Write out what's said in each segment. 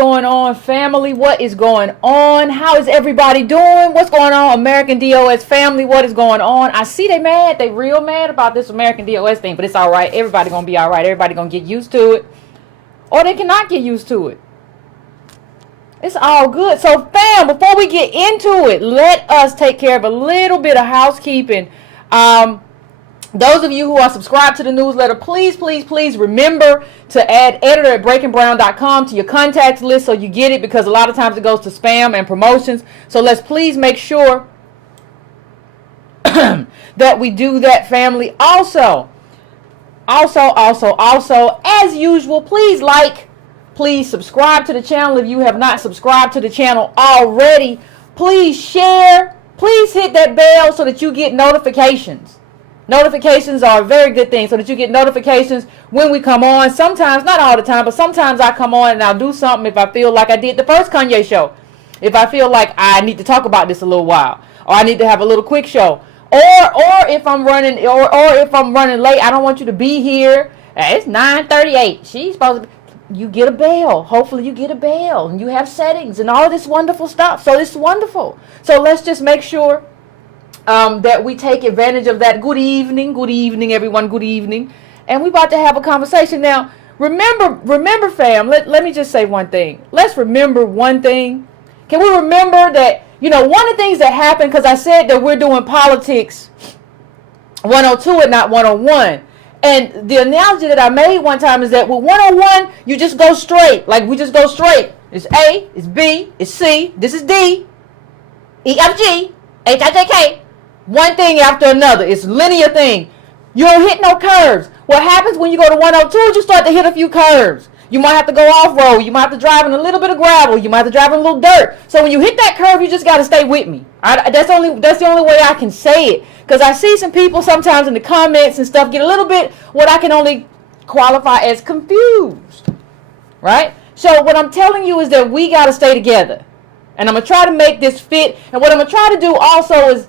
going on, family? What is going on? How is everybody doing? What's going on, American DOS family? What is going on? I see they mad. They real mad about this American DOS thing, but it's all right. Everybody gonna be all right. Everybody gonna get used to it, or they cannot get used to it. It's all good. So, fam, before we get into it, let us take care of a little bit of housekeeping. Those of you who are subscribed to the newsletter, please, please, please remember to add editor@breakingbrown.com to your contacts list so you get it, because a lot of times it goes to spam and promotions. So let's please make sure that we do that, family. Also, as usual, please subscribe to the channel if you have not subscribed to the channel already. Please share. Please hit that bell so that you get notifications. Notifications are a very good thing, so that you get notifications when we come on. Sometimes, not all the time, but sometimes I come on and I'll do something if I feel like I did the first Kanye show. If I feel like I need to talk about this a little while, or I need to have a little quick show, or if I'm running late, I don't want you to be here. It's 9:38. She's supposed to be. You get a bell. Hopefully you get a bell, and you have settings and all this wonderful stuff. So it's wonderful. So let's just make sure that we take advantage of that. Good evening, everyone. Good evening. And we're about to have a conversation now. Remember, fam. Let me just say one thing. Let's remember one thing. Can we remember that? One of the things that happened, because I said that we're doing politics 102 and not 101. And the analogy that I made one time is that with 101, you just go straight. Like, we just go straight. It's A, it's B, it's C, this is D, E, F, G, H, I, J, K. One thing after another. It's linear thing. You don't hit no curves. What happens when you go to 102 is you start to hit a few curves. You might have to go off-road. You might have to drive in a little bit of gravel. You might have to drive in a little dirt. So when you hit that curve, you just got to stay with me. That's the only way I can say it. Because I see some people sometimes in the comments and stuff get a little bit what I can only qualify as confused. Right? So what I'm telling you is that we got to stay together. And I'm going to try to make this fit. And what I'm going to try to do also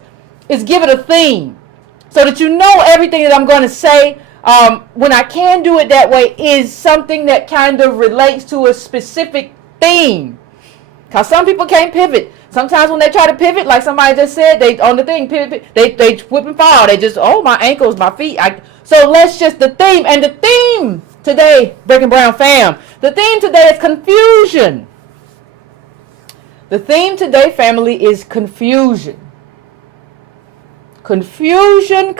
is give it a theme, so that you know everything that I'm going to say, when I can do it that way, is something that kind of relates to a specific theme. Because some people can't pivot. Sometimes when they try to pivot, like somebody just said, they on the thing, pivot, they whip and fall. They just, oh, my ankles, my feet. So let's just, the theme, and the theme today, Breaking Brown fam, the theme today is confusion. The theme today, family, is confusion. Confusion.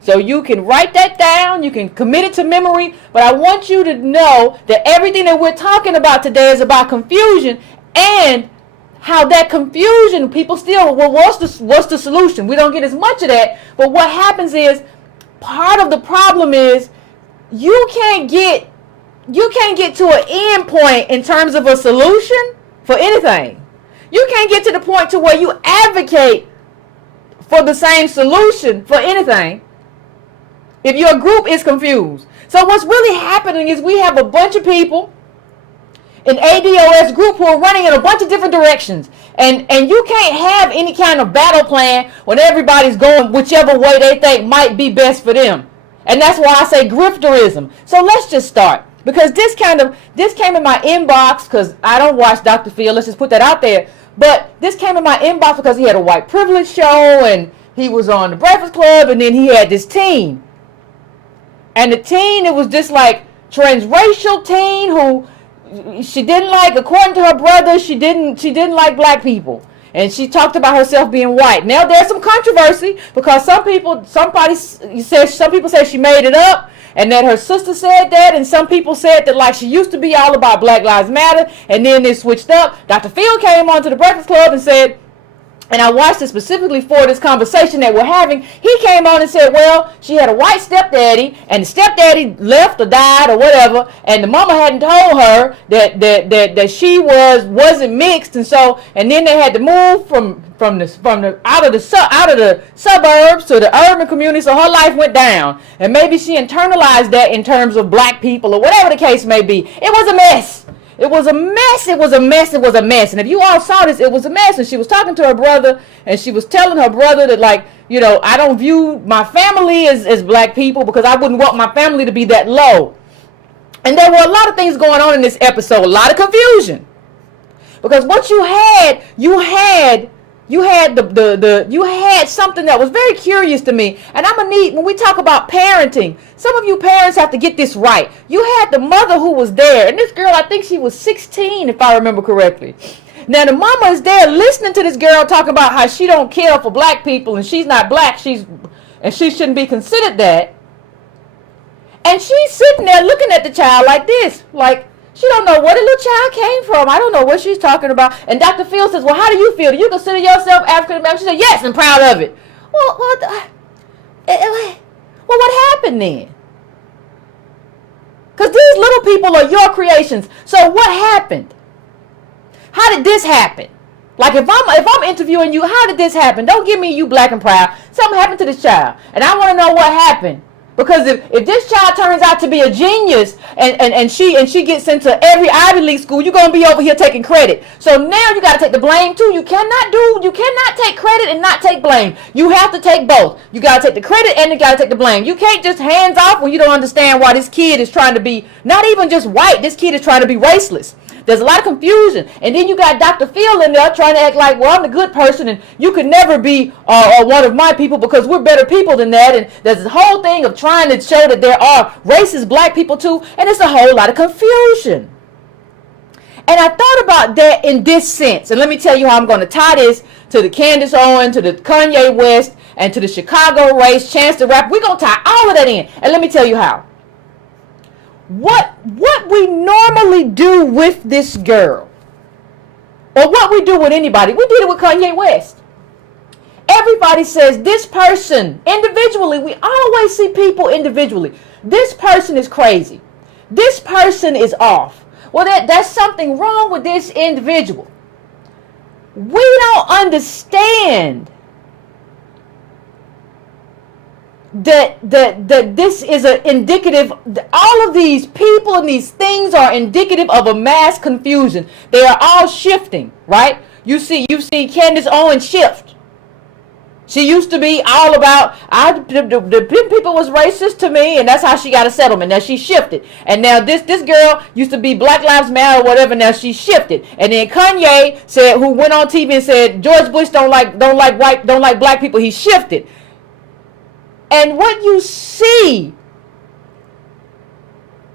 So you can write that down. You can commit it to memory. But I want you to know that everything that we're talking about today is about confusion, and how that confusion, people still, well, what's the solution? We don't get as much of that. But what happens is, part of the problem is you can't get to an end point in terms of a solution for anything. You can't get to the point to where you advocate for the same solution for anything if your group is confused. So what's really happening is we have a bunch of people in ADOS group who are running in a bunch of different directions. And you can't have any kind of battle plan when everybody's going whichever way they think might be best for them. And that's why I say Grifterism. So let's just start. Because this came in my inbox, because I don't watch Dr. Phil. Let's just put that out there. But this came in my inbox because he had a white privilege show, and he was on the Breakfast Club, and then he had this teen. And the teen, it was just like transracial teen who she didn't like, according to her brother, she didn't like black people. And she talked about herself being white. Now there's some controversy, because some people say she made it up, and that her sister said that, and some people said that like she used to be all about Black Lives Matter, and then they switched up. Dr. Phil came on to the Breakfast Club and said, and I watched it specifically for this conversation that we're having, he came on and said, well, she had a white stepdaddy, and the stepdaddy left or died or whatever, and the mama hadn't told her that she wasn't mixed, and then they had to move from out of the suburbs to the urban community, so her life went down. And maybe she internalized that in terms of black people or whatever the case may be. It was a mess. It was a mess. And if you all saw this, it was a mess. And she was talking to her brother, and she was telling her brother that, like, I don't view my family as black people, because I wouldn't want my family to be that low. And there were a lot of things going on in this episode, a lot of confusion. Because what you had something that was very curious to me. And I'm gonna need, when we talk about parenting, some of you parents have to get this right. You had the mother who was there, and this girl, I think she was 16 if I remember correctly. Now the mama is there listening to this girl talking about how she don't care for black people and she's not black, and she shouldn't be considered that. And she's sitting there looking at the child like this, like she don't know where the little child came from. I don't know what she's talking about. And Dr. Phil says, well, how do you feel? Do you consider yourself African American? She said, yes, I'm proud of it. Well, what happened then? Because these little people are your creations. So what happened? How did this happen? Like if I'm interviewing you, how did this happen? Don't give me you black and proud. Something happened to this child. And I want to know what happened. Because if this child turns out to be a genius and she gets into every Ivy League school, you're gonna be over here taking credit. So now you gotta take the blame too. You cannot take credit and not take blame. You have to take both. You gotta take the credit and you gotta take the blame. You can't just hands off when you don't understand why this kid is trying to be not even just white. This kid is trying to be raceless. There's a lot of confusion. And then you got Dr. Phil in there trying to act like, well, I'm the good person and you could never be one of my people because we're better people than that. And there's this whole thing of trying to show that there are racist black people too. And it's a whole lot of confusion. And I thought about that in this sense. And let me tell you how I'm going to tie this to the Candace Owens, to the Kanye West, and to the Chicago race, Chance the Rapper. We're going to tie all of that in. And let me tell you how. What we normally do with this girl, or what we do with anybody, we did it with Kanye West. Everybody says this person individually, we always see people individually. This person is crazy. This person is off. Well, that's something wrong with this individual. We don't understand that this is an indicative, all of these people and these things are indicative of a mass confusion. They are all shifting, right? You've seen Candace Owens shift. She used to be all about, the people was racist to me, and that's how she got a settlement. Now she shifted. And now this girl used to be Black Lives Matter or whatever, now she shifted. And then Kanye said, who went on TV and said, George Bush don't like black people, he shifted. And what you see,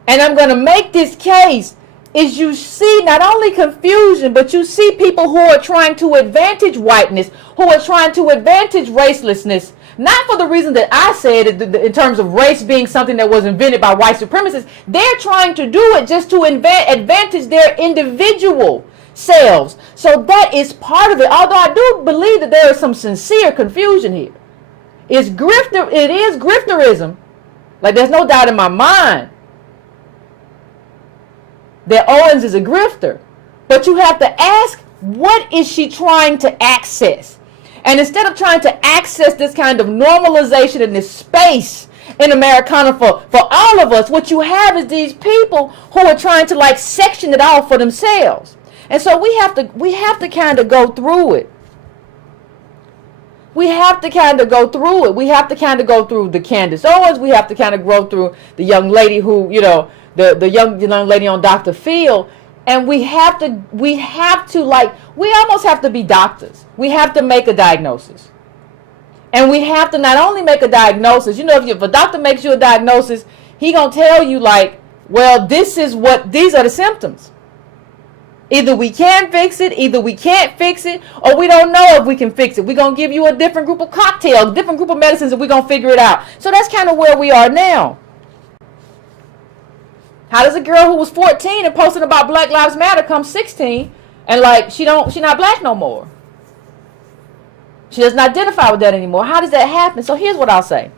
and I'm going to make this case, is you see not only confusion, but you see people who are trying to advantage whiteness, who are trying to advantage racelessness, not for the reason that I said in terms of race being something that was invented by white supremacists. They're trying to do it just to advantage their individual selves. So that is part of it, although I do believe that there is some sincere confusion here. It is grifterism. Like there's no doubt in my mind that Owens is a grifter. But you have to ask, what is she trying to access? And instead of trying to access this kind of normalization in this space in Americana for all of us, what you have is these people who are trying to like section it off for themselves. And so we have to kind of go through it. We have to kind of go through it. We have to kind of go through the Candace Owens. We have to kind of go through the young lady who, the young lady on Dr. Phil. And we have to we almost have to be doctors. We have to make a diagnosis. And we have to not only make a diagnosis, if a doctor makes you a diagnosis, he gonna tell you like, well, these are the symptoms. Either we can fix it, either we can't fix it, or we don't know if we can fix it. We're going to give you a different group of cocktails, different group of medicines, and we're going to figure it out. So that's kind of where we are now. How does a girl who was 14 and posting about Black Lives Matter come 16 and like she not black no more? She doesn't identify with that anymore. How does that happen? So here's what I'll say.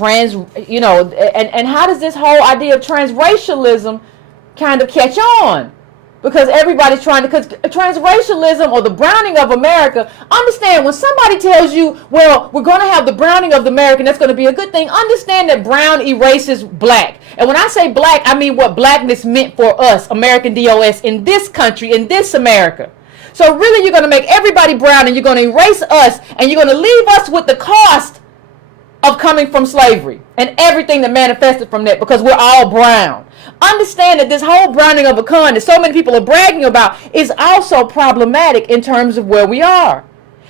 And how does this whole idea of transracialism kind of catch on? Because everybody's because transracialism or the browning of America, understand when somebody tells you, well, we're going to have the browning of the American, that's going to be a good thing. Understand that brown erases black. And when I say black, I mean what blackness meant for us, American DOS, in this country, in this America. So really, you're going to make everybody brown, and you're going to erase us, and you're going to leave us with the cost of coming from slavery and everything that manifested from that, because we're all brown. Understand that this whole browning of a con that so many people are bragging about is also problematic in terms of where we are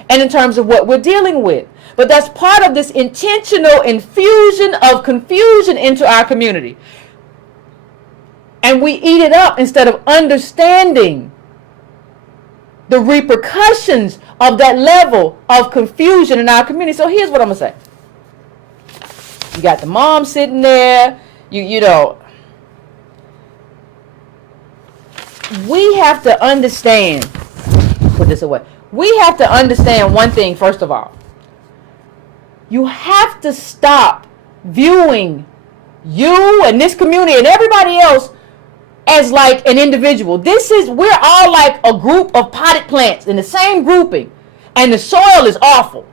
and in terms of what we're dealing with. But that's part of this intentional infusion of confusion into our community. And we eat it up instead of understanding the repercussions of that level of confusion in our community. So here's what I'm going to say. You got the mom sitting there, you know. We have to understand, put this away. We have to understand one thing, first of all. You have to stop viewing you and this community and everybody else as like an individual. We're all like a group of potted plants in the same grouping, and the soil is awful.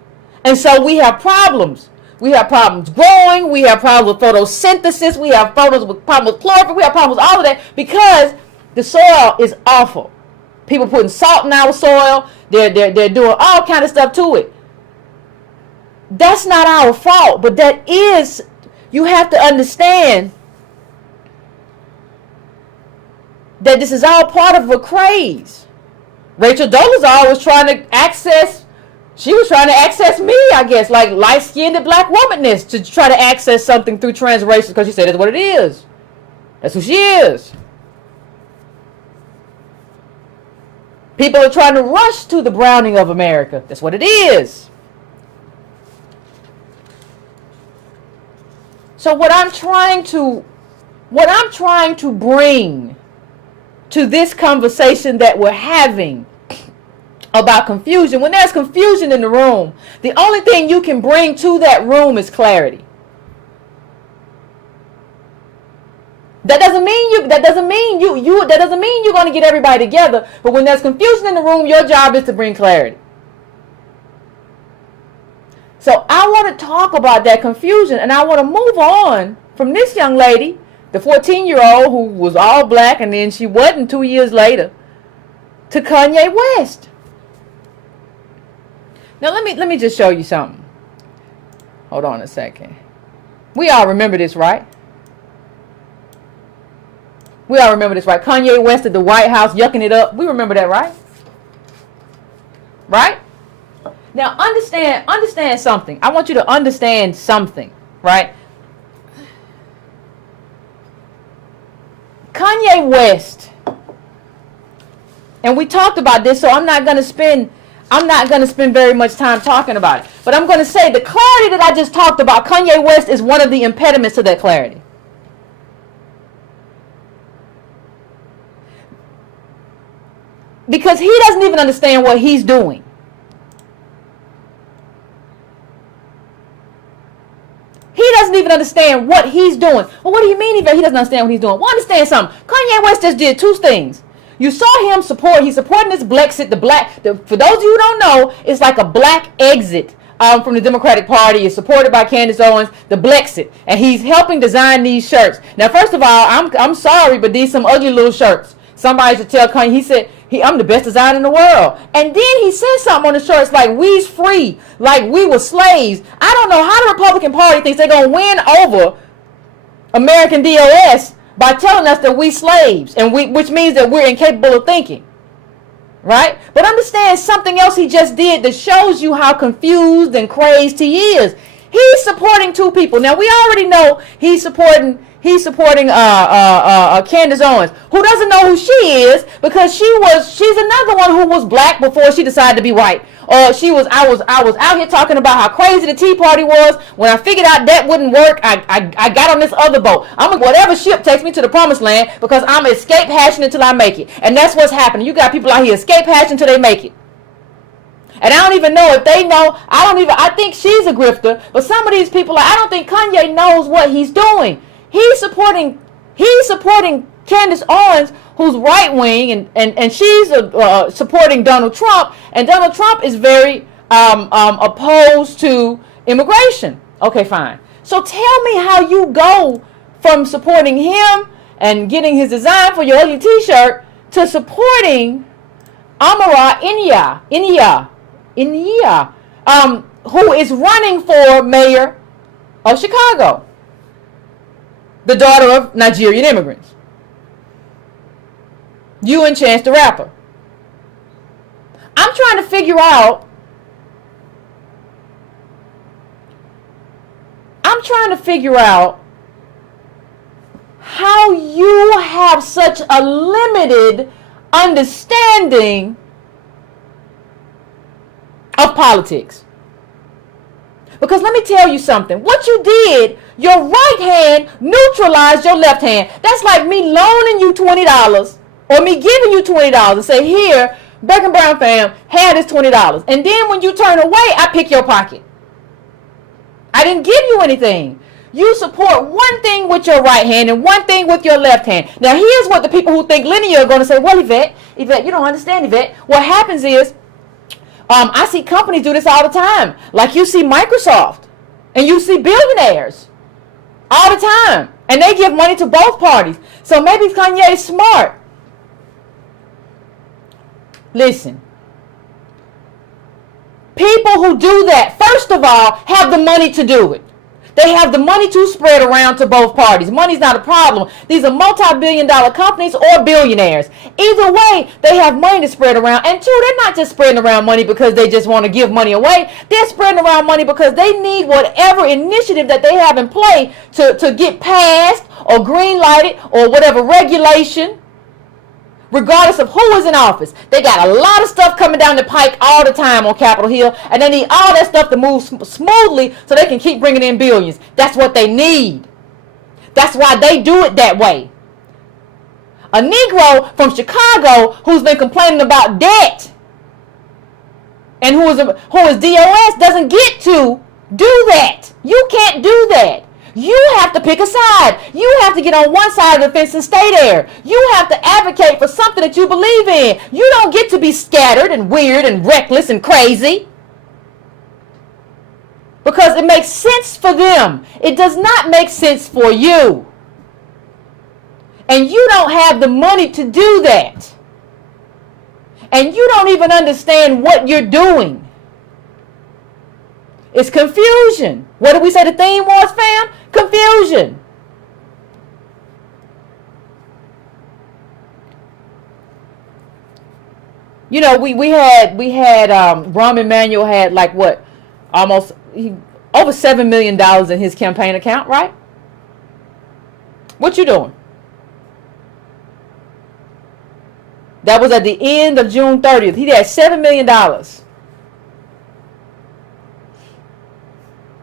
And so we have problems. We have problems growing. We have problems with photosynthesis. We have problems with chlorophyll. We have problems with all of that because the soil is awful. People putting salt in our soil. They're doing all kind of stuff to it. That's not our fault, but that is, you have to understand that this is all part of a craze. Rachel Dolezal was trying to access, she was trying to access me, I guess, like light-skinned black womanness, to try to access something through transracial, because she said that's what it is. That's who she is. People are trying to rush to the browning of America. That's what it is. So what I'm trying to bring to this conversation that we're having about confusion, when there's confusion in the room, the only thing you can bring to that room is clarity. That doesn't mean you're going to get everybody together, but when there's confusion in the room, your job is to bring clarity. So I want to talk about that confusion, and I want to move on from this young lady, the 14-year-old who was all black and then she wasn't 2 years later, to Kanye West. Now let me just show you something. Hold on a second. We all remember this, right? We all remember this, right? Kanye West at the White House yucking it up. We remember that, right? Right? Now understand something. I want you to understand something, right? Kanye West, and we talked about this, so I'm not going to spend very much time talking about it. But I'm going to say the clarity that I just talked about, Kanye West is one of the impediments to that clarity. Because he doesn't even understand what he's doing. He doesn't even understand what he's doing. Well, what do you mean, Yvette? He doesn't understand what he's doing. Well, understand something. Kanye West just did two things. You saw him he's supporting this Blexit, for those of you who don't know, it's like a black exit from the Democratic Party. It's supported by Candace Owens, the Blexit. And he's helping design these shirts. Now, first of all, I'm sorry, but these some ugly little shirts. Somebody should tell Kanye, he said, I'm the best designer in the world. And then he said something on the shirts like, we's free, like we were slaves. I don't know how the Republican Party thinks they're going to win over American DOS by telling us that we slaves, and which means that we're incapable of thinking. Right? But understand something else he just did that shows you how confused and crazed he is. He's supporting two people. Now, we already know he's supporting Candace Owens, who doesn't know who she is because she's another one who was black before she decided to be white. I was out here talking about how crazy the Tea Party was. When I figured out that wouldn't work, I got on this other boat. Whatever ship takes me to the promised land, because I'm escape hashing until I make it. And that's what's happening. You got people out here escape hashing until they make it. And I don't even know if they know. I think she's a grifter, but some of these people, I don't think Kanye knows what he's doing. He's supporting Candace Owens, who's right wing, and she's supporting Donald Trump, and Donald Trump is very opposed to immigration. Okay, fine. So tell me how you go from supporting him and getting his design for your ugly T-shirt to supporting Amara Inya, who is running for mayor of Chicago, the daughter of Nigerian immigrants. You and Chance the Rapper. I'm trying to figure out how you have such a limited understanding of politics. Because let me tell you something. What you did, your right hand neutralized your left hand. That's like me loaning you $20 or me giving you $20 and say, here, Beck and Brown fam, have this $20. And then when you turn away, I pick your pocket. I didn't give you anything. You support one thing with your right hand and one thing with your left hand. Now, here's what the people who think linear are going to say. Well, Yvette, you don't understand, Yvette. What happens is, I see companies do this all the time. Like you see Microsoft and you see billionaires all the time. And they give money to both parties. So maybe Kanye's smart. Listen. People who do that, first of all, have the money to do it. They have the money to spread around to both parties. Money's not a problem. These are multi-billion-dollar companies or billionaires. Either way, they have money to spread around. And two, they're not just spreading around money because they just want to give money away. They're spreading around money because they need whatever initiative that they have in play to get passed or green lighted or whatever regulation, regardless of who is in office. They got a lot of stuff coming down the pike all the time on Capitol Hill, and they need all that stuff to move smoothly so they can keep bringing in billions. That's what they need. That's why they do it that way. A Negro from Chicago who's been complaining about debt and who is DOS doesn't get to do that. You can't do that. You have to pick a side. You have to get on one side of the fence and stay there. You have to advocate for something that you believe in. You don't get to be scattered and weird and reckless and crazy. Because it makes sense for them. It does not make sense for you. And you don't have the money to do that. And you don't even understand what you're doing. It's confusion. What did we say the theme was, fam? Confusion. You know, we had Rahm Emanuel had like what, almost over $7 million in his campaign account, right? What you doing? That was at the end of June 30th. He had $7 million.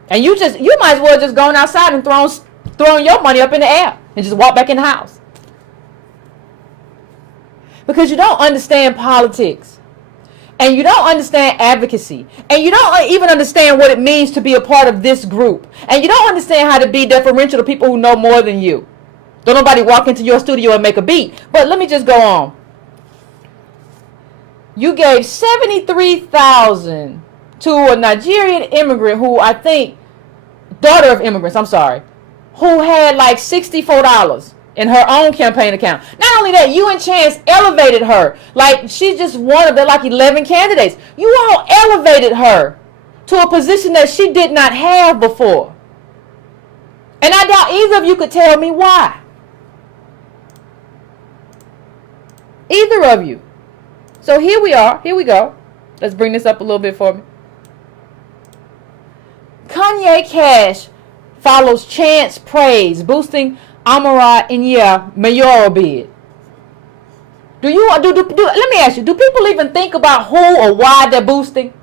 And you might as well just gone outside and thrown your money up in the air and just walk back in the house. Because you don't understand politics. And you don't understand advocacy. And you don't even understand what it means to be a part of this group. And you don't understand how to be deferential to people who know more than you. Don't nobody walk into your studio and make a beat. But let me just go on. You gave $73,000 to a Nigerian immigrant who I think, daughter of immigrants, I'm sorry, who had like $64 in her own campaign account. Not only that, you and Chance elevated her. Like she's just one of the like 11 candidates. You all elevated her to a position that she did not have before. And I doubt either of you could tell me why. Either of you. So here we are. Here we go. Let's bring this up a little bit for me. Kanye Cash follows Chance praise, boosting Amara Inya mayoral bid. Let me ask you, do people even think about who or why they're boosting?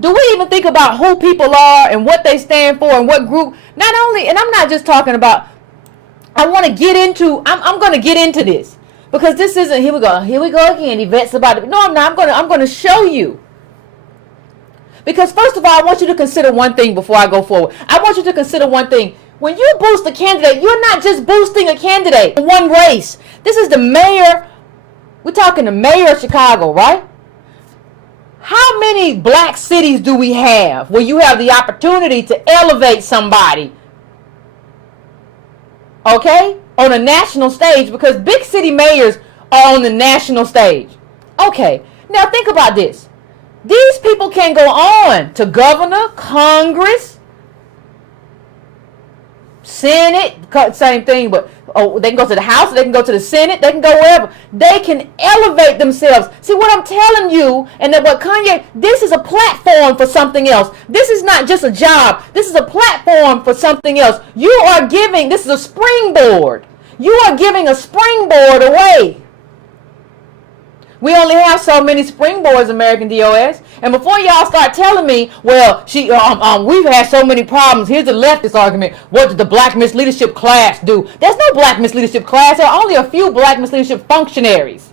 Do we even think about who people are and what they stand for and what group? Not only, and I'm not just talking about, I'm going to get into this. Because this isn't, here we go again, Yvette's about to, no, I'm not, I'm going to show you. Because first of all, I want you to consider one thing before I go forward. I want you to consider one thing. When you boost a candidate, you're not just boosting a candidate, one race. This is the mayor, we're talking the mayor of Chicago, right? How many black cities do we have where you have the opportunity to elevate somebody? Okay? on a national stage because big city mayors are on the national stage. Okay, now think about this. These people can go on to governor, Congress, Senate, same thing, but they can go to the House, they can go to the Senate, they can go wherever. They can elevate themselves. See what I'm telling you, and that what Kanye, this is a platform for something else. This is not just a job. This is a platform for something else. You are giving, this is a springboard. You are giving a springboard away. We only have so many springboards, American DOS. And before y'all start telling me, well, we've had so many problems. Here's the leftist argument. What did the black misleadership class do? There's no black misleadership class. There are only a few black misleadership functionaries.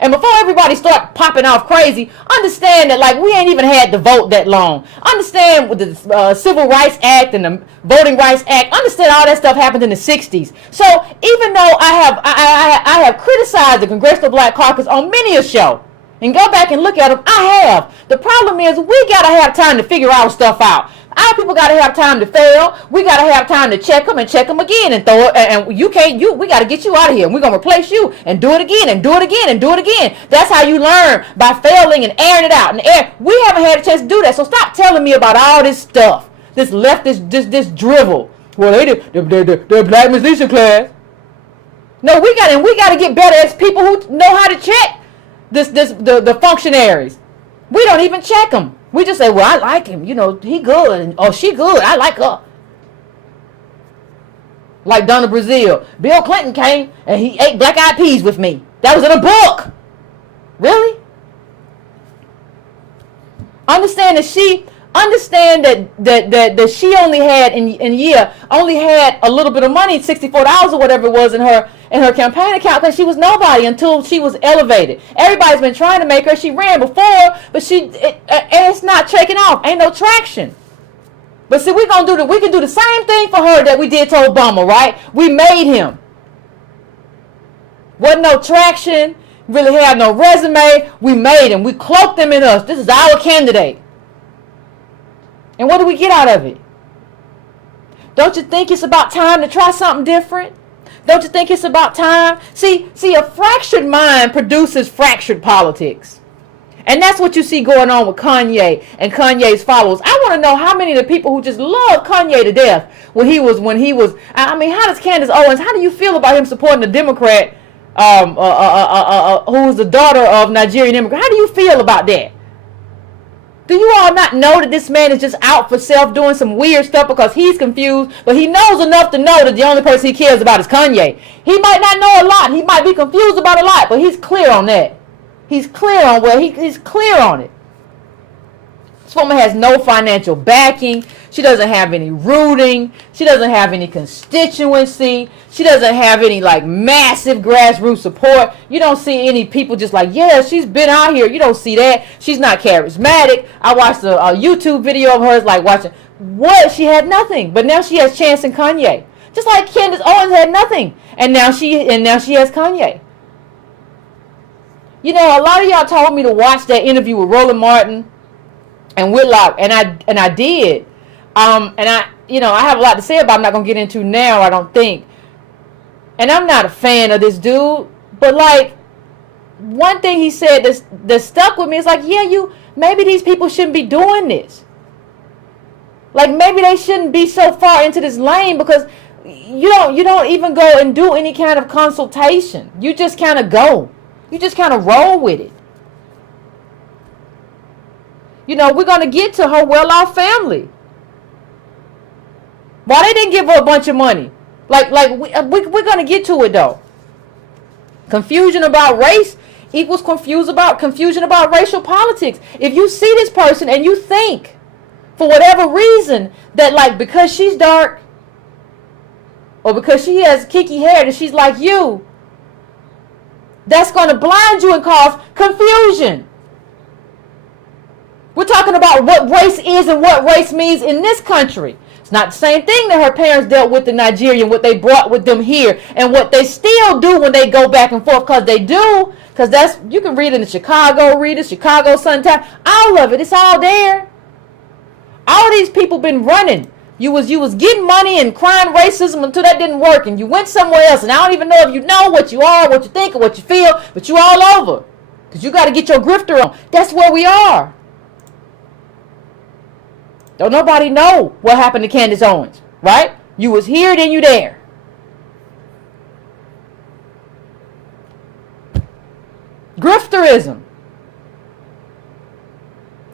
And before everybody start popping off crazy, understand that like we ain't even had the vote that long. Understand with the Civil Rights Act and the Voting Rights Act. Understand all that stuff happened in the 60s. So even though I have criticized the Congressional Black Caucus on many a show, and go back and look at them, I have. The problem is we gotta have time to figure our stuff out. Our people gotta have time to fail. We gotta have time to check them and check them again and throw it. And we gotta get you out of here. And we're gonna replace you and do it again and do it again and do it again. That's how you learn, by failing and airing it out. And we haven't had a chance to do that. So stop telling me about all this stuff. This leftist, this drivel. Well, they're black misleadership class. No, we gotta get better as people who know how to check the functionaries. We don't even check them. We just say, well, I like him. You know, he good. Or she good. I like her. Like Donna Brazile. Bill Clinton came and he ate black eyed peas with me. That was in a book. Really? Understand that she only had only had a little bit of money, $64 or whatever it was in her campaign account, because she was nobody until she was elevated. Everybody's been trying to make her. She ran before, but it's not taking off. Ain't no traction. But see, we can do the same thing for her that we did to Obama, right? We made him. Wasn't no traction. Really had no resume. We made him. We cloaked him in us. This is our candidate. And what do we get out of it? Don't you think it's about time to try something different? Don't you think it's about time? See, a fractured mind produces fractured politics. And that's what you see going on with Kanye and Kanye's followers. I want to know how many of the people who just love Kanye to death when he was, I mean, how does Candace Owens, how do you feel about him supporting a Democrat who is the daughter of Nigerian immigrant? How do you feel about that? Do you all not know that this man is just out for self, doing some weird stuff because he's confused, but he knows enough to know that the only person he cares about is Kanye? He might not know a lot. He might be confused about a lot, but he's clear on that. He's clear on he's clear on it. This woman has no financial backing. She doesn't have any rooting. She doesn't have any constituency. She doesn't have any like massive grassroots support. You don't see any people just like, yeah, she's been out here. You don't see that. She's not charismatic. I watched a YouTube video of hers like watching what? She had nothing. But now she has Chance and Kanye. Just like Candace Owens had nothing. And now she has Kanye. You know, a lot of y'all told me to watch that interview with Roland Martin and Whitlock, and I did. And I have a lot to say about it. I'm not going to get into now, I don't think. And I'm not a fan of this dude, but like one thing he said that stuck with me is like, yeah, maybe these people shouldn't be doing this. Like maybe they shouldn't be so far into this lane because you don't even go and do any kind of consultation. You just kind of go. You just kind of roll with it. You know, we're going to get to her well-off family. Why they didn't give her a bunch of money? Like we're going to get to it, though. Confusion about race equals confusion about racial politics. If you see this person and you think, for whatever reason, that like because she's dark or because she has kinky hair that she's like you, that's going to blind you and cause confusion. We're talking about what race is and what race means in this country. It's not the same thing that her parents dealt with in Nigeria, what they brought with them here, and what they still do when they go back and forth, because they do. Because that's, you can read in the Chicago Reader, Chicago Sun-Times, all of it. It's all there. All these people been running You was getting money and crying racism until that didn't work, and you went somewhere else. And I don't even know if you know what you are, what you think, or what you feel, but you all over. Because you got to get your grifter on. That's where we are. Don't nobody know what happened to Candace Owens, right? You was here, then you there. Grifterism.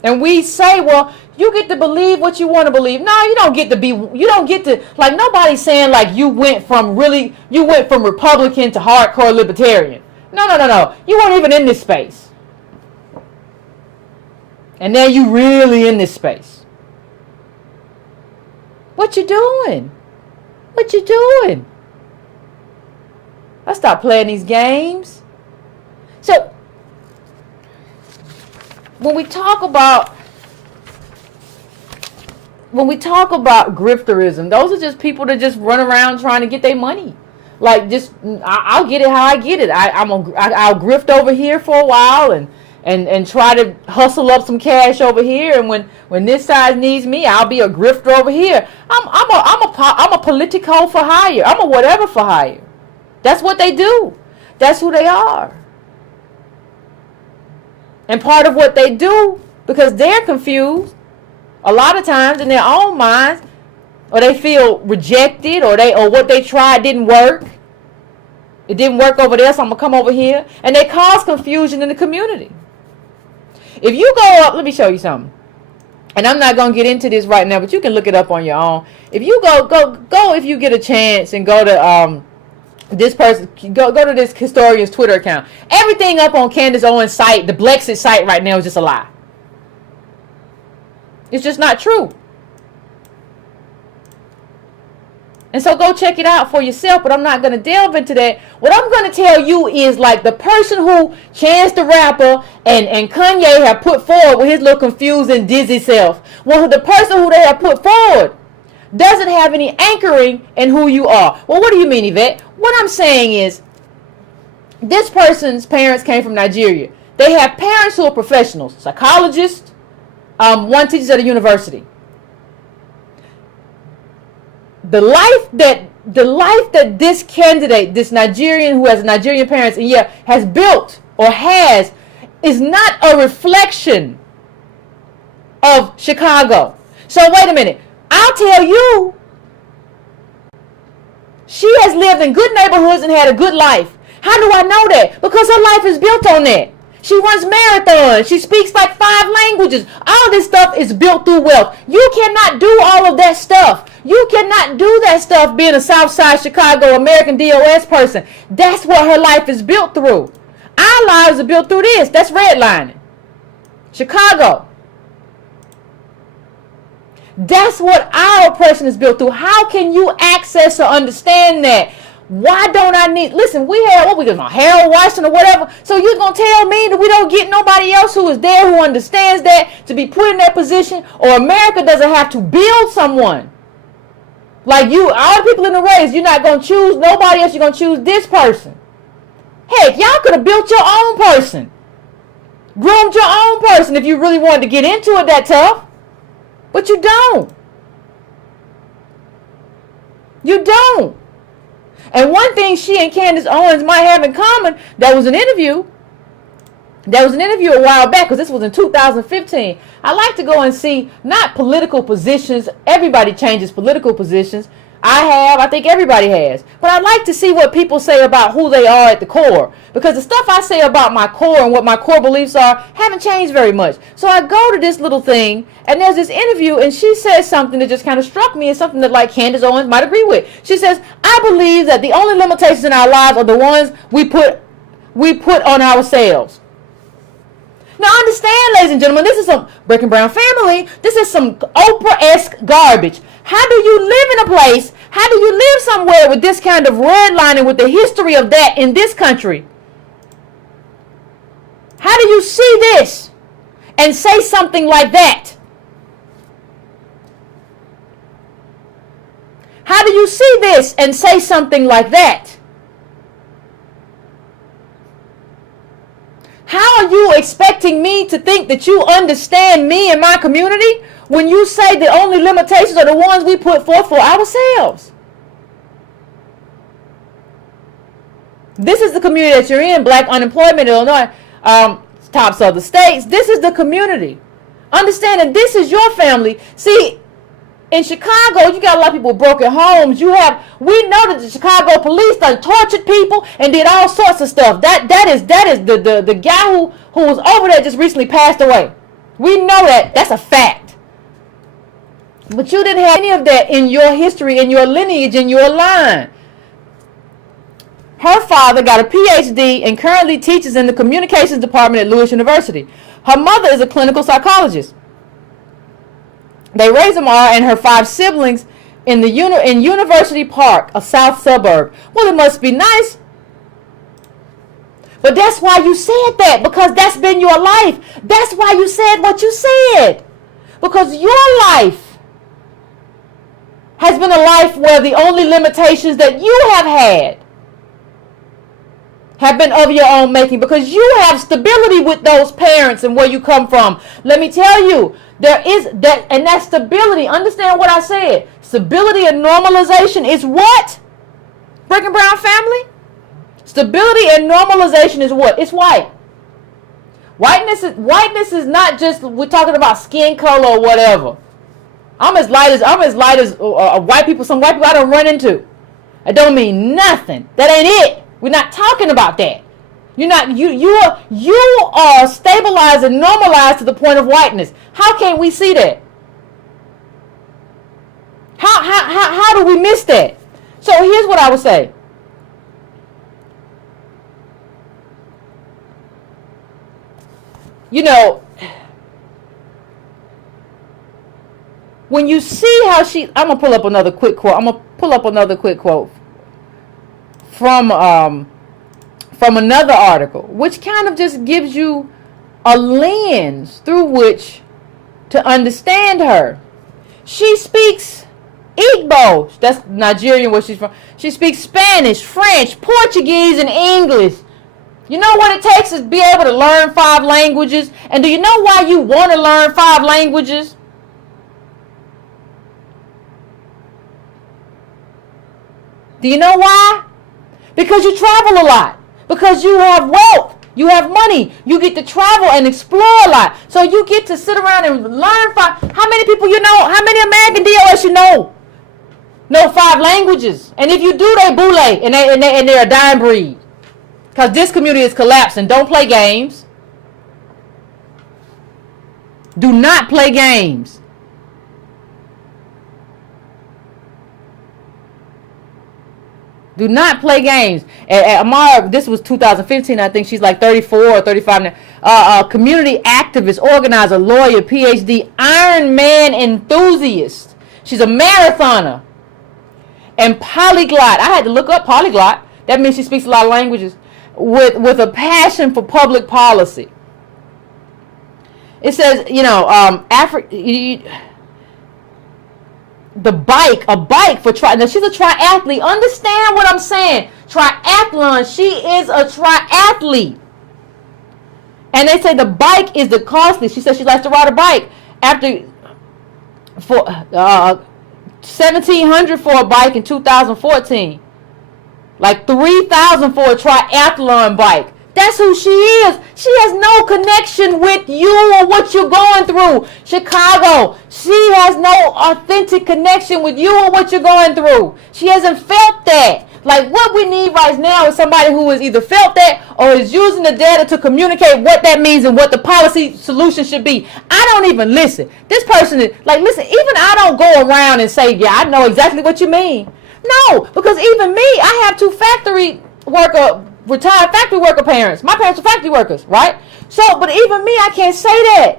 And we say, well, you get to believe what you want to believe. No, you don't get to, like, nobody's saying, like, you went from Republican to hardcore libertarian. No. You weren't even in this space. And now you really in this space. What you doing? What you doing? Let's stop playing these games. So, when we talk about grifterism, those are just people that just run around trying to get their money. Like, just, I'll get it how I get it. I'll grift over here for a while and try to hustle up some cash over here. And when this side needs me, I'll be a grifter over here. I'm a politico for hire. I'm a whatever for hire. That's what they do. That's who they are. And part of what they do, because they're confused, a lot of times in their own minds, or they feel rejected, or what they tried didn't work. It didn't work over there, so I'm gonna come over here, and they cause confusion in the community. If you go up, let me show you something. And I'm not gonna get into this right now, but you can look it up on your own. If you go if you get a chance and go to this person, go to this historian's Twitter account. Everything up on Candace Owens' site, the Blexit site right now, is just a lie. It's just not true. And so go check it out for yourself, but I'm not going to delve into that. What I'm going to tell you is, like, the person who Chance the Rapper and Kanye have put forward with his little confused and dizzy self. Well, the person who they have put forward doesn't have any anchoring in who you are. Well, what do you mean, Yvette? What I'm saying is, this person's parents came from Nigeria. They have parents who are professionals, psychologists, one teaches at a university. The life that this candidate, this Nigerian who has Nigerian parents, and yet has built or has, is not a reflection of Chicago. So wait a minute. I'll tell you, she has lived in good neighborhoods and had a good life. How do I know that? Because her life is built on that. She runs marathons. She speaks like 5 languages. All this stuff is built through wealth. You cannot do all of that stuff. You cannot do that stuff being a Southside Chicago American DOS person. That's what her life is built through. Our lives are built through this. That's redlining. Chicago. That's what our oppression is built through. How can you access or understand that? Why don't I need, listen, we had, what we going on, Harold Washington or whatever, so you're going to tell me that we don't get nobody else who is there who understands that to be put in that position, or America doesn't have to build someone. Like you, all the people in the race, you're not going to choose nobody else, you're going to choose this person. Heck, y'all could have built your own person. Groomed your own person if you really wanted to get into it that tough. But you don't. You don't. And one thing she and Candace Owens might have in common, there was an interview a while back, because this was in 2015. I like to go and see, not political positions. Everybody changes political positions. I think everybody has. But I like to see what people say about who they are at the core. Because the stuff I say about my core and what my core beliefs are haven't changed very much. So I go to this little thing, and there's this interview, and she says something that just kind of struck me as something that, like, Candace Owens might agree with. She says, I believe that the only limitations in our lives are the ones we put on ourselves. Now understand, ladies and gentlemen, this is some Breaking Brown family. This is some Oprah-esque garbage. How do you live in a place? How do you live somewhere with this kind of redlining, with the history of that in this country? How do you see this and say something like that? How do you see this and say something like that? How are are you expecting me to think that you understand me and my community when you say the only limitations are the ones we put forth for ourselves? This is the community that you're in. Black unemployment, Illinois, tops of the states. This is the community. Understand that this is your family. See, in Chicago, you got a lot of people with broken homes. We know that the Chicago police done tortured people and did all sorts of stuff. That is the guy who was over there just recently passed away. We know that. That's a fact. But you didn't have any of that in your history, in your lineage, in your line. Her father got a PhD and currently teaches in the communications department at Lewis University. Her mother is a clinical psychologist. They raised Amara and her 5 siblings in University Park, a south suburb. Well, it must be nice. But that's why you said that, because that's been your life. That's why you said what you said. Because your life has been a life where the only limitations that you have been of your own making, because you have stability with those parents and where you come from. Let me tell you, there is that, and that stability, understand what I said. Stability and normalization is what? Breaking Brown family? Stability and normalization is what? It's white. Whiteness is not just, we're talking about skin color or whatever. I'm as light as white people, some white people I don't run into. It don't mean nothing. That ain't it. We're not talking about that. You are stabilized and normalized to the point of whiteness. How can we see that? How do we miss that? So here's what I would say. You know, when you see how I'm gonna pull up another quick quote from another article, which kind of just gives you a lens through which to understand her. She speaks Igbo, that's Nigerian where she's from. She speaks Spanish, French, Portuguese, and English. You know what it takes is be able to learn 5 languages. And do you know why you want to learn 5 languages? Do you know why? Because you travel a lot. Because you have wealth. You have money. You get to travel and explore a lot. So you get to sit around and learn 5. How many people you know? How many American DOS you know? Know 5 languages. And if you do, they boule. And they're a dying breed. Because this community is collapsing. Don't play games. Do not play games. Do not play games. Amara, this was 2015, I think. She's like 34 or 35 now. Community activist, organizer, lawyer, PhD, Iron Man enthusiast. She's a marathoner. And polyglot. I had to look up polyglot. That means she speaks a lot of languages. With a passion for public policy. It says, a bike for now she's a triathlete. Understand what I'm saying? Triathlon. She is a triathlete. And they say the bike is the costly. She says she likes to ride a bike. For $1,700 for a bike in 2014. Like $3,000 for a triathlon bike. That's who she is. She has no connection with you or what you're going through. Chicago, she has no authentic connection with you or what you're going through. She hasn't felt that. Like what we need right now is somebody who has either felt that or is using the data to communicate what that means and what the policy solution should be. I don't even listen. This person is like, listen, even I don't go around and say, yeah, I know exactly what you mean. No, because even me, I have 2 retired factory worker parents. My parents are factory workers, right? So, but even me, I can't say that.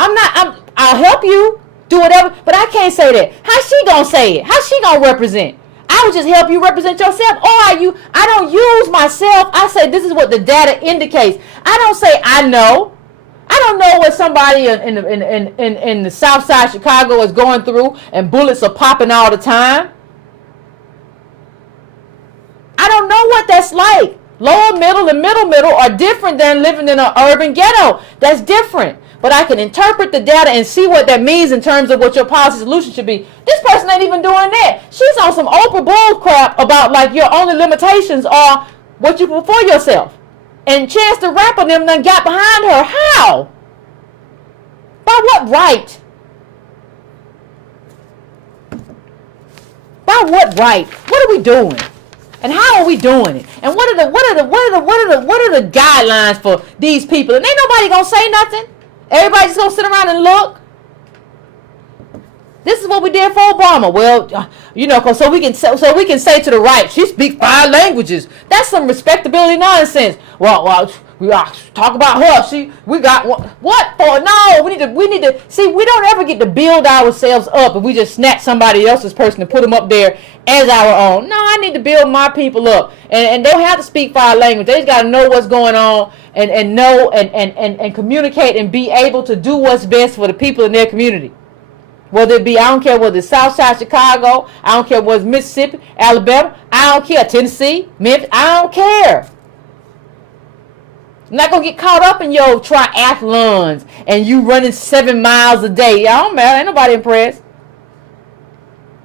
I'll help you, do whatever, but I can't say that. How she gonna say it? How she gonna represent? I would just help you represent yourself. I don't use myself. I say this is what the data indicates. I don't say I know. I don't know what somebody in the South Side Chicago is going through and bullets are popping all the time. I don't know what that's like. Lower middle and middle are different than living in an urban ghetto. That's different. But I can interpret the data and see what that means in terms of what your policy solution should be. This person ain't even doing that. She's on some Oprah bull crap about like your only limitations are what you put for yourself. And Chance the Rapper them done got behind her. How? By what right? By what right? What are we doing? And how are we doing it? And what are the guidelines for these people? And ain't nobody gonna say nothing. Everybody's just gonna sit around and look. This is what we did for Obama. Well, you know, so we can say to the right, she speaks 5 languages. That's some respectability nonsense. Well, we talk about her. We got what for? No, we need to see. We don't ever get to build ourselves up, and we just snatch somebody else's person and put them up there as our own. No, I need to build my people up, and they don't have to speak 5 languages. They just got to know what's going on and know and communicate and be able to do what's best for the people in their community. Whether it be, I don't care whether it's Southside Chicago, I don't care whether it's Mississippi, Alabama, I don't care, Tennessee, Memphis, I don't care. I'm not going to get caught up in your triathlons and you running 7 miles a day. I don't matter, ain't nobody impressed.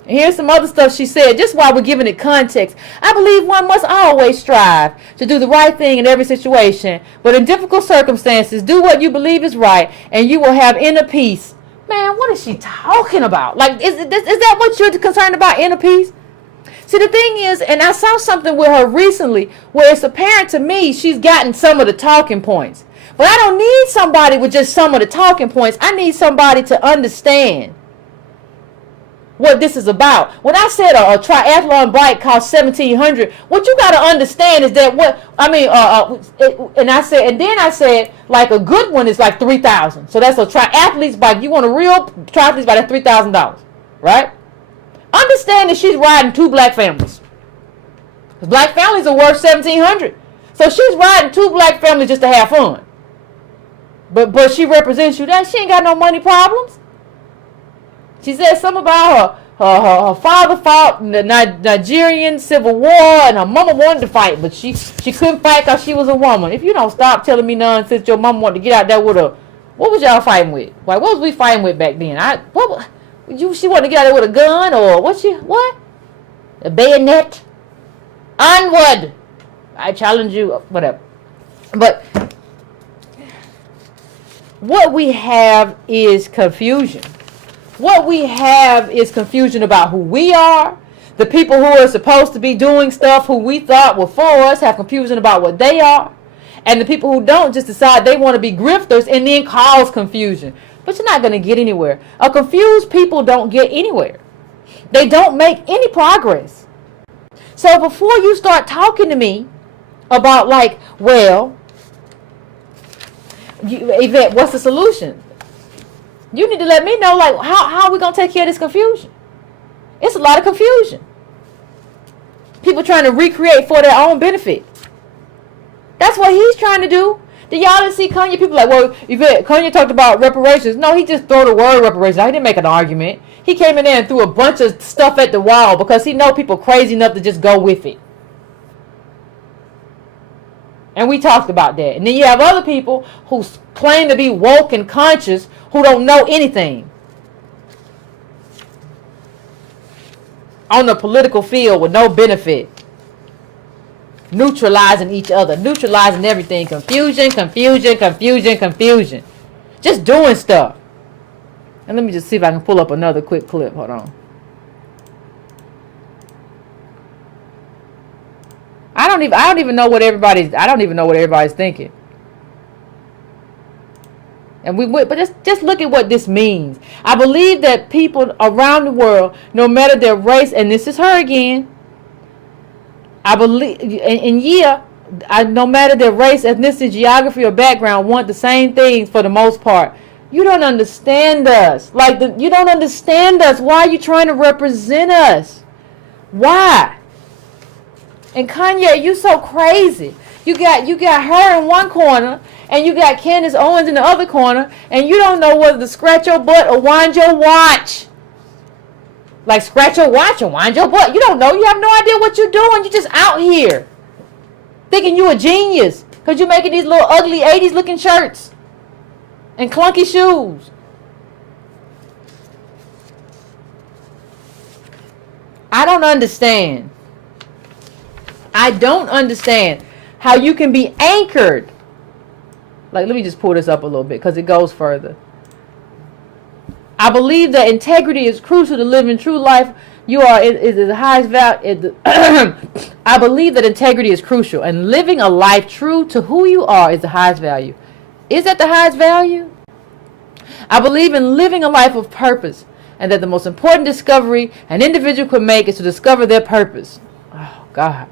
And here's some other stuff she said, just while we're giving it context. I believe one must always strive to do the right thing in every situation, but in difficult circumstances, do what you believe is right, and you will have inner peace. Man, what is she talking about? Like, is that what you're concerned about, inner peace? See, the thing is, and I saw something with her recently where it's apparent to me she's gotten some of the talking points. But I don't need somebody with just some of the talking points. I need somebody to understand what this is about. When I said a triathlon bike costs $1,700, what you got to understand is that then I said like a good one is like $3,000. So that's a triathlete's bike. You want a real triathlete's bike, that's $3,000, right? Understand that she's riding 2 black families. Because black families are worth $1,700. So she's riding 2 black families just to have fun. But she represents you. That she ain't got no money problems. She said something about her father fought in the Nigerian Civil War and her mama wanted to fight, but she couldn't fight because she was a woman. If you don't stop telling me nonsense, your mama wanted to get out there with a, what was y'all fighting with? Like, what was we fighting with back then? She wanted to get out there with a gun or what? A bayonet? Onward! I challenge you, whatever. But what we have is confusion. What we have is confusion about who we are. The people who are supposed to be doing stuff who we thought were for us have confusion about what they are. And the people who don't just decide they want to be grifters and then cause confusion. But you're not going to get anywhere. A confused people don't get anywhere. They don't make any progress. So before you start talking to me about like, well, Yvette, what's the solution? You need to let me know, like, how are we going to take care of this confusion? It's a lot of confusion. People trying to recreate for their own benefit. That's what he's trying to do. Did y'all didn't see Kanye? People like, well, Yvette, Kanye talked about reparations. No, he just threw the word reparations. He didn't make an argument. He came in there and threw a bunch of stuff at the wall because he know people crazy enough to just go with it. And we talked about that. And then you have other people who claim to be woke and conscious who don't know anything on the political field with no benefit. Neutralizing each other. Neutralizing everything. Confusion. Just doing stuff. And let me just see if I can pull up another quick clip. Hold on. I don't even know what everybody's thinking. And but just look at what this means. I believe that people around the world, no matter their race, and this is her again. I believe, no matter their race, ethnicity, geography, or background, want the same things for the most part. You don't understand us. You don't understand us. Why are you trying to represent us? Why? And Kanye, you so crazy. You got her in one corner, and you got Candace Owens in the other corner, and you don't know whether to scratch your butt or wind your watch. Like scratch your watch or wind your butt. You don't know. You have no idea what you're doing. You're just out here. thinking you a genius because you're making these little ugly 80s looking shirts and clunky shoes. I don't understand. I don't understand how you can be anchored. Like, let me just pull this up a little bit because it goes further. I believe that integrity is crucial to living true life. You are is the highest value. I believe that integrity is crucial, and living a life true to who you are is the highest value. Is that the highest value? I believe in living a life of purpose, and that the most important discovery an individual could make is to discover their purpose. Oh, God.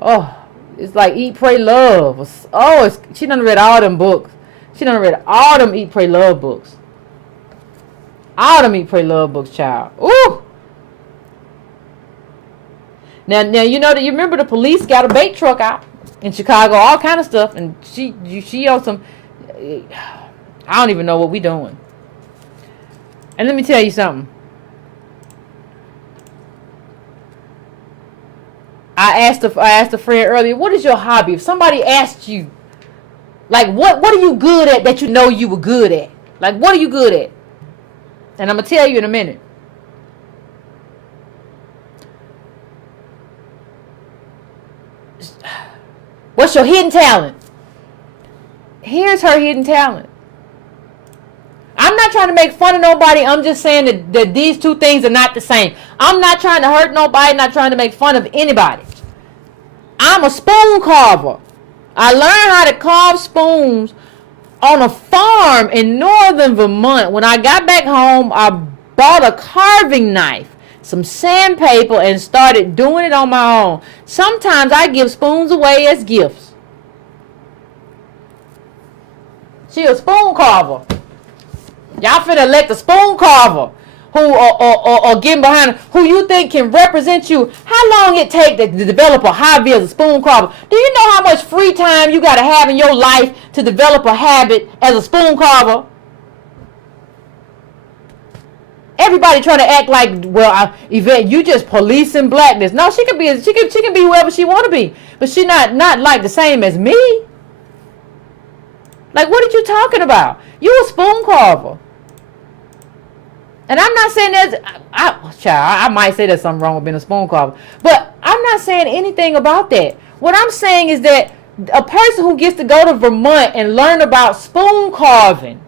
Oh, it's like Eat, Pray, Love. Oh, she done read all them books. She done read all them Eat, Pray, Love books. All them Eat, Pray, Love books, child. Ooh. Now you know that you remember the police got a bait truck out in Chicago, all kind of stuff, and she on some. I don't even know what we doing. And let me tell you something. I asked a friend earlier, what is your hobby? If somebody asked you, like, what are you good at that you know you were good at? Like, what are you good at? And I'm going to tell you in a minute. What's your hidden talent? Here's her hidden talent. I'm not trying to make fun of nobody. I'm just saying that these two things are not the same. I'm not trying to hurt nobody, not trying to make fun of anybody. I'm a spoon carver. I learned how to carve spoons on a farm in northern Vermont. When I got back home, I bought a carving knife, some sandpaper, and started doing it on my own. Sometimes I give spoons away as gifts. She a spoon carver. Y'all finna elect a spoon carver who or getting behind who you think can represent you. How long it take to develop a hobby as a spoon carver? Do you know how much free time you got to have in your life to develop a habit as a spoon carver? Everybody trying to act like, well, Yvette, you just policing blackness. No, she can be whoever she want to be, but she not like the same as me. Like, what are you talking about? You a spoon carver. And I'm not saying I might say there's something wrong with being a spoon carver, but I'm not saying anything about that. What I'm saying is that a person who gets to go to Vermont and learn about spoon carving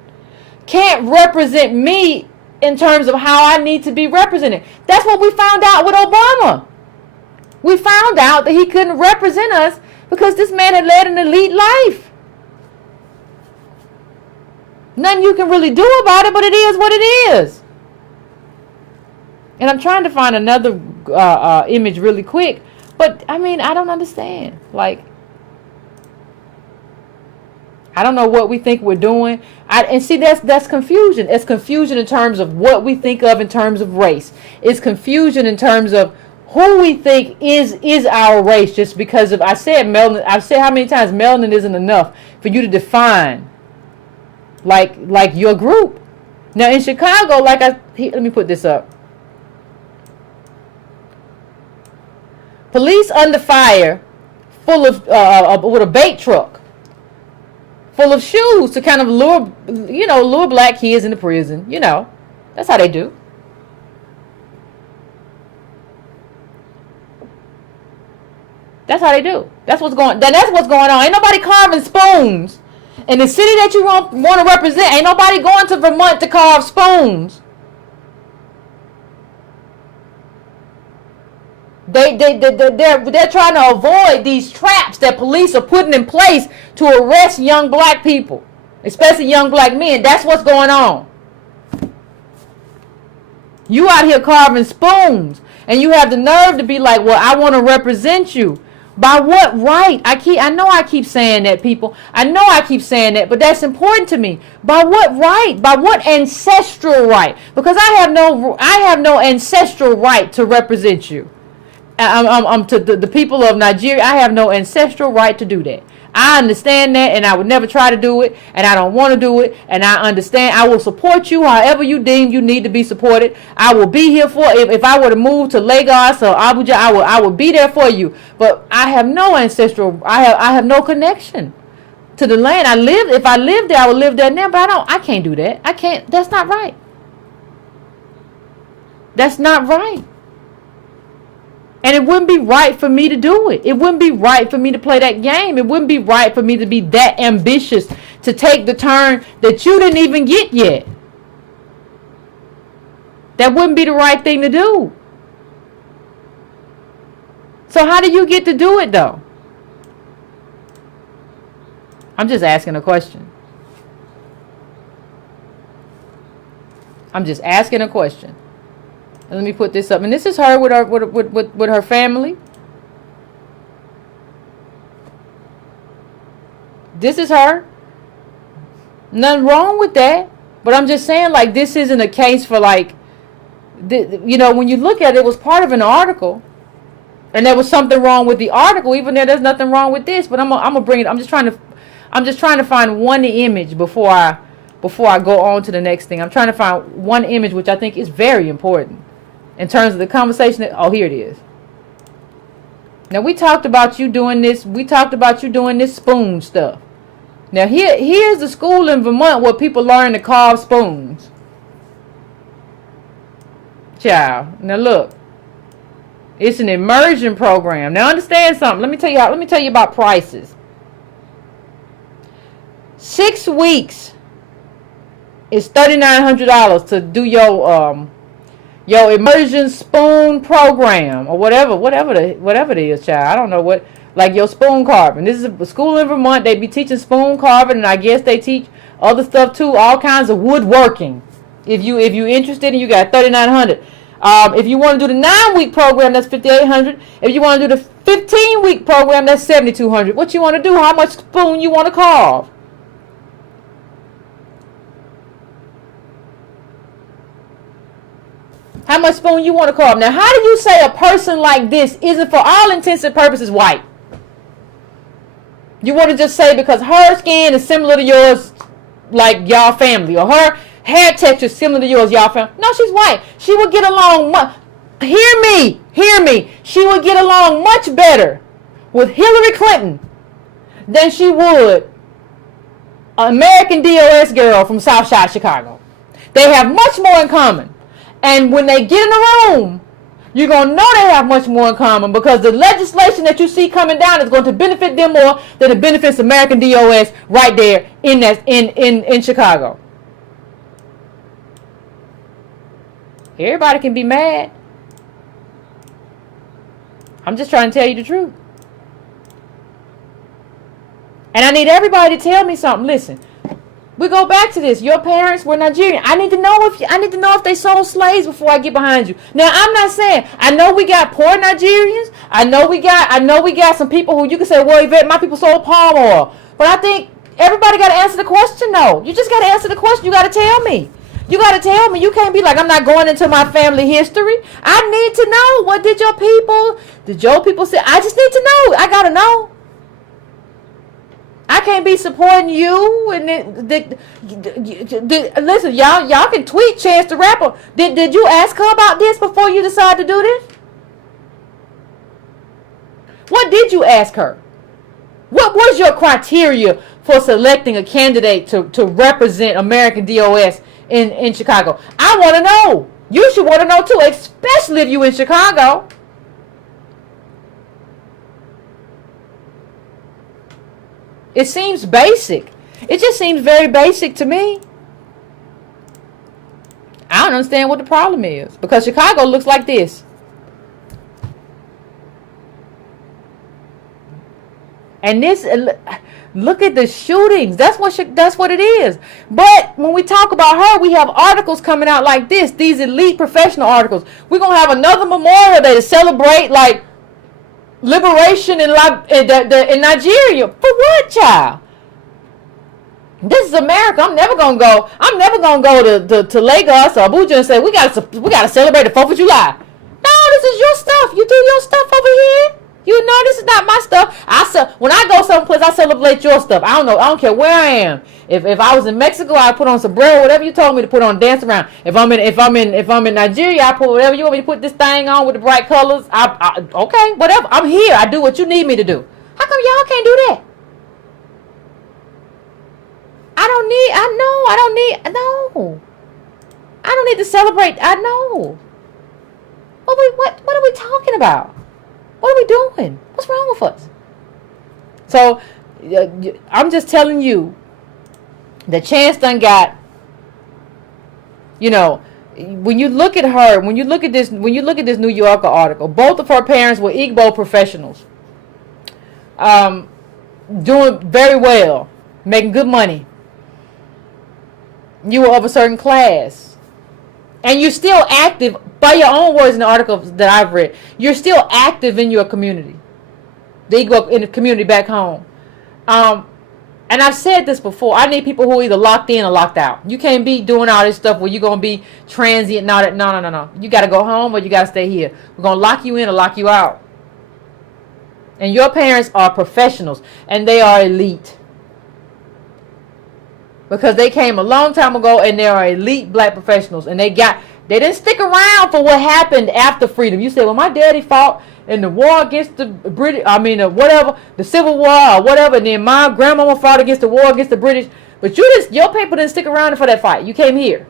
can't represent me in terms of how I need to be represented. That's what we found out with Obama. We found out that he couldn't represent us because this man had led an elite life. Nothing you can really do about it, but it is what it is. And I'm trying to find another image really quick. But, I mean, I don't understand. Like, I don't know what we think we're doing. And see, that's confusion. It's confusion in terms of what we think of in terms of race. It's confusion in terms of who we think is our race. Just because of, I've said how many times melanin isn't enough for you to define like your group. Now in Chicago, let me put this up. Police under fire, full of with a bait truck, full of shoes to kind of lure black kids into prison. You know, that's how they do. That's how they do. That's what's going on. Ain't nobody carving spoons. In the city that you want to represent, ain't nobody going to Vermont to carve spoons. They're trying to avoid these traps that police are putting in place to arrest young black people, especially young black men. That's what's going on. You out here carving spoons, and you have the nerve to be like, well, I want to represent you. By what right? I know I keep saying that, people. I know I keep saying that, but that's important to me. By what right? By what ancestral right? Because I have no ancestral right to represent you. To the people of Nigeria, I have no ancestral right to do that. I understand that, and I would never try to do it, and I don't want to do it, and I understand. I will support you however you deem you need to be supported. I will be here for, if I were to move to Lagos or Abuja, I would be there for you. But I have no ancestral, I have no connection to the land. If I lived there, I would live there now, but I can't do that. I can't, that's not right. That's not right. And it wouldn't be right for me to do it. It wouldn't be right for me to play that game. It wouldn't be right for me to be that ambitious to take the turn that you didn't even get yet. That wouldn't be the right thing to do. So how do you get to do it though? I'm just asking a question. I'm just asking a question. Let me put this up. And this is her with her family. This is her. Nothing wrong with that. But I'm just saying, like, this isn't a case for, like, you know, when you look at it, it was part of an article. And there was something wrong with the article. Even though there's nothing wrong with this. But I'm gonna bring it. I'm just trying to find one image before I go on to the next thing. I'm trying to find one image which I think is very important. In terms of the conversation, oh, here it is. Now, we talked about you doing this. We talked about you doing this spoon stuff. Now, here's the school in Vermont where people learn to carve spoons. Child. Now, look. It's an immersion program. Now, understand something. Let me tell you about prices. 6 weeks is $3,900 to do your immersion spoon program or whatever it is, child. I don't know what, like your spoon carving. This is a school in Vermont. They be teaching spoon carving, and I guess they teach other stuff too, all kinds of woodworking. If you interested, and you got $3,900. If you want to do the 9-week program, that's $5,800. If you want to do the 15-week program, that's $7,200. What you want to do? How much spoon you want to carve? How much spoon you want to carve? Now, how do you say a person like this isn't, for all intents and purposes, white? You want to just say because her skin is similar to yours, like y'all family, or her hair texture is similar to yours, y'all family. No, she's white. She would get along hear me. She would get along much better with Hillary Clinton than she would an American DOS girl from Southside Chicago. They have much more in common. And when they get in the room, you're going to know they have much more in common, because the legislation that you see coming down is going to benefit them more than it benefits American DOS right there in Chicago. Everybody can be mad. I'm just trying to tell you the truth. And I need everybody to tell me something. Listen. We go back to this. Your parents were Nigerian. I need to know if they sold slaves before I get behind you. Now, I'm not saying, I know we got poor Nigerians. I know we got some people who you can say, well, Yvette, my people sold palm oil. But I think everybody got to answer the question, though. You just got to answer the question. You got to tell me. You got to tell me. You can't be like, I'm not going into my family history. I need to know. What did your people say? I just need to know. I got to know. I can't be supporting you. And listen, y'all can tweet Chance the Rapper. Did you ask her about this before you decided to do this? What did you ask her? What was your criteria for selecting a candidate to represent American DOS in Chicago? I want to know. You should want to know too, especially if you in Chicago. It seems basic. It just seems very basic to me. I don't understand what the problem is, because Chicago looks like this. And this, look at the shootings. That's what it is. But when we talk about her, we have articles coming out like this. These elite professional articles. We're gonna have another Memorial Day to celebrate, like, liberation in Nigeria. For what, child? This is America. I'm never gonna go to Lagos or Abuja and say we gotta celebrate the 4th of July. No, this is your stuff. You do your stuff over here. You know, this is not my stuff. When I go someplace, I celebrate your stuff. I don't care where I am. If I was in Mexico, I put on sombrero, whatever you told me to put on, dance around. If I'm in Nigeria, I put whatever you want me to put this thing on with the bright colors. Okay, whatever. I'm here. I do what you need me to do. How come y'all can't do that? I don't need to celebrate. I know. What are we talking about? What are we doing? What's wrong with us? So, I'm just telling you, the Chance done got, when you look at her, when you look at this New Yorker article, both of her parents were Igbo professionals, doing very well, making good money. You were of a certain class, and you're still active. By your own words in the articles that I've read, you're still active in your community, in the community back home. And I've said this before. I need people who are either locked in or locked out. You can't be doing all this stuff where you're going to be transient and all that. No. You got to go home or you got to stay here. We're going to lock you in or lock you out. And your parents are professionals, and they are elite. Because they came a long time ago, and they are elite black professionals. And they didn't stick around for what happened after freedom. You say, well, my daddy fought in the war against the British, the Civil War or whatever, and then my grandmama fought against the war against the British. But your people didn't stick around for that fight. You came here.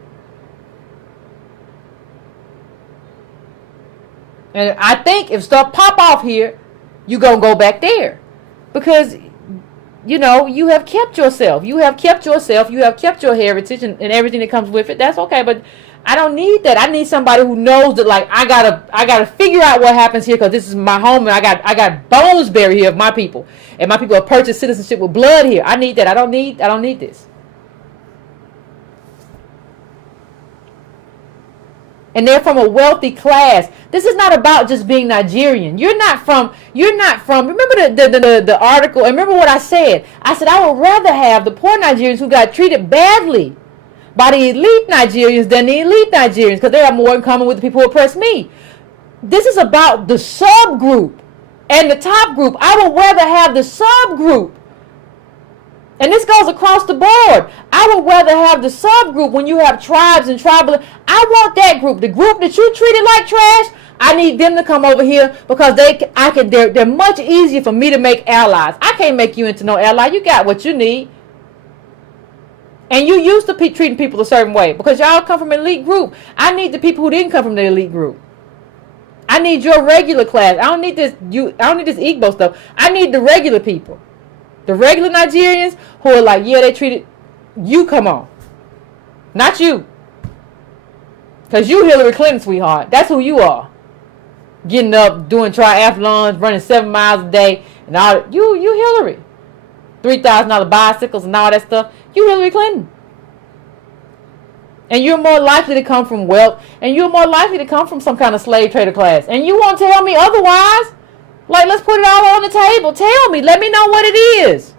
And I think if stuff pop off here, you're going to go back there. Because, you have kept yourself. You have kept your heritage and everything that comes with it. That's okay, but I don't need that. I need somebody who knows that, like, I gotta figure out what happens here because this is my home and I got bones buried here of my people, and my people have purchased citizenship with blood here. I need that. I don't need this. And they're from a wealthy class. This is not about just being Nigerian. You're not from. Remember the article, and remember what I said. I said I would rather have the poor Nigerians who got treated badly by the elite Nigerians than the elite Nigerians, because they have more in common with the people who oppress me. This is about the subgroup and the top group. I would rather have the subgroup. And this goes across the board. I would rather have the subgroup when you have tribes and tribal. I want that group. The group that you treated like trash, I need them to come over here because they're much easier for me to make allies. I can't make you into no ally. You got what you need. And you used to treating people a certain way because y'all come from an elite group. I need the people who didn't come from the elite group. I need your regular class. I don't need this Igbo stuff. I need the regular people. The regular Nigerians who are like, yeah, they treated you. Come on. Not you. Because you Hillary Clinton, sweetheart. That's who you are. Getting up, doing triathlons, running 7 miles a day, and all that. You Hillary. $3,000 bicycles and all that stuff. You Hillary Clinton. And you're more likely to come from wealth, and you're more likely to come from some kind of slave trader class. And you won't tell me otherwise. Like, let's put it all on the table. Tell me. Let me know what it is.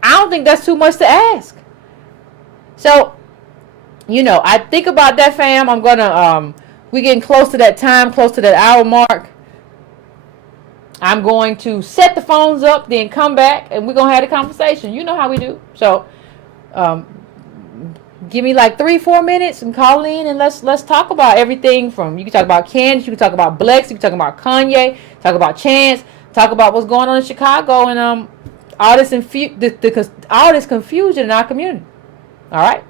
I don't think that's too much to ask. So, I think about that, fam. I'm going to, we're getting close to that time, close to that hour mark. I'm going to set the phones up, then come back, and we're going to have a conversation. You know how we do. So, give me like 3-4 minutes and call in and let's talk about everything from, you can talk about Candace, you can talk about Blexit, you can talk about Kanye, talk about Chance, talk about what's going on in Chicago and all this confusion in our community. All right.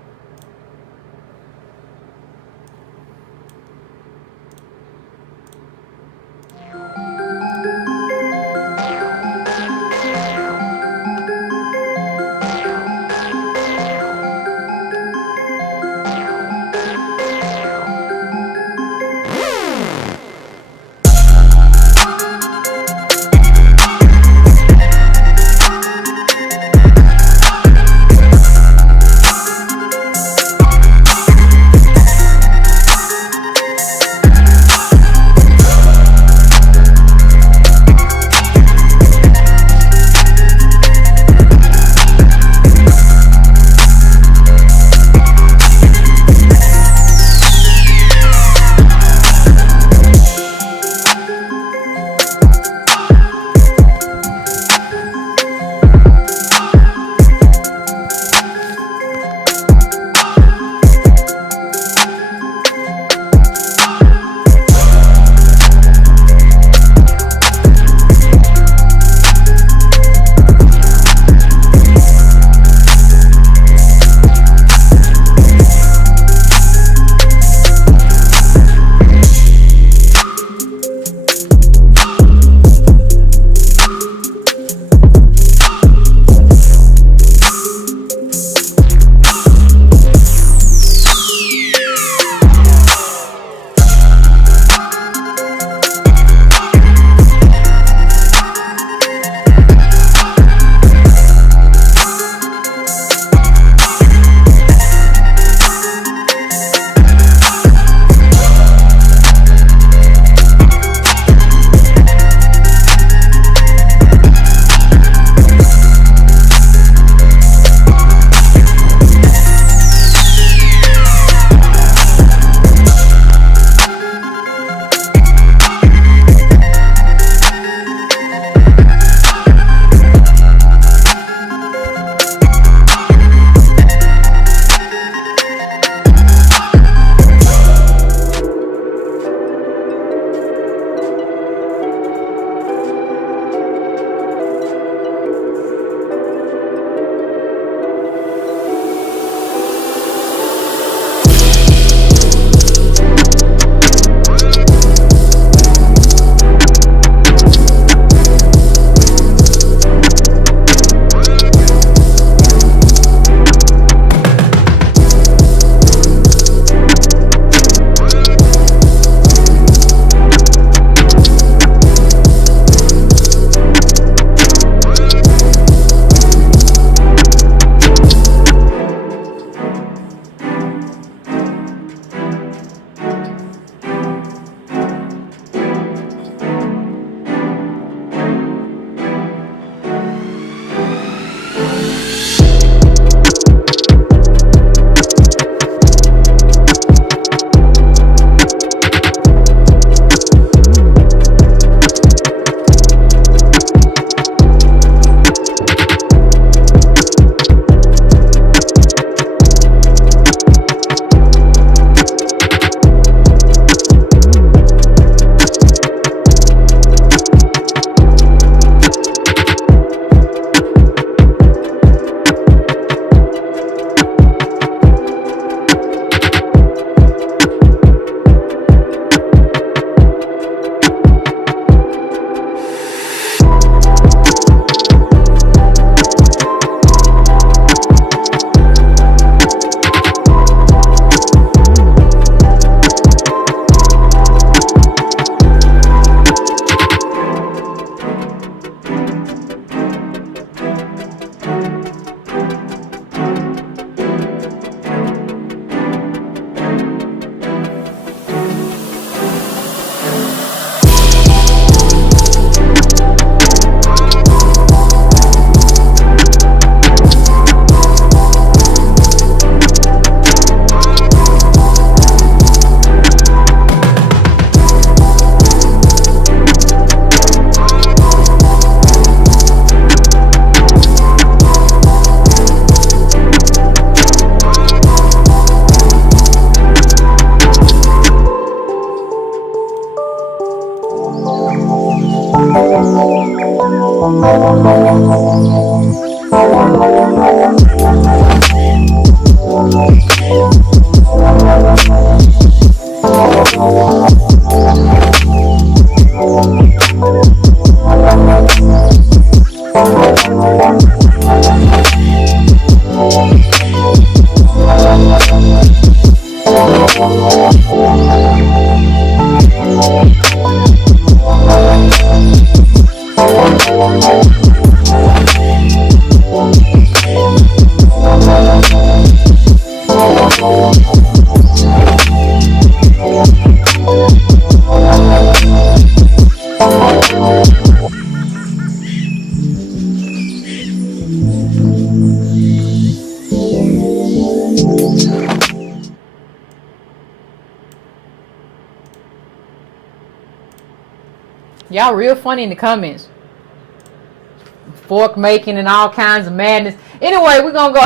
Y'all real funny in the comments. Fork making and all kinds of madness. Anyway, we're gonna go.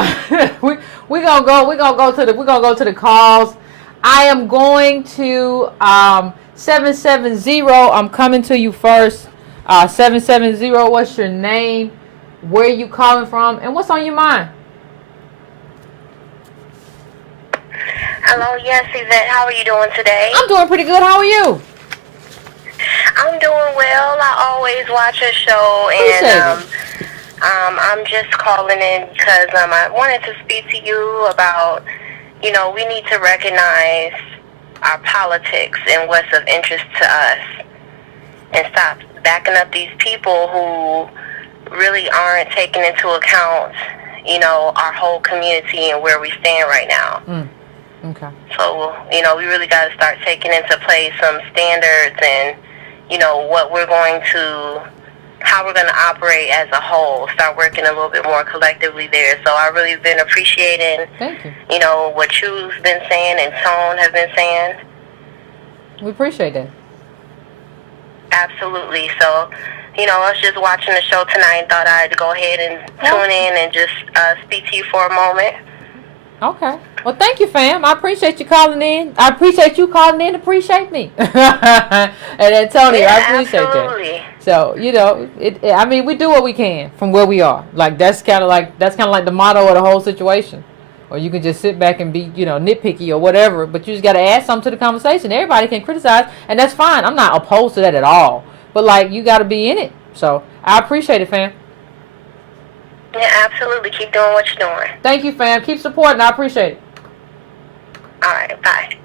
we're gonna go to the calls. I am going to 770. I'm coming to you first. 770. What's your name? Where you calling from? And what's on your mind? Hello, yes, Yvette. How are you doing today? I'm doing pretty good. How are you? I'm doing well. I always watch your show, and I'm just calling in because I wanted to speak to you about, we need to recognize our politics and what's of interest to us, and stop backing up these people who really aren't taking into account, our whole community and where we stand right now. Okay. So, we really got to start taking into play some standards and, what we're going to, how we're going to operate as a whole, start working a little bit more collectively there. So I really been appreciating, thank you. What you've been saying and Tone have been saying. We appreciate that. Absolutely. So, I was just watching the show tonight and thought I'd go ahead and tune in and just speak to you for a moment. Okay. Well, thank you, fam. I appreciate you calling in. I appreciate you calling in to appreciate me. And Antonio, I appreciate absolutely. that. So, I mean, we do what we can from where we are. Like, that's kind of like the motto of the whole situation. Or you can just sit back and be, nitpicky or whatever, but you just got to add something to the conversation. Everybody can criticize, and that's fine. I'm not opposed to that at all. But, like, you got to be in it. So, I appreciate it, fam. Yeah, absolutely. Keep doing what you're doing. Thank you, fam. Keep supporting. I appreciate it. All right. Bye.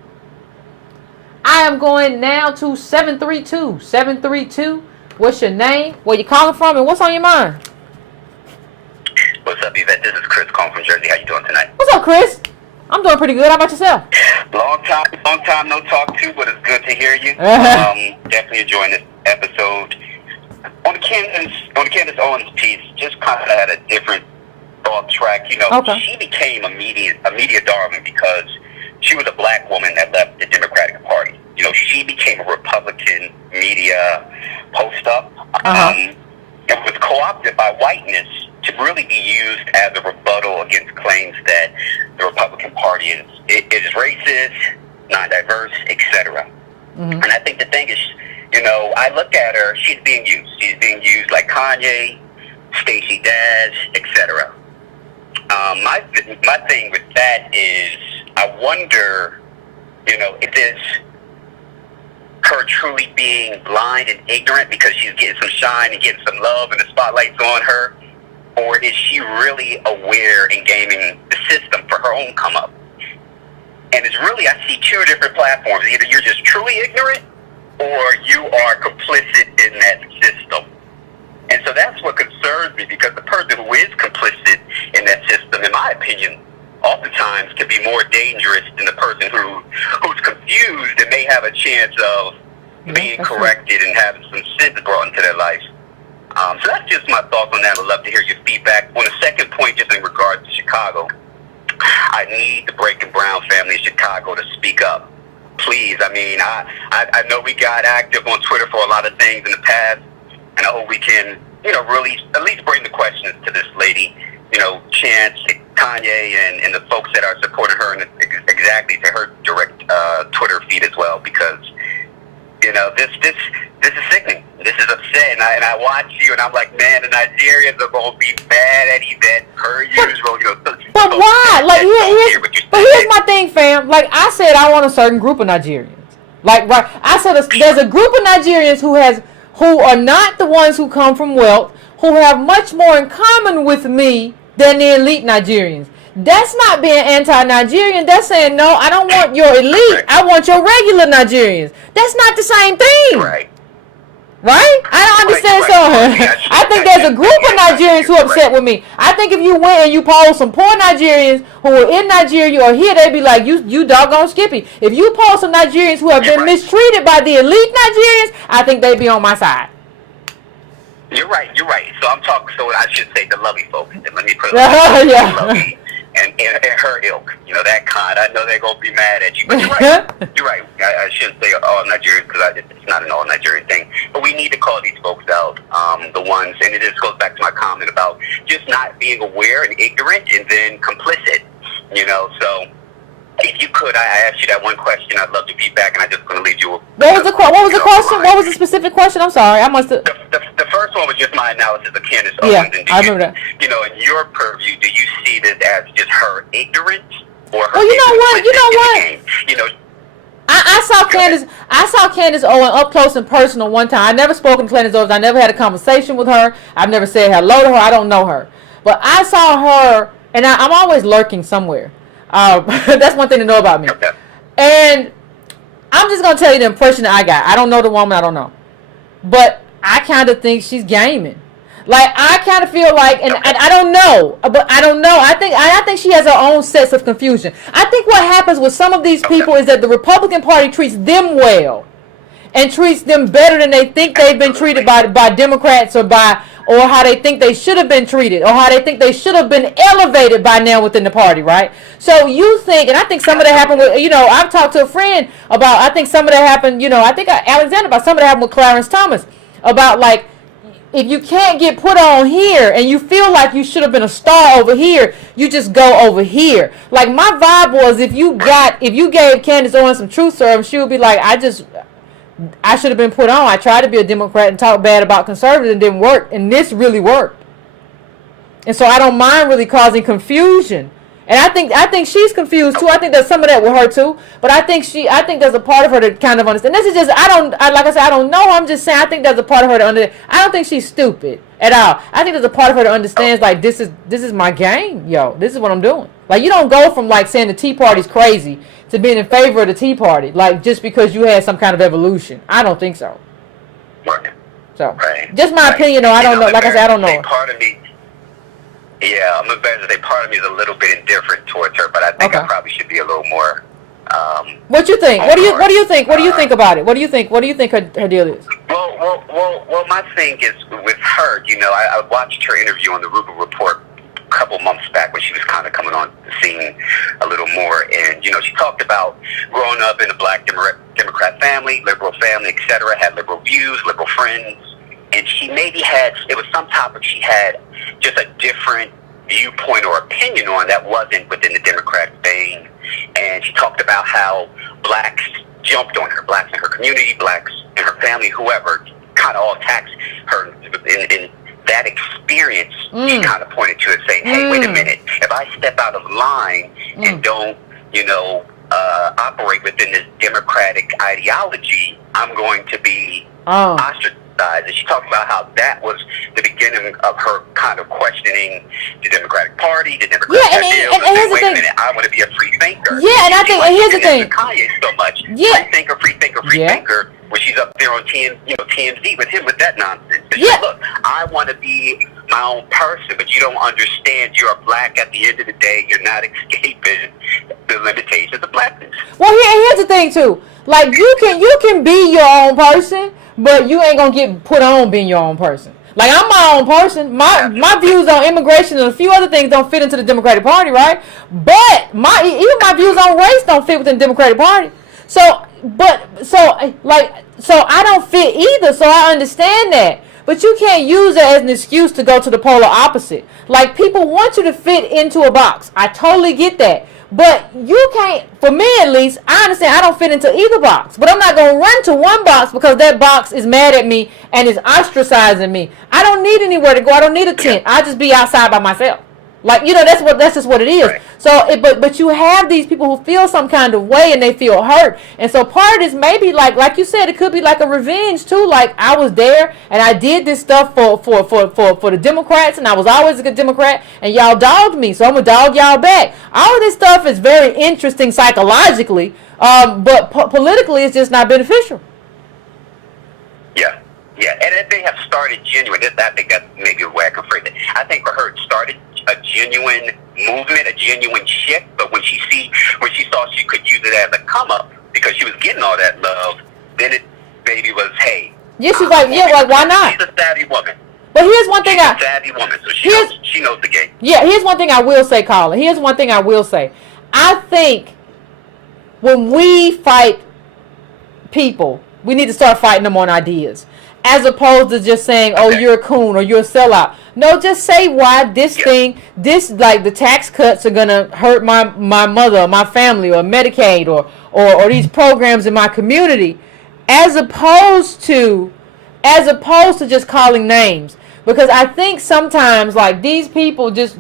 I am going now to 732. 732. What's your name? Where you calling from? And what's on your mind? What's up, Yvette? This is Chris calling from Jersey. How you doing tonight? What's up, Chris? I'm doing pretty good. How about yourself? Long time no talk to, but it's good to hear you. Definitely enjoying this episode. On the Candace Owens piece, just kind of had a different thought track. Okay. She became a media darling because she was a black woman that left the Democratic Party. She became a Republican media post-up. And was co-opted by whiteness to really be used as a rebuttal against claims that the Republican Party is racist, non-diverse, etc. And I think the thing is, I look at her, she's being used. She's being used like Kanye, Stacey Dash, etc. My thing with that is, I wonder, if it's her truly being blind and ignorant because she's getting some shine and getting some love and the spotlight's on her, or is she really aware and gaming the system for her own come up? And it's really, I see two different platforms. Either you're just truly ignorant, or you are complicit in that system. And so that's what concerns me, because the person who is complicit in that system, in my opinion, oftentimes can be more dangerous than the person who's confused and may have a chance of being corrected and having some sense brought into their life. So that's just my thoughts on that. I'd love to hear your feedback. On the second point, just in regards to Chicago, I need the Breaking Brown family in Chicago to speak up. Please, I mean, I know we got active on Twitter for a lot of things in the past, and I hope we can, really at least bring the questions to this lady, Chance, Kanye, and the folks that are supporting her, and exactly to her direct Twitter feed as well, because, this is sickening. this is upsetting. And I watch you, and I'm like, man, the Nigerians are going to be mad at Yvette per usual. You know, but why? Like, here's my thing, fam. Like, I said I want a certain group of Nigerians. Like, right, I said there's a group of Nigerians who are not the ones who come from wealth, who have much more in common with me than the elite Nigerians. That's not being anti-Nigerian. That's saying, no, I don't want your elite. I want your regular Nigerians. That's not the same thing. Right. Right? I don't understand. So I think there's a group of Nigerians who are upset with me. I think if you went and you polled some poor Nigerians who are in Nigeria or here, they'd be like, you doggone Skippy. If you poll some Nigerians who have been mistreated by the elite Nigerians, I think they'd be on my side. You're right. So I'm talking, so I should say the lovey folks. Let me put it like lovey and her ilk. You know, that kind. I know they're going to be mad at you. But you're right. You're right. I shouldn't say all Nigerians because it's not an all Nigerian thing. But we need to call these folks out. The ones, and it just goes back to my comment about just not being aware and ignorant and then complicit. You know, so if you could, I asked you that one question. I'd love to feedback, and I'm just going to leave you. What was the question? What was the specific question? I'm sorry. I must have. The first one was just my analysis of Candace Owens. Yeah, I remember that. You know, in your purview, do you see this as just her ignorance or her? Well, you know what? You know, I saw Candace Owens up close and personal one time. I never spoken to Candace Owens. I never had a conversation with her. I've never said hello to her. I don't know her, but I saw her, and I'm always lurking somewhere. That's one thing to know about me. Okay. And I'm just gonna tell you the impression that I got. I don't know the woman. I don't know, but I kind of think she's gaming. Like, I kind of feel like, and I don't know, but I don't know. I think she has her own sets of confusion. I think what happens with some of these people is that the Republican Party treats them well and treats them better than they think they've been treated by Democrats or how they think they should have been treated or how they think they should have been elevated by now within the party, right? So you think, and I think some of that happened with, you know, I've talked to a friend about, I think some of that happened, you know, I think Alexander about some of that happened with Clarence Thomas about, like, if you can't get put on here and you feel like you should have been a star over here, you just go over here. Like, my vibe was if you gave Candace Owens some truth serum, she would be like, I should have been put on. I tried to be a Democrat and talk bad about conservatives and it didn't work. And this really worked. And so I don't mind really causing confusion. And I think she's confused too. I think there's some of that with her too. But I think there's a part of her to kind of understand. This is just, like I said, I don't know. I'm just saying I think there's a part of her to understand. I don't think she's stupid at all. I think there's a part of her that understands, like, this is my game, yo. This is what I'm doing. Like, you don't go from, like, saying the Tea Party's crazy to being in favor of the Tea Party, like, just because you had some kind of evolution. I don't think so. Right. So, just my opinion, though. I don't know. Like I said, I don't know. Part of me, yeah, I'm embarrassed to say part of me is a little bit indifferent towards her, but I think I probably should be a little more. What you think? What do you think? What do you think about it? What do you think? What do you think her deal is? Well, my thing is with her. You know, I watched her interview on the Ruger Report a couple months back when she was kind of coming on the scene a little more, and you know, she talked about growing up in a black Democrat family, liberal family, etc. Had liberal views, liberal friends, and she maybe had, it was some topic she had just a different viewpoint or opinion on that wasn't within the Democratic vein. And she talked about how blacks jumped on her, blacks in her community, blacks in her family, whoever, kind of all attacked her in that experience. She kind of pointed to it saying, hey, wait a minute, if I step out of line and don't, you know, operate within this Democratic ideology, I'm going to be ostracized. And she talked about how that was the beginning of her kind of questioning the Democratic Party, the Democratic ideals. And here's the thing. I want to be a free thinker. Yeah, and I think, and here's the thing. Kanye so much. Yeah. Free thinker, when she's up there on TMZ with him with that nonsense. She said, look, I want to be my own person, but you don't understand. You're black. At the end of the day, you're not escaping the limitations of blackness. Well, here's the thing too. Like, you can be your own person, but you ain't gonna get put on being your own person. Like, I'm my own person. My views on immigration and a few other things don't fit into the Democratic Party, right? But even my views on race don't fit within the Democratic Party. So I don't fit either. So I understand that. But you can't use it as an excuse to go to the polar opposite. Like, people want you to fit into a box. I totally get that. But you can't, for me at least, I understand I don't fit into either box. But I'm not going to run to one box because that box is mad at me and is ostracizing me. I don't need anywhere to go. I don't need a tent. I'll just be outside by myself. Like, that's just what it is. Right. So, but you have these people who feel some kind of way and they feel hurt. And so part of this maybe like you said, it could be like a revenge too. Like, I was there and I did this stuff for the Democrats, and I was always a good Democrat, and y'all dogged me, so I'm gonna dog y'all back. All of this stuff is very interesting psychologically, but politically it's just not beneficial. Yeah. Yeah, and if they have started genuine, I think that's maybe a way I can phrase it. I think for her it started a genuine movement, a genuine shift, but when she saw she could use it as a come up because she was getting all that love, then it baby was, hey. Yeah, she's like, why not? She's a savvy woman. But here's one thing she's a savvy woman, so she knows the game. Yeah, here's one thing I will say, Colin. Here's one thing I will say. I think when we fight people, we need to start fighting them on ideas, as opposed to just saying, oh, you're a coon or you're a sellout. No, just say why like the tax cuts are going to hurt my mother or my family or Medicaid or these programs in my community, as opposed to just calling names. Because I think sometimes, like, these people just,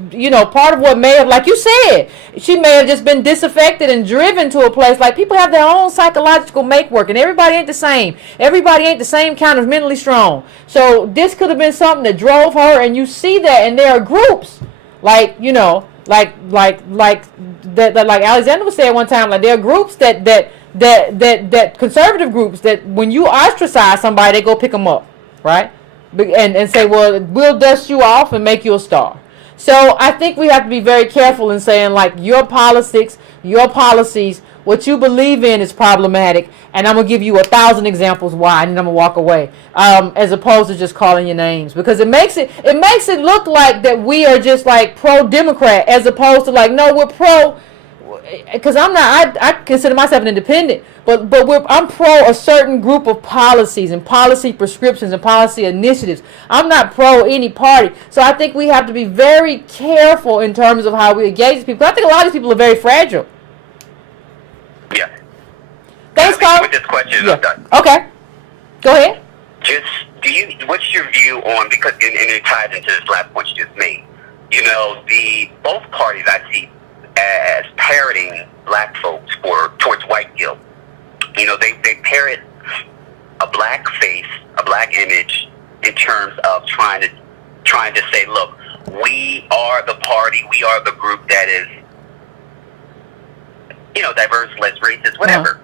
part of what may have, like you said, she may have just been disaffected and driven to a place. Like, people have their own psychological make-work, and everybody ain't the same. Everybody ain't the same kind of mentally strong. So this could have been something that drove her, and you see that, and there are groups, like Alexander was saying one time, like, there are groups that conservative groups that when you ostracize somebody, they go pick them up, right? And say, well, we'll dust you off and make you a star. So I think we have to be very careful in saying, like, your politics, your policies, what you believe in is problematic, and I'm going to give you 1,000 examples why, and then I'm going to walk away, as opposed to just calling your names. Because it makes it look like that we are just, like, pro-Democrat, as opposed to, like, no, we're pro, because I consider myself an independent, but I'm pro a certain group of policies and policy prescriptions and policy initiatives. I'm not pro any party. So I think we have to be very careful in terms of how we engage people. I think a lot of these people are very fragile. Yeah. Thanks, Carl. With this question, I'm done. Okay. Go ahead. What's your view on, because and it ties into this last point you just made, both parties I see as parroting black folks towards white guilt. They parrot a black face, a black image, in terms of trying to say, look, we are the party, we are the group that is, diverse, less racist, whatever.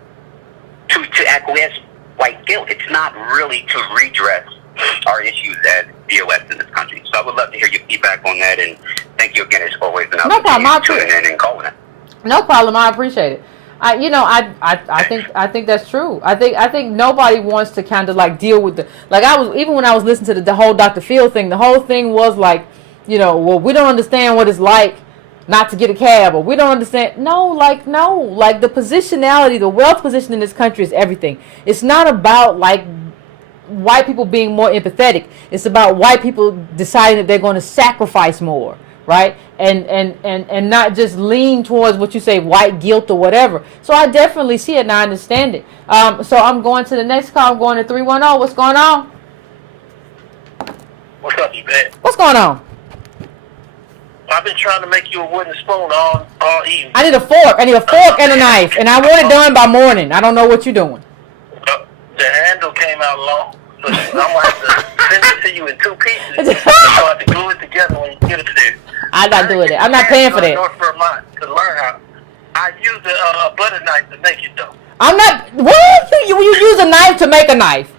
To acquiesce white guilt. It's not really to redress our issues as DOS in this country. So I would love to hear your feedback on that, and thank you again as always. And no problem. I'll tuning in and calling it. No problem. I appreciate it. I think that's true. I think nobody wants to kind of like deal with even when I was listening to the whole Dr. Phil thing, the whole thing was like, well, we don't understand what it's like not to get a cab, or we don't understand. No, the positionality, the wealth position in this country is everything. It's not about like white people being more empathetic. It's about white people deciding that they're going to sacrifice more, right? And not just lean towards what you say, white guilt or whatever. So I definitely see it and I understand it. So I'm going to the next call. I'm going to 310. What's going on? What's up, Yvette? What's going on? I've been trying to make you a wooden spoon all evening. I need a fork. I need a fork and a knife, and I want it done by morning. I don't know what you're doing. The handle came out long, so I'm going to have to send it to you in 2 pieces. So I have to glue it together when you get it there. I'm not doing it. I'm not paying for that. North Carolina to learn how. I use a butter knife to make it, though. I'm not. What? You use a knife to make a knife?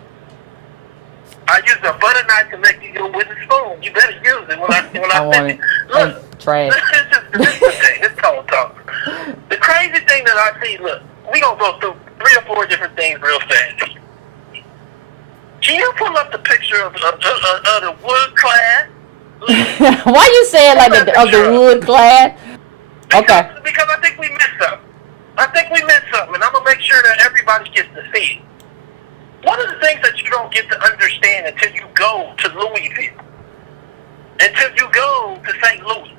I use a butter knife to make you a wooden spoon. You better use it when I send it. Look, trash. This is the thing. It's cold talk. The crazy thing that I see, look, we gonna go through 3 or 4 different things real fast. Can you pull up the picture of the wood clad? Why you saying like of the wood clad? Okay. Because I think we missed something. And I'm gonna make sure that everybody gets to see it. One of the things that you don't get to understand until you go to Louisville, until you go to St. Louis,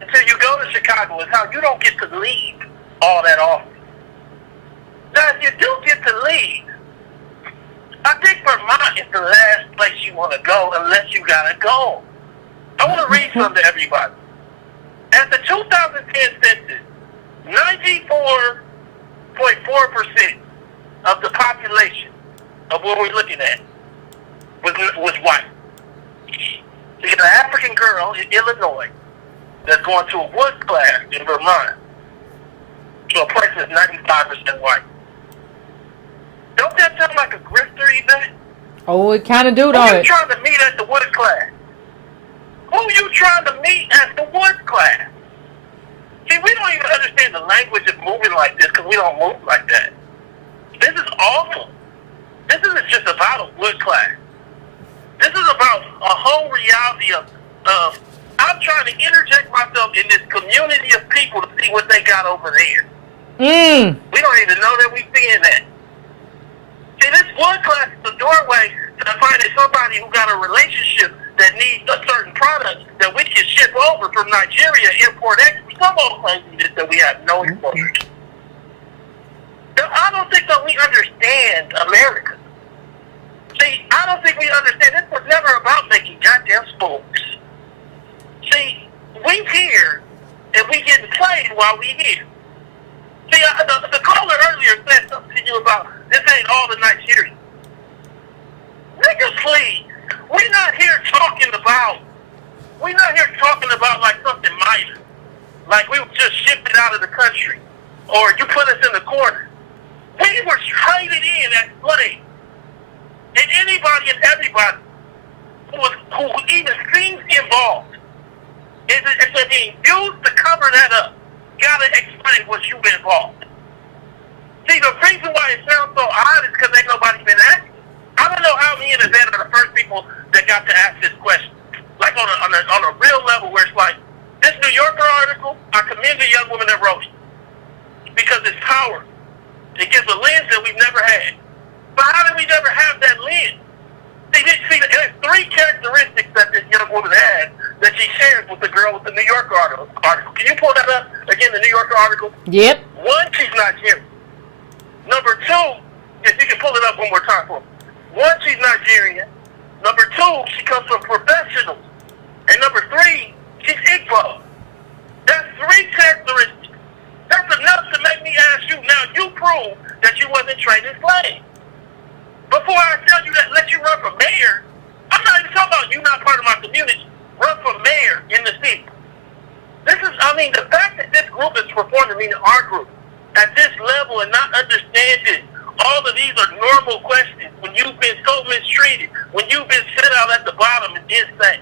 until you go to Chicago, is how you don't get to leave all that often. Now, if you do get to leave, I think Vermont is the last place you want to go unless you got to go. I want to read something to everybody. At the 2010 census, 94.4% of the population of what we're looking at was white. You get an African girl in Illinois that's going to a wood class in Vermont to a place that's 95% white. Don't that sound like a grifter, Yvette? Oh, it kind of do, Who don't you it? trying to meet at the wood class? Who you trying to meet at the wood class? See, we don't even understand the language of moving like this because we don't move like that. This is awful. This isn't just about a wood class. This is about a whole reality of I'm trying to interject myself in this community of people to see what they got over there. We don't even know that we're seeing that. See, this wood class is the doorway to finding somebody who got a relationship that needs a certain product that we can ship over from Nigeria, import, export, some old places that we have no exposure to. Now, I don't think that we understand America. See, I don't think we understand. This was never about making goddamn sports. See, we here, and we getting played while we here. See, the caller earlier said something to you about this ain't all the Nigerians. Nigga, please. We're not here talking about like something minor. Like we were just shipped it out of the country. Or you put us in the corner. We were traded in as slaves. And anybody and everybody who even seems involved, if they're being used to cover that up, gotta explain what you've been involved. See, the reason why it sounds so odd is because ain't nobody been asking. I don't know how me and Yvette are the first people that got to ask this question. Like on a real level where it's like, this New Yorker article, I commend the young woman that wrote it. Because it's power. It gives a lens that we've never had. But how did we never have that lens? See, there's three characteristics that this young woman had that she shares with the girl with the New Yorker article. Can you pull that up? Again, the New Yorker article? Yep. One, she's Nigerian. Number two, if you can pull it up one more time for me. One, she's Nigerian. Number two, she comes from professionals. And number three, she's Igbo. That's three characteristics. That's enough to make me ask you, now you prove that you wasn't trained in slaves. Before I tell you that, let you run for mayor, I'm not even talking about you not part of my community. Run for mayor in the city. This is, the fact that this group is performing, meaning our group, at this level and not understanding all of these are normal questions when you've been so mistreated, when you've been set out at the bottom and insane.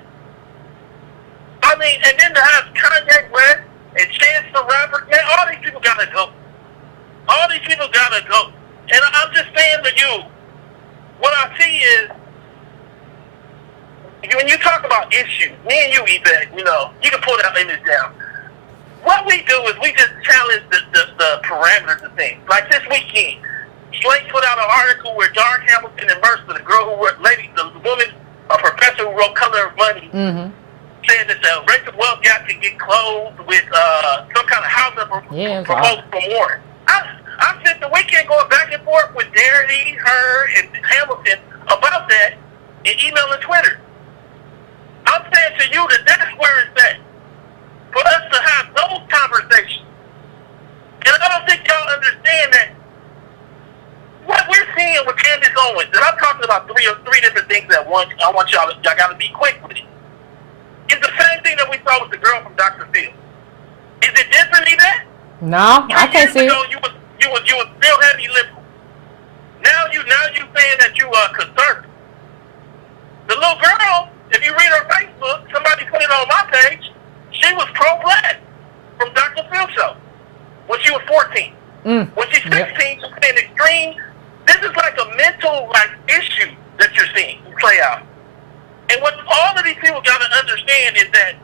And then to have Kanye West and Chance the Rapper, man, all these people gotta go. All these people gotta go. And I'm just saying to you, what I see is, when you talk about issues, me and you, Yvette, you can pull that image down. What we do is we just challenge the parameters of things. Like this weekend, Slate put out an article where Dark Hamilton and Mercer, the girl who wrote, the woman, a professor who wrote Color of Money, said that the racial wealth gap can get closed with some kind of housing proposal from Warren. I spent the weekend going back and forth with Darity, her, and Hamilton about that in email and Twitter. I'm saying to you that that's where it's at. For us to have those conversations. And I don't think y'all understand that what we're seeing with Candace Owens, and I'm talking about three different things at once. I want y'all gotta be quick with it. It's the same thing that we saw with the girl from Dr. Phil. Is it different than that? No, I can't see it. You was still heavy liberal. Now you saying that you are conservative. The little girl, if you read her Facebook, somebody put it on my page, she was pro-black from Dr. Phil show when she was 14. When she's 16, she's saying extreme. This is like a mental issue that you're seeing play out. And what all of these people got to understand is that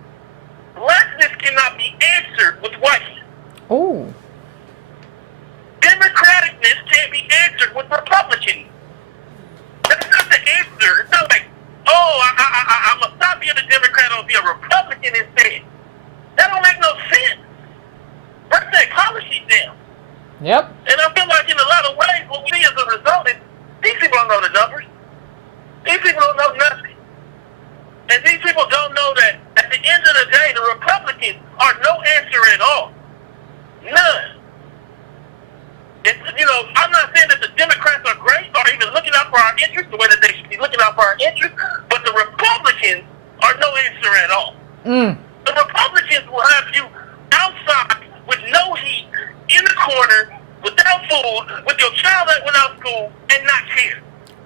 blackness cannot be answered with whiteness. Oh. Democraticness can't be answered with Republicanism. That's not the answer. It's not like, I'm going to stop being a Democrat, I'll be a Republican instead. That don't make no sense. First that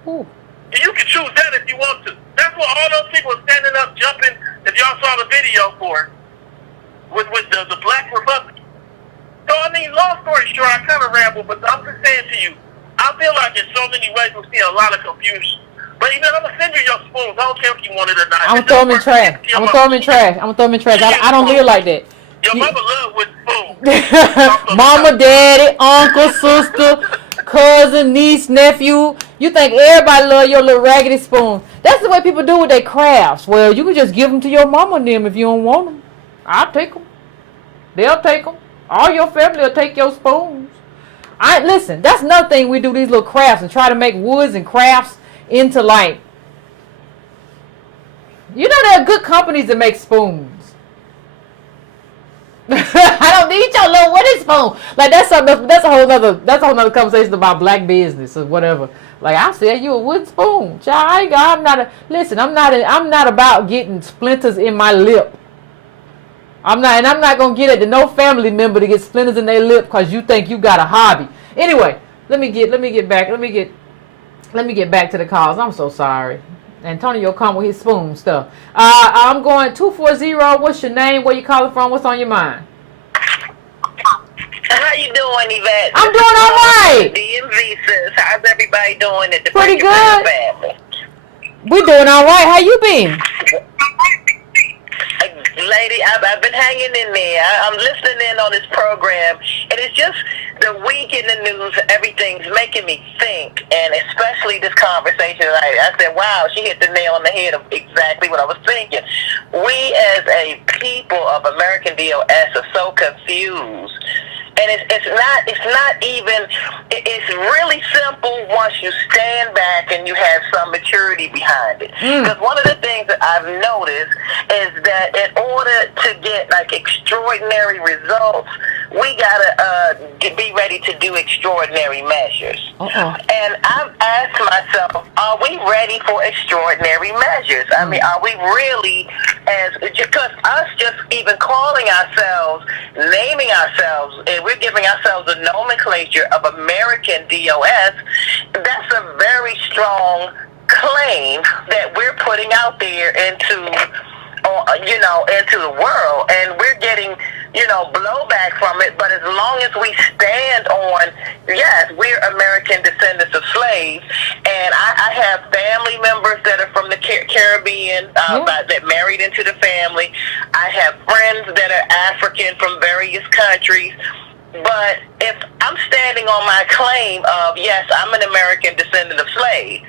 Ooh. You can choose that if you want to. That's what all those people are standing up, jumping, if y'all saw the video for, with the Black Republican. So, I mean, long story short, I kind of ramble, but I'm just saying to you, I feel like in so many ways we're seeing a lot of confusion. But even I'm going to send you your spoons. I don't care if you want it or not. I'm going to throw them in trash. I'm going to throw them in trash. I'm going to throw them in trash. I don't live like that. Your mother love with spoons. Mama, daddy, uncle, sister, cousin, niece, nephew. You think everybody love your little raggedy spoon. That's the way people do with their crafts. Well, you can just give them to your mama and them if you don't want them. I'll take them. They'll take them. All your family will take your spoons. Listen, that's another thing we do, these little crafts and try to make woods and crafts into like, you know, there are good companies that make spoons. I don't need your little wooden spoon. Like that's a whole nother conversation about black business or whatever. Like I'll sell you a wooden spoon. Child, I'm not about getting splinters in my lip. I'm not gonna get it to no family member to get splinters in their lip because you think you got a hobby. Anyway, let me get back to the calls. I'm so sorry. Antonio come with his spoon stuff. I'm going 240. What's your name? Where you calling from? What's on your mind? How you doing, Yvette? I'm doing all right. DMV sis. How's everybody doing at the Pretty good. family? We doing all right. How you been? Lady, I've been hanging in there. I'm listening in on this program, and it's just the week in the news, everything's making me think, and especially this conversation. I said, wow, she hit the nail on the head of exactly what I was thinking. We as a people of American DOS are so confused. And it's really simple once you stand back and you have some maturity behind it. Because one of the things that I've noticed is that in order to get like extraordinary results, we gotta be ready to do extraordinary measures. And I've asked myself, are we ready for extraordinary measures? I mean, are we really, because us just even calling ourselves, naming ourselves, and we're giving ourselves a nomenclature of American DOS, that's a very strong claim that we're putting out there into the world, and we're getting, blowback from it. But as long as we stand on, yes, we're American descendants of slaves, and I have family members that are from the Caribbean that married into the family. I have friends that are African from various countries. But if I'm standing on my claim of, yes, I'm an American descendant of slaves,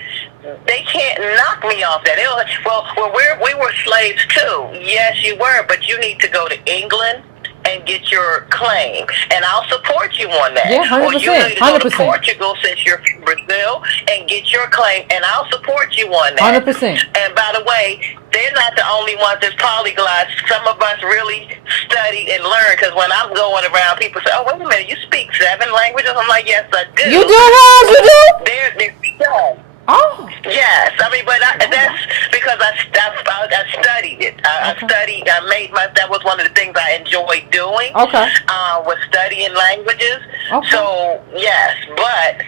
they can't knock me off that. We were slaves too. Yes, you were, but you need to go to England and get your claim, and I'll support you on that. Yeah, 100%. Or you need to go 100%. to Portugal since you're from Brazil and get your claim, and I'll support you on that. 100%. And by the way, they're not the only ones that's polyglots. Some of us really study and learn, because when I'm going around, people say, oh, wait a minute, you speak 7 languages? I'm like, yes, I do. You do, Hans? You do? They're Oh. yes, I mean, but that's because I studied it. I studied. That was one of the things I enjoyed doing. Okay. Was studying languages. Okay. So yes, but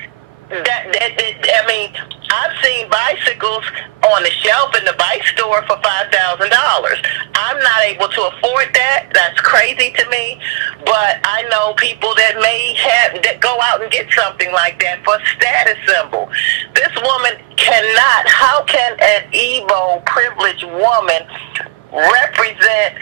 I mean, I've seen bicycles on the shelf in the bike store for $5,000. I'm not able to afford that. That's crazy to me. But I know people that that go out and get something like that for a status symbol. This woman cannot. How can an Igbo privileged woman represent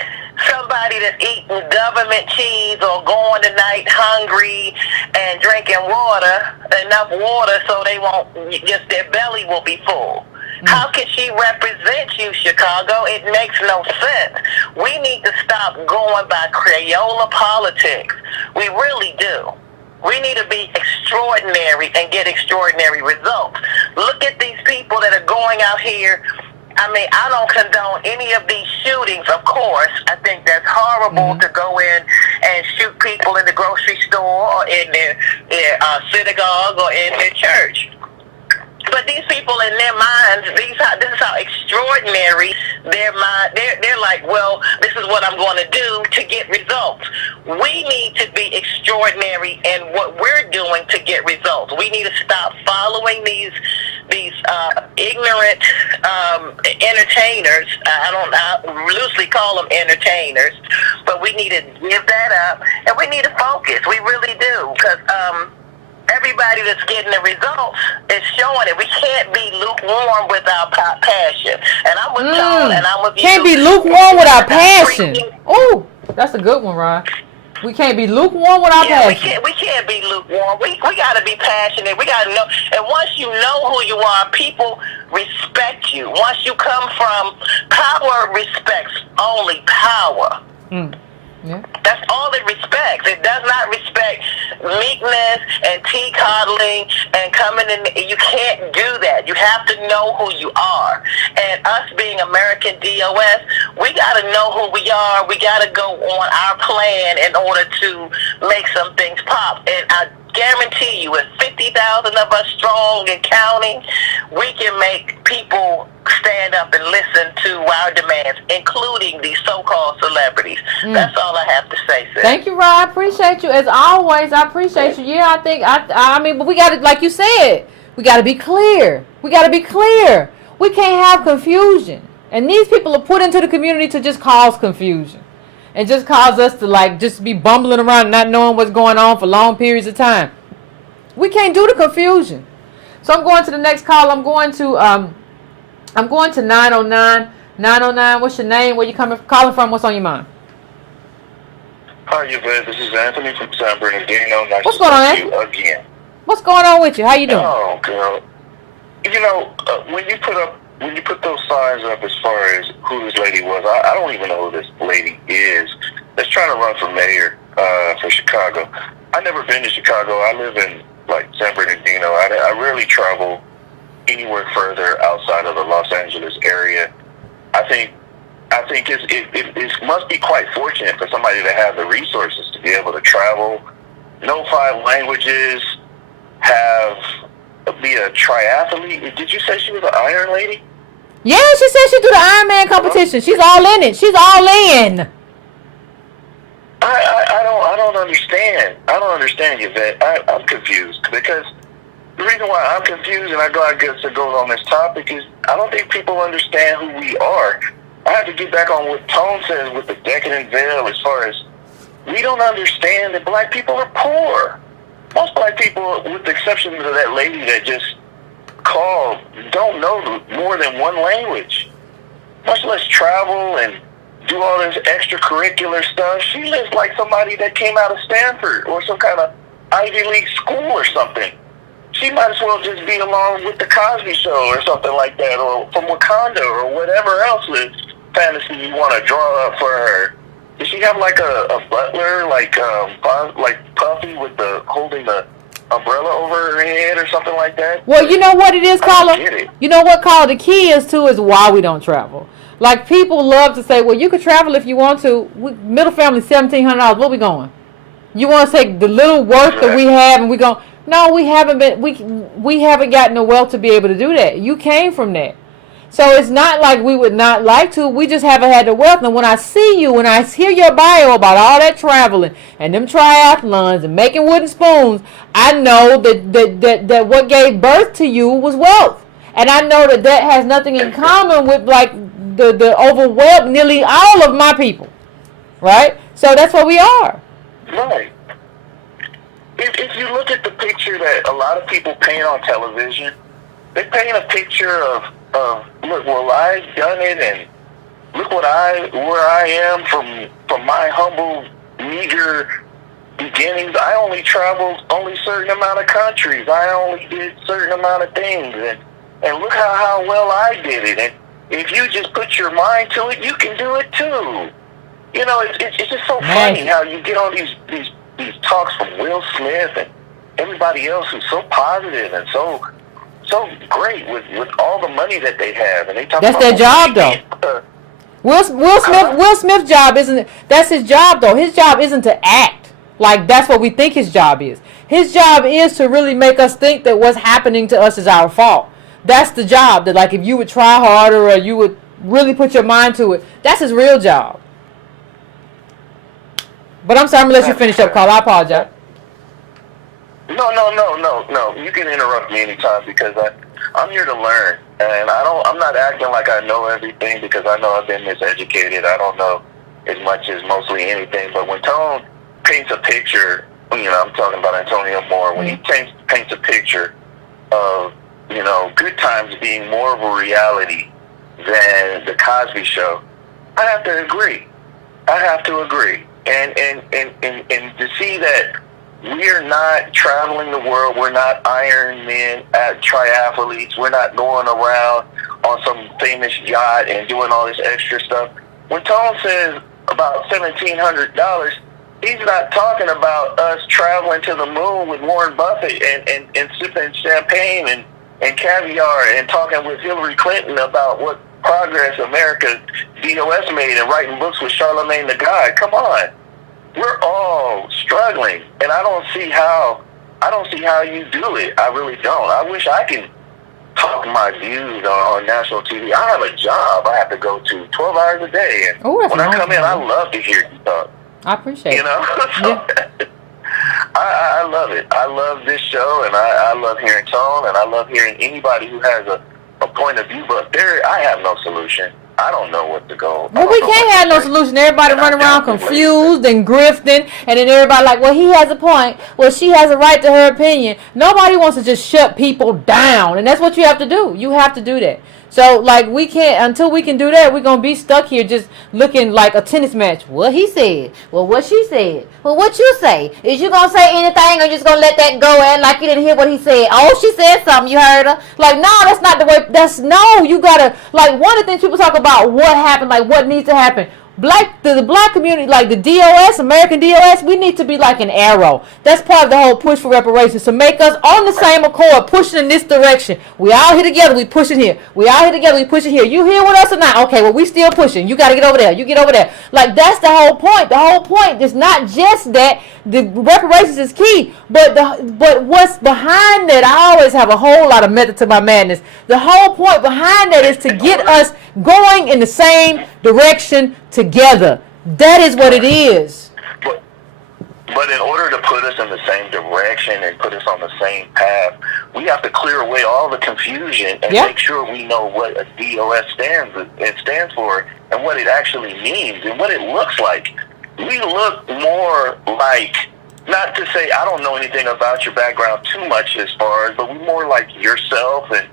somebody that's eating government cheese or going tonight hungry and drinking enough water so their belly will be full? How can she represent you, Chicago? It makes no sense. We need to stop going by Crayola politics. We really do. We need to be extraordinary and get extraordinary results. Look at these people that are going out here. I mean, I don't condone any of these shootings, of course. I think that's horrible to go in and shoot people in the grocery store or in their synagogue or in their church. But these people in their minds, this is how extraordinary their mind. They're like, well, this is what I'm going to do to get results. We need to be extraordinary in what we're doing to get results. We need to stop following these ignorant entertainers. I loosely call them entertainers, but we need to give that up, and we need to focus. We really do, because everybody that's getting the results is showing it. We can't be lukewarm with our passion. And I'm with Tom, and I'm with you. Can't be lukewarm with our passion. Oh, that's a good one, Ron. We can't be lukewarm with our passion. We can't be lukewarm. We got to be passionate. We got to know. And once you know who you are, people respect you. Once you come from power, respects only power. Yeah. That's all it respects. It does not respect meekness and tea coddling and coming in. You can't do that. You have to know who you are. And us being American DOS, we got to know who we are. We got to go on our plan in order to make some things pop. And I guarantee you, with 50,000 of us strong and counting, we can make people stand up and listen to our demands, including these so-called celebrities. That's all I have to say, sis. Thank you, Rod. I appreciate you. As always, I appreciate you. Yeah, I mean, but we got to, like you said, we got to be clear. We got to be clear. We can't have confusion. And these people are put into the community to just cause confusion. And just cause us to, like, just be bumbling around, not knowing what's going on for long periods of time. We can't do the confusion. So I'm going to the next call. I'm going to 909. 909, what's your name? Where you calling from? What's on your mind? Hi, Yvette. This is Anthony from San Bernardino. Nice What's going on, Anthony? you again. What's going on with you? How you doing? Oh, girl. You know, when you put those signs up as far as who this lady was, I don't even know who this lady is that's trying to run for mayor for Chicago. I've never been to Chicago. I live in, like, San Bernardino. I rarely travel anywhere further outside of the Los Angeles area. I think it must be quite fortunate for somebody to have the resources to be able to travel, know 5 languages, be a triathlete. Did you say she was an Iron Lady? Yeah, she said she do the Ironman competition. She's all in it. She's all in. I don't understand. I don't understand, Yvette. I'm confused, because the reason why I'm confused, and I guess it goes on this topic, is I don't think people understand who we are. I have to get back on what Tone says with the decadent veil, as far as we don't understand that black people are poor. Most black people, with the exception of that lady that just called, don't know more than 1 language, much less travel and do all this extracurricular stuff. She lives like somebody that came out of Stanford or some kind of Ivy League school or something. She might as well just be along with the Cosby Show or something like that, or from Wakanda or whatever else is fantasy you want to draw up for her. Does she have like a butler, like Puffy with holding the umbrella over her head or something like that? Well, you know what it is, caller? You know what, caller? The key is, too, is why we don't travel. Like, people love to say, well, you could travel if you want to. Middle family, $1,700. Where we going? You want to take the little worth that we have and we go, no, we haven't been, we haven't gotten the wealth to be able to do that. You came from that. So it's not like we would not like to. We just haven't had the wealth. And when I see you, when I hear your bio about all that traveling and them triathlons and making wooden spoons, I know that what gave birth to you was wealth. And I know that has nothing in common with, like, the overwhelmed nearly all of my people. Right? So that's what we are. Right. If you look at the picture that a lot of people paint on television, they paint a picture of look, well, I've done it, and look where I am from my humble, meager beginnings. I only traveled only certain amount of countries. I only did certain amount of things, and look how well I did it. And if you just put your mind to it, you can do it too. You know, it's just so funny how you get on these talks from Will Smith and everybody else who's so positive and so great with all the money that they have, and they talk that's about their job, though. Will Smith's job isn't. That's his job, though. His job isn't to act like that's what we think his job is. His job is to really make us think that what's happening to us is our fault. That's the job. That, like, if you would try harder or you would really put your mind to it, that's his real job. But I'm sorry, I'm gonna let you finish up, Carl. I apologize. No. You can interrupt me anytime, because I'm here to learn, and I'm not acting like I know everything, because I know I've been miseducated. I don't know as much as mostly anything. But when Tone paints a picture, I'm talking about Antonio Moore, when he paints a picture of, good times being more of a reality than the Cosby Show, I have to agree. And to see that we're not traveling the world, we're not Iron Men triathletes, we're not going around on some famous yacht and doing all this extra stuff. When Tone says about $1,700, he's not talking about us traveling to the moon with Warren Buffett and sipping champagne and caviar and talking with Hillary Clinton about what progress America DOS made and writing books with Charlemagne the God. Come on. We're all struggling, and I don't see how you do it. I really don't. I wish I could talk my views on national TV. I have a job I have to go to 12 hours a day, and when I come in, I love to hear you talk. I appreciate it. So, I love it. I love this show, and I love hearing Tone, and I love hearing anybody who has a point of view. But I have no solution. I don't know what to go. Well, we can't have no solution. Everybody running around confused and grifting, and then everybody like, well, he has a point. Well, she has a right to her opinion. Nobody wants to just shut people down, and that's what you have to do. You have to do that. So, like, we can't, until we can do that, we're going to be stuck here just looking like a tennis match. What he said. Well, what she said. Well, what you say. Is you going to say anything or just going to let that go and like you didn't hear what he said? Oh, she said something. You heard her? Like, no, that's not the way. You got to, like, one of the things people talk about, what happened, like, what needs to happen. The black community, like the DOS, American DOS, we need to be like an arrow. That's part of the whole push for reparations, to make us on the same accord, pushing in this direction. We all here together, we pushing here. We all here together, we pushing here. You here with us or not? Okay, well, we still pushing. You got to get over there. You get over there. Like, that's the whole point. The whole point is not just that the reparations is key, but what's behind that. I always have a whole lot of method to my madness. The whole point behind that is to get us going in the same direction together. That is what it is. But in order to put us in the same direction and put us on the same path, we have to clear away all the confusion and make sure we know what a DOS stands for and what it actually means and what it looks like. We look more like, not to say I don't know anything about your background too much as far as, but we're more like yourself and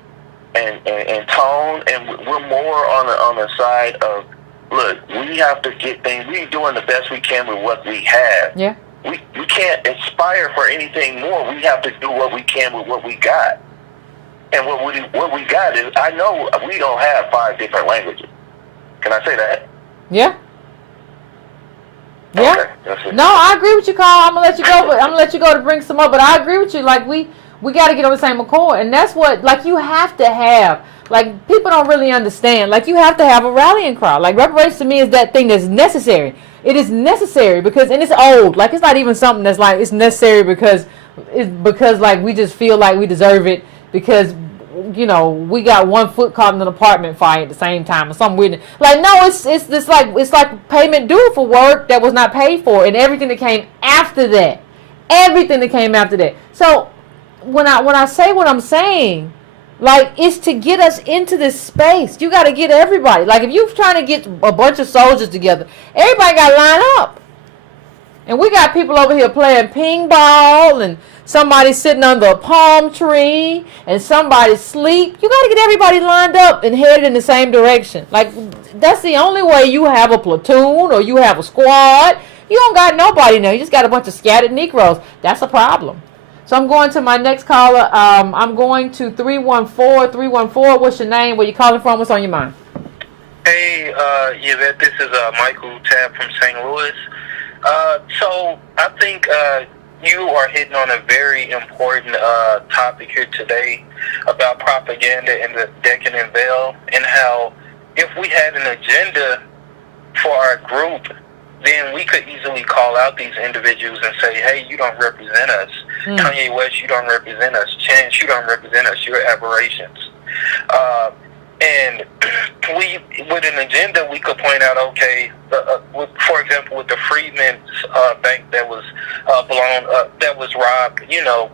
Tone, and we're more on the side of, look, we have to get things, we're doing the best we can with what we have. Yeah. We can't aspire for anything more. We have to do what we can with what we got. And what we got is, I know we don't have 5 different languages. Can I say that? Yeah. Yeah. Okay, no, I agree with you, Carl. I'm gonna let you go, but I'm gonna let you go to bring some up. But I agree with you. Like, we got to get on the same accord, and that's what, like, you have to have. Like, people don't really understand. Like, you have to have a rallying cry. Like, reparations to me is that thing that's necessary. It is necessary because, and it's old. Like, it's not even something that's like, it's necessary because like, we just feel like we deserve it because, we got one foot caught in an apartment fire at the same time or something weird. Like, no, it's like payment due for work that was not paid for, and everything that came after that. Everything that came after that. So, when I say what I'm saying, like, it's to get us into this space. You got to get everybody. Like, if you're trying to get a bunch of soldiers together, everybody got to line up. And we got people over here playing ping ball, and somebody sitting under a palm tree, and somebody sleep. You got to get everybody lined up and headed in the same direction. Like, that's the only way you have a platoon or you have a squad. You don't got nobody now. You just got a bunch of scattered Negroes. That's a problem. So I'm going to my next caller. I'm going to 314. 314, what's your name? Where you calling from? What's on your mind? Hey, Yvette, this is Michael Tabb from St. Louis. So I think you are hitting on a very important topic here today about propaganda and the decadent veil, and how if we had an agenda for our group, then we could easily call out these individuals and say, hey, you don't represent us. Kanye West, you don't represent us. Chance, you don't represent us. You're aberrations. And with an agenda, we could point out, okay, for example, with the Freedmen's Bank that was that was robbed,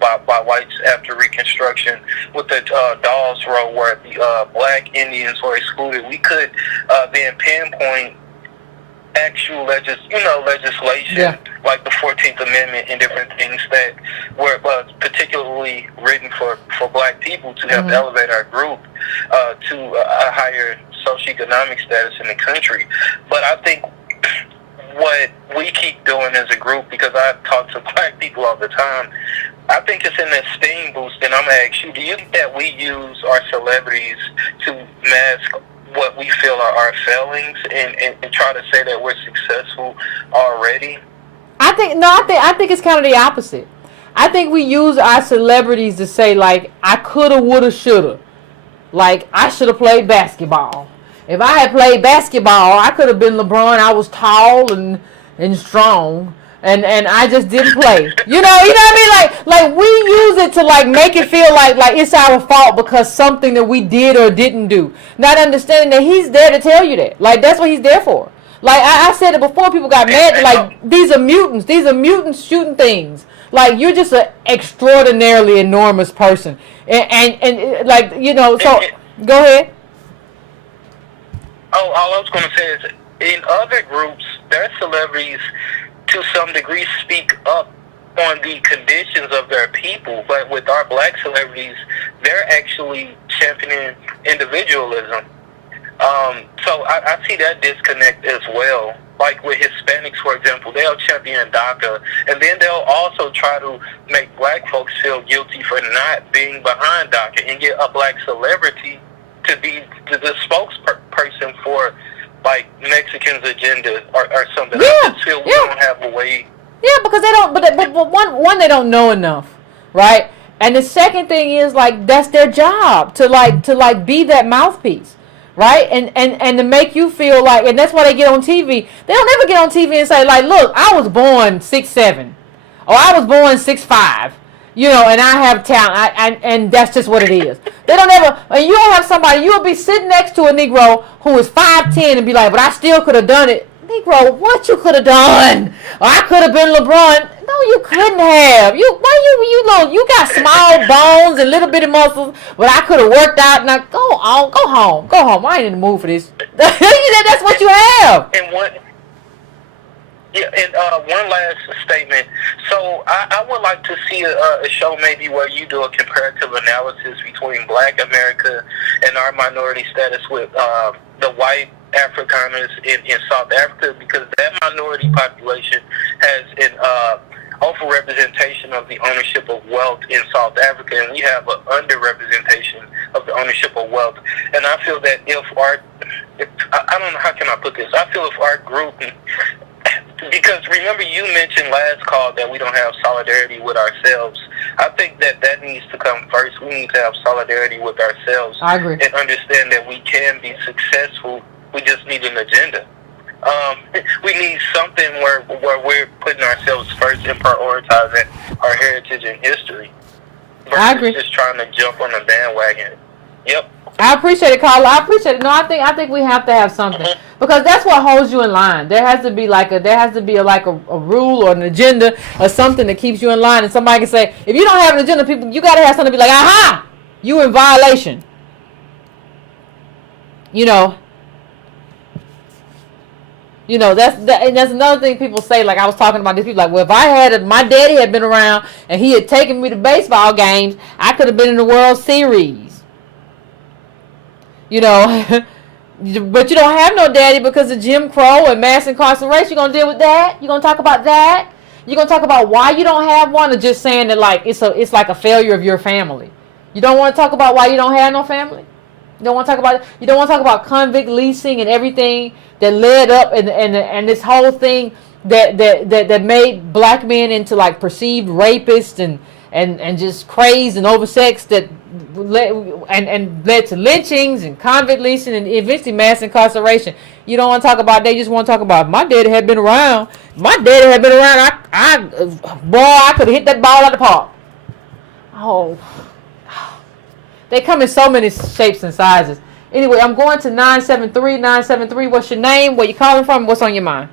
by whites after Reconstruction, with the Dawes Road where the black Indians were excluded, we could then pinpoint actual legislation like the 14th Amendment and different things that were particularly written for black people to help elevate our group to a higher socioeconomic status in the country. But I think what we keep doing as a group, because I talk to black people all the time, I think it's an esteem boost, and I'm going to ask you, do you think that we use our celebrities to mask what we feel are our failings and try to say that we're successful already? I think it's kind of the opposite. I think we use our celebrities to say, like, I coulda, woulda, shoulda. Like, I should have played basketball. If I had played basketball, I could have been LeBron. I was tall and strong, and I just didn't play. You know what I mean? Like we use it to like make it feel like it's our fault because something that we did or didn't do. Not understanding that he's there to tell you that. Like, that's what he's there for. Like I said it before, people got mad. Like, these are mutants. These are mutants shooting things. Like, you're just an extraordinarily enormous person, and like, So go ahead. Oh, all I was going to say is, in other groups, their celebrities, to some degree, speak up on the conditions of their people. But with our black celebrities, they're actually championing individualism. So I see that disconnect as well. Like with Hispanics, for example, they'll champion DACA, and then they'll also try to make black folks feel guilty for not being behind DACA and get a black celebrity to be the spokesperson for, like, Mexicans' agenda or something. Yeah, I just feel we don't have a way. Yeah, because they don't. But one, they don't know enough, right? And the second thing is, like, that's their job to be that mouthpiece, right? And to make you feel like, and that's why they get on TV. They don't ever get on TV and say, like, look, I was born 6'7", or I was born 6'5". And I have talent, and that's just what it is. They don't ever, and you don't have somebody, you'll be sitting next to a Negro who is 5'10" and be like, but I still could have done it. Negro, what you could have done? Or I could have been LeBron. No, you couldn't have. You got small bones and little bitty muscles, but I could have worked out. Now go home. I ain't in the mood for this. That's what you have. And one last statement. So I would like to see a show maybe where you do a comparative analysis between Black America and our minority status with the white Afrikaners in South Africa, because that minority population has an overrepresentation of the ownership of wealth in South Africa, and we have an underrepresentation of the ownership of wealth. And I feel that I don't know, how can I put this? I feel if our group, because remember you mentioned last call that we don't have solidarity with ourselves. I think that needs to come first. We need to have solidarity with ourselves. I agree. And understand that we can be successful. We just need an agenda. We need something where we're putting ourselves first and prioritizing our heritage and history. I agree. Just trying to jump on the bandwagon. Yep. I appreciate it, Carla. I appreciate it. No, I think we have to have something, because that's what holds you in line. There has to be a rule or an agenda or something that keeps you in line. And somebody can say, if you don't have an agenda, people, you got to have something to be like, aha, you in violation. That's another thing people say. Like, I was talking about these people, like, well, if my daddy had been around and he had taken me to baseball games, I could have been in the World Series. But you don't have no daddy because of Jim Crow and mass incarceration. You're going to deal with that? You're going to talk about that? You're going to talk about why you don't have one, or just saying that, like, it's like a failure of your family? You don't want to talk about why you don't have no family? You don't want to talk about convict leasing and everything that led up and this whole thing that made black men into, like, perceived rapists and just crazed and oversexed, that led to lynchings and convict leasing and eventually mass incarceration. You don't want to talk about that. You just want to talk about, my daddy had been around. I could have hit that ball out the park. Oh, they come in so many shapes and sizes. Anyway, I'm going to 973. 973, what's your name? Where you calling from? What's on your mind?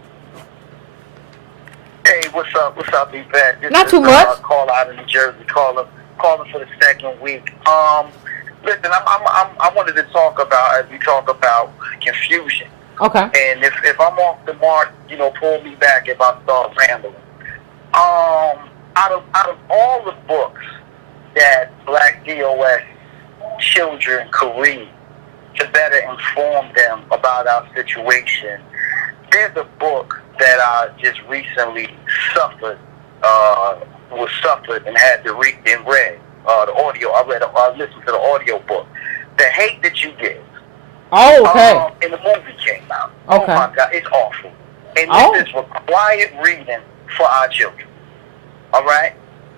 Hey, what's up? What's up, Yvette? This Not is, too much. Call out of New Jersey. Calling for the second week. Listen, I wanted to talk about, as we talk about confusion. Okay. And if I'm off the mark, pull me back if I start rambling. Out of all the books that Black DOS children could read to better inform them about our situation, there's a book that I just recently suffered and had to read and read the audio. I listened to the audio book, The Hate That You Give. Oh, okay. And the movie came out. Okay. Oh my God, it's awful. And this is required reading for our children. All right?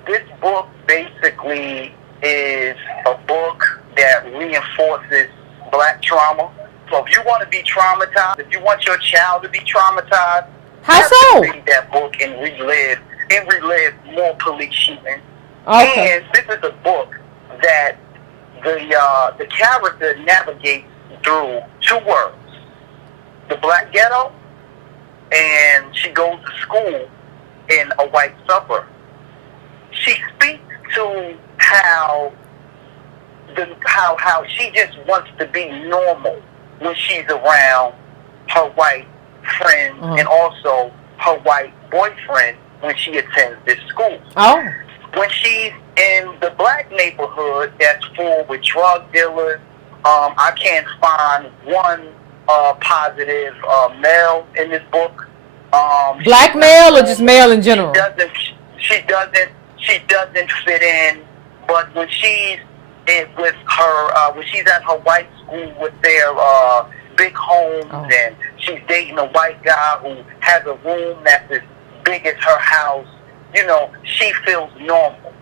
This book basically is a book that reinforces Black trauma. So if you want to be traumatized, if you want your child to be traumatized, how you so? have to read that book and relive more police shootings. Okay. And this is a book that the character navigates through two words: the Black ghetto, and she goes to school in a white suburb. She speaks to how she just wants to be normal when she's around her white friends and also her white boyfriend when she attends this school. Oh. When she's in the Black neighborhood that's full with drug dealers, I can't find one positive male in this book. Black male or just male in general? She doesn't fit in. But when she's with her, when she's at her white school with their big homes, and she's dating a white guy who has a room that's as big as her house, she feels normal,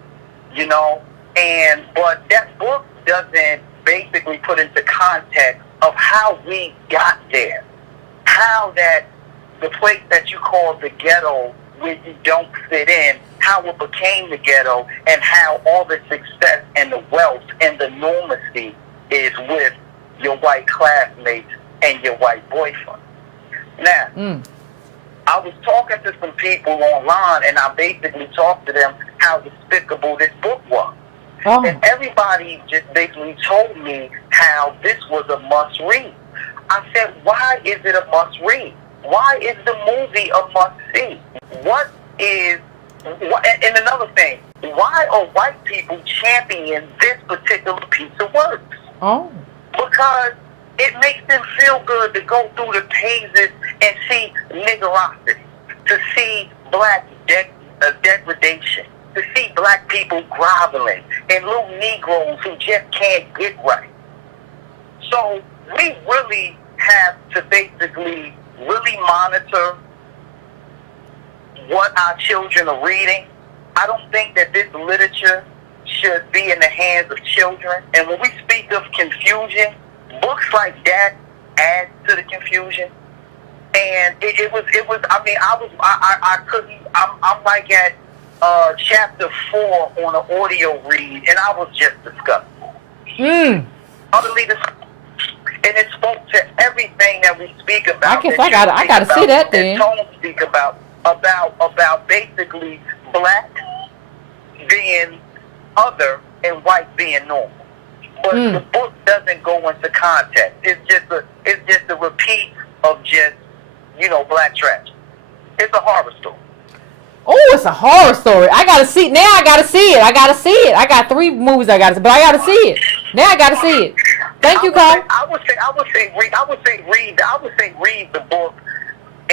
but that book doesn't basically put into context of how we got there, how that the place that you call the ghetto, where you don't fit in, how it became the ghetto, and how all the success and the wealth and the normalcy is with your white classmates and your white boyfriend. Now, I was talking to some people online, and I basically talked to them how despicable this book was. Oh. And everybody just basically told me how this was a must-read. I said, why is it a must-read? Why is the movie a must-see? And another thing, why are white people championing this particular piece of work? Oh. Because it makes them feel good to go through the pages and see niggerosity, to see Black degradation, to see Black people groveling, and little Negroes who just can't get right. So we really have to basically really monitor what our children are reading. I don't think that this literature should be in the hands of children. And when we speak of confusion, books like that add to the confusion. And I'm like at chapter 4 on an audio read, and I was just disgusted. Utterly disgusted. And it spoke to everything that we speak about. I gotta see that then. Tone speak about basically Black being other and white being normal. But the book doesn't go into context. It's just a repeat of just Black tragedy. It's a horror story. Oh, it's a horror story. I gotta see now. I gotta see it. I got 3 movies I gotta see, but I gotta see it. Now I gotta see it. Thank you, Carl. I would say read the book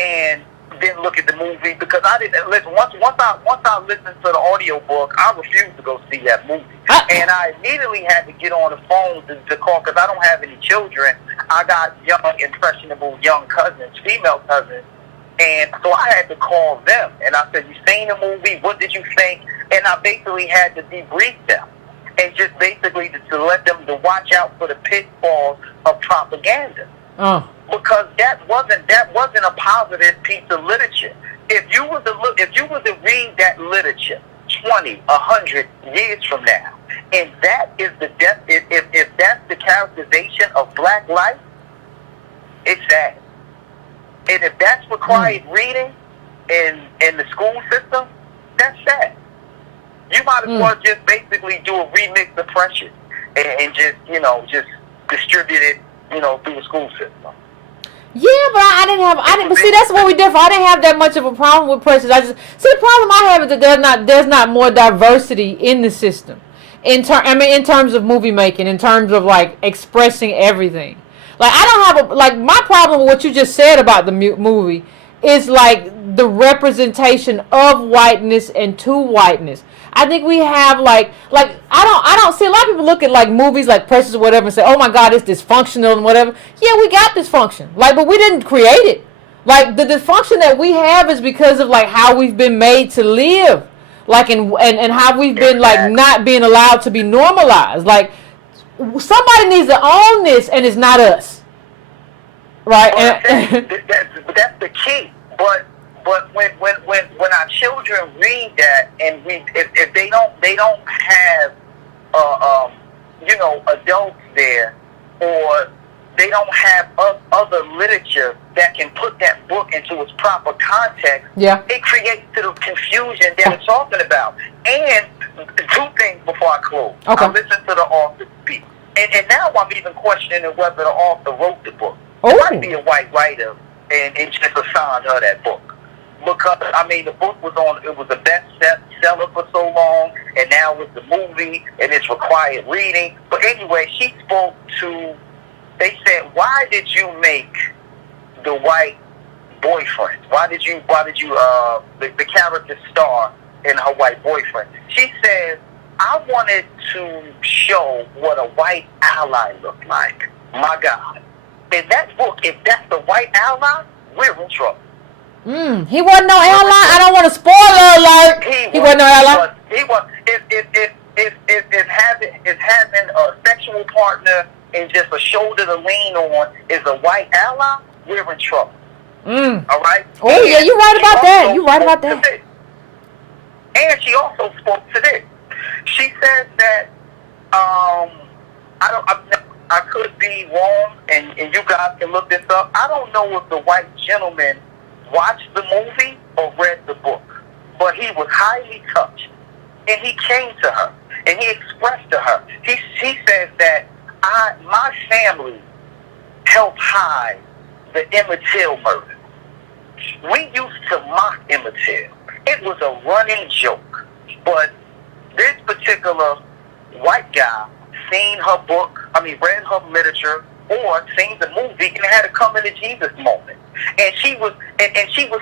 and then look at the movie, because I didn't listen. Once I listened to the audio book, I refused to go see that movie, and I immediately had to get on the phone to call, because I don't have any children. I got young, impressionable young cousins, female cousins, and so I had to call them, and I said, "You seen the movie? What did you think?" And I basically had to debrief them, and just basically to let them to watch out for the pitfalls of propaganda. Because that wasn't a positive piece of literature. If you were to read that literature 20, 100 years from now, and that is the depth. If that's the characterization of black life, it's sad. And if that's required reading in the school system, that's sad. You might as well just basically do a remix of Precious and just, just distribute it, through the school system. Yeah, but but see, that's what we differ. I didn't have that much of a problem with Precious. The problem I have is that there's not more diversity in the system. In terms of movie making, in terms of like expressing everything. Like, I don't have my problem with what you just said about the movie is like the representation of whiteness and to whiteness. I think we have I don't see a lot of people look at like movies like Precious or whatever and say, oh my God, it's dysfunctional and whatever. Yeah, we got dysfunction. But we didn't create it. Like, the dysfunction that we have is because of like how we've been made to live. Like, and how we've been like not being allowed to be normalized. Like, somebody needs to own this, and it's not us. Right? That's the key. But when our children read that, and if they don't have adults there, or they don't have other literature that can put that book into its proper context, it creates the confusion that it's talking about. And two things before I close. Okay. I listened to the author speak, and now I'm even questioning whether the author wrote the book. Oh. It might be a white writer and just assigned her that book. Because, the book was a bestseller for so long, and now it's the movie, and it's required reading. But anyway, she spoke to, they said, why did you make the white boyfriend? Why did you the character star in her white boyfriend? She says, I wanted to show what a white ally looked like. My God. In that book, if that's the white ally, we're in trouble. He wasn't no ally. I don't want to spoiler alert. He wasn't no ally. He was. If having a sexual partner and just a shoulder to lean on is a white ally, we're in trouble. All right. Oh yeah, you're right about that. You're right about that. And she also spoke to this. She said that I could be wrong, and you guys can look this up. I don't know if the white gentleman watched the movie or read the book, but he was highly touched, and he came to her and he expressed to her. He says that my family helped hide the Emmett Till murder. We used to mock Emmett Till. It was a running joke, but this particular white guy read her literature or seen the movie and had a coming to Jesus moment. And she was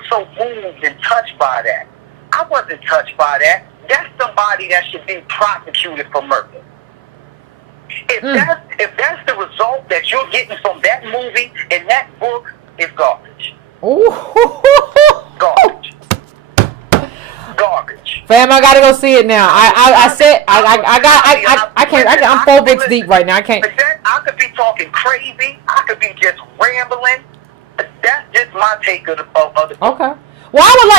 so moved and touched by that. I wasn't touched by that. That's somebody that should be prosecuted for murder. If that's the result that you're getting from that movie and that book, it's garbage. Garbage. Fam, I gotta go see it now. I'm 4 books deep right now. I can't. I could be talking crazy. I could be just rambling. That's just my take of the book. Okay. Well, I would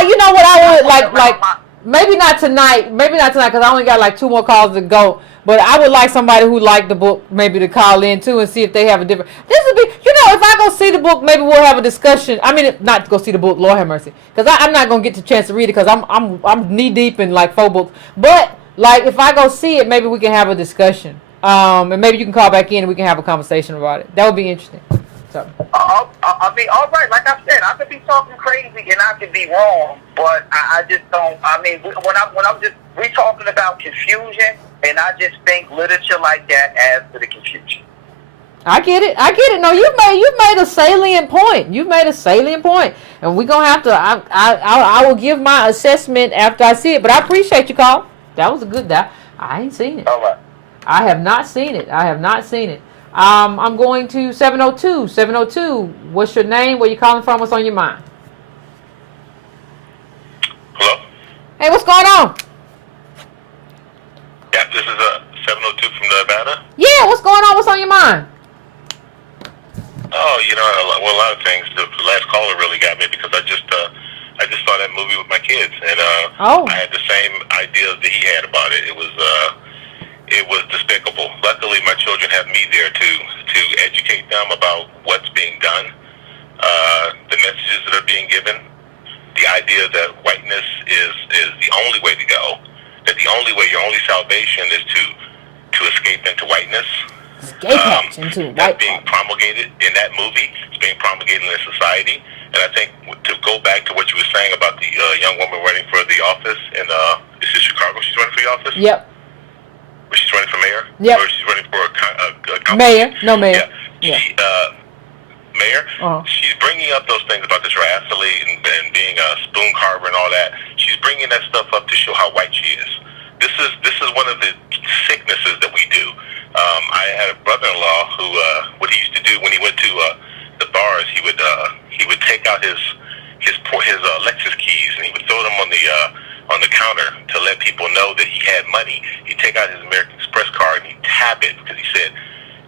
maybe not tonight because I only got like 2 more calls to go. But I would like somebody who liked the book maybe to call in too and see if they have a different. This would be, if I go see the book, maybe we'll have a discussion. I mean, not to go see the book, Lord have mercy, because I'm not gonna get the chance to read it because I'm knee deep in like 4 books. But like if I go see it, maybe we can have a discussion. And maybe you can call back in and we can have a conversation about it. That would be interesting. So. All right. Like I said, I could be talking crazy and I could be wrong, but I just don't. I mean, we talking about confusion, and I just think literature like that adds to the confusion. I get it. No, you made a salient point. And we're gonna have to. I will give my assessment after I see it. But I appreciate you, Carl. That was a good. I ain't seen it. All right. I have not seen it. I'm going to 702. 702. What's your name? Where you calling from? What's on your mind? Hello? Hey, what's going on? Yeah, this is 702 from Nevada. Yeah, what's going on? What's on your mind? Oh, a lot of things. The last caller really got me because I just saw that movie with my kids, and I had the same ideas that he had about it. it was despicable. Luckily, my children have me there to educate them about what's being done, the messages that are being given, the idea that whiteness is the only way to go, that the only way, your only salvation is to escape into whiteness. That's being promulgated in that movie. It's being promulgated in society. And I think to go back to what you were saying about the young woman running for the office in is it Chicago? She's running for the office. Yep. Or she's running for mayor. Yep. Or she's running for a mayor. No, mayor. Yeah. She, mayor. She's bringing up those things about the triathlete and being a spoon carver and all that. She's bringing that stuff up to show how white she is. This is one of the sicknesses that we do. I had a brother-in-law who what he used to do when he went to the bars, he would take out his Lexus keys and he would throw them on the counter to let people know that he had money. He'd take out his American Express card and he'd tap it because he said,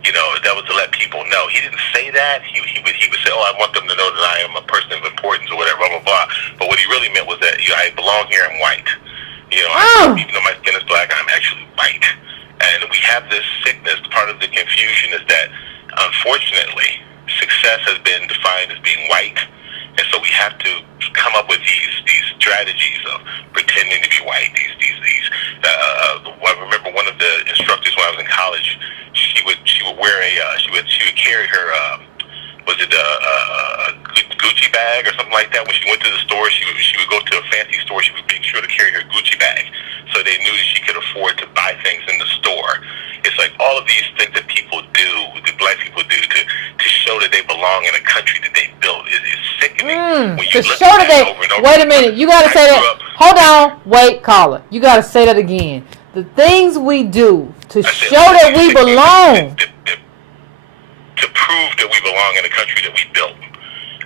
you know, that was to let people know. He didn't say that. He would say, oh, I want them to know that I am a person of importance or whatever, blah, blah, blah. But what he really meant was that, you know, I belong here, I'm white. You know, even though my skin is black, I'm actually white. And we have this sickness. Part of the confusion is that, unfortunately, success has been defined as being white. And so we have to come up with these strategies of pretending to be white. I remember one of the instructors when I was in college. She would wear she would carry her was it a Gucci bag or something like that. When she went to the store, she would go to a fancy store. She would make sure to carry her Gucci bag so they knew that she could afford to buy things in the store. It's like all of these things that people do, that black people do, to show that they belong in a country that they built is sickening. When you to show that they, wait a minute, you got to say that. Hold on, wait, caller. You got to say that again. The things we do to show that we belong. To prove that we belong in a country that we built.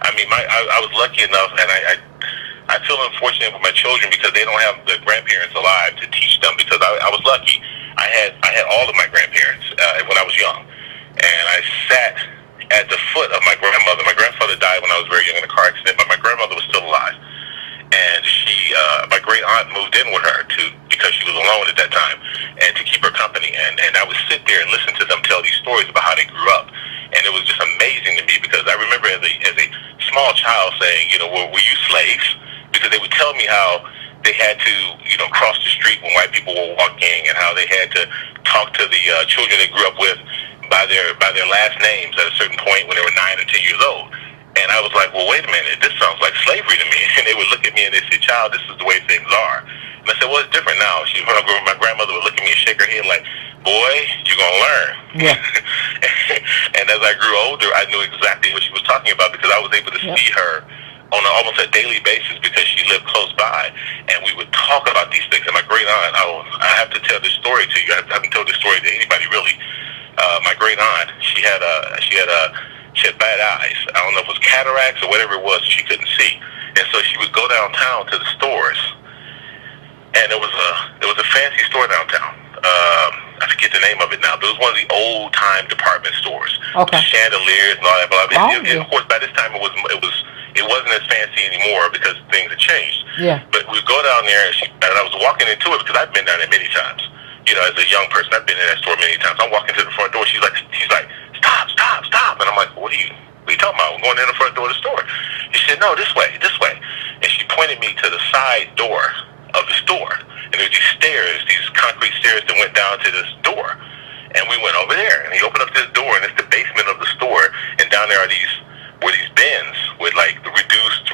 I mean, I was lucky enough, and I feel unfortunate for my children because they don't have the grandparents alive to teach them. Because I was lucky. I had all of my grandparents when I was young, and I sat at the foot of my grandmother. My grandfather died when I was very young in a car accident, but my grandmother was still alive. And my great aunt moved in with her because she was alone at that time, and to keep her company. And I would sit there and listen to them tell these stories about how they grew up. And it was just amazing to me because I remember as a small child saying, you know, were you slaves? Because they would tell me how they had to, you know, cross the street when white people were walking, and how they had to talk to the children they grew up with by their last names at a certain point when they were 9 or 10 years old. And I was like, well, wait a minute, this sounds like slavery to me. And they would look at me and they say, child, this is the way things are. And I said, well, it's different now. My grandmother would look at me and shake her head like, boy, you're going to learn. Yeah. And as I grew older, I knew exactly what she was talking about because I was able to see her on almost a daily basis because she lived close by. And we would talk about these things. And my great aunt, I have to tell this story to you. I haven't told this story to anybody really. My great aunt, she had bad eyes. I don't know if it was cataracts or whatever it was, she couldn't see. And so she would go downtown to the stores. And there was a fancy store downtown. I forget the name of it now, but it was one of the old-time department stores. Okay. Chandeliers and all that. But and of course, by this time, it wasn't as fancy anymore because things had changed. Yeah. But we'd go down there, and I was walking into it because I've been down there many times. You know, as a young person, I've been in that store many times. I'm walking to the front door. She's like, stop. And I'm like, what are you talking about? We're going in the front door of the store. She said, no, this way. And she pointed me to the side door of the store. And there were these stairs, these concrete stairs that went down to this door. And we went over there. And he opened up this door, and it's the basement of the store. And down there were these bins with like the reduced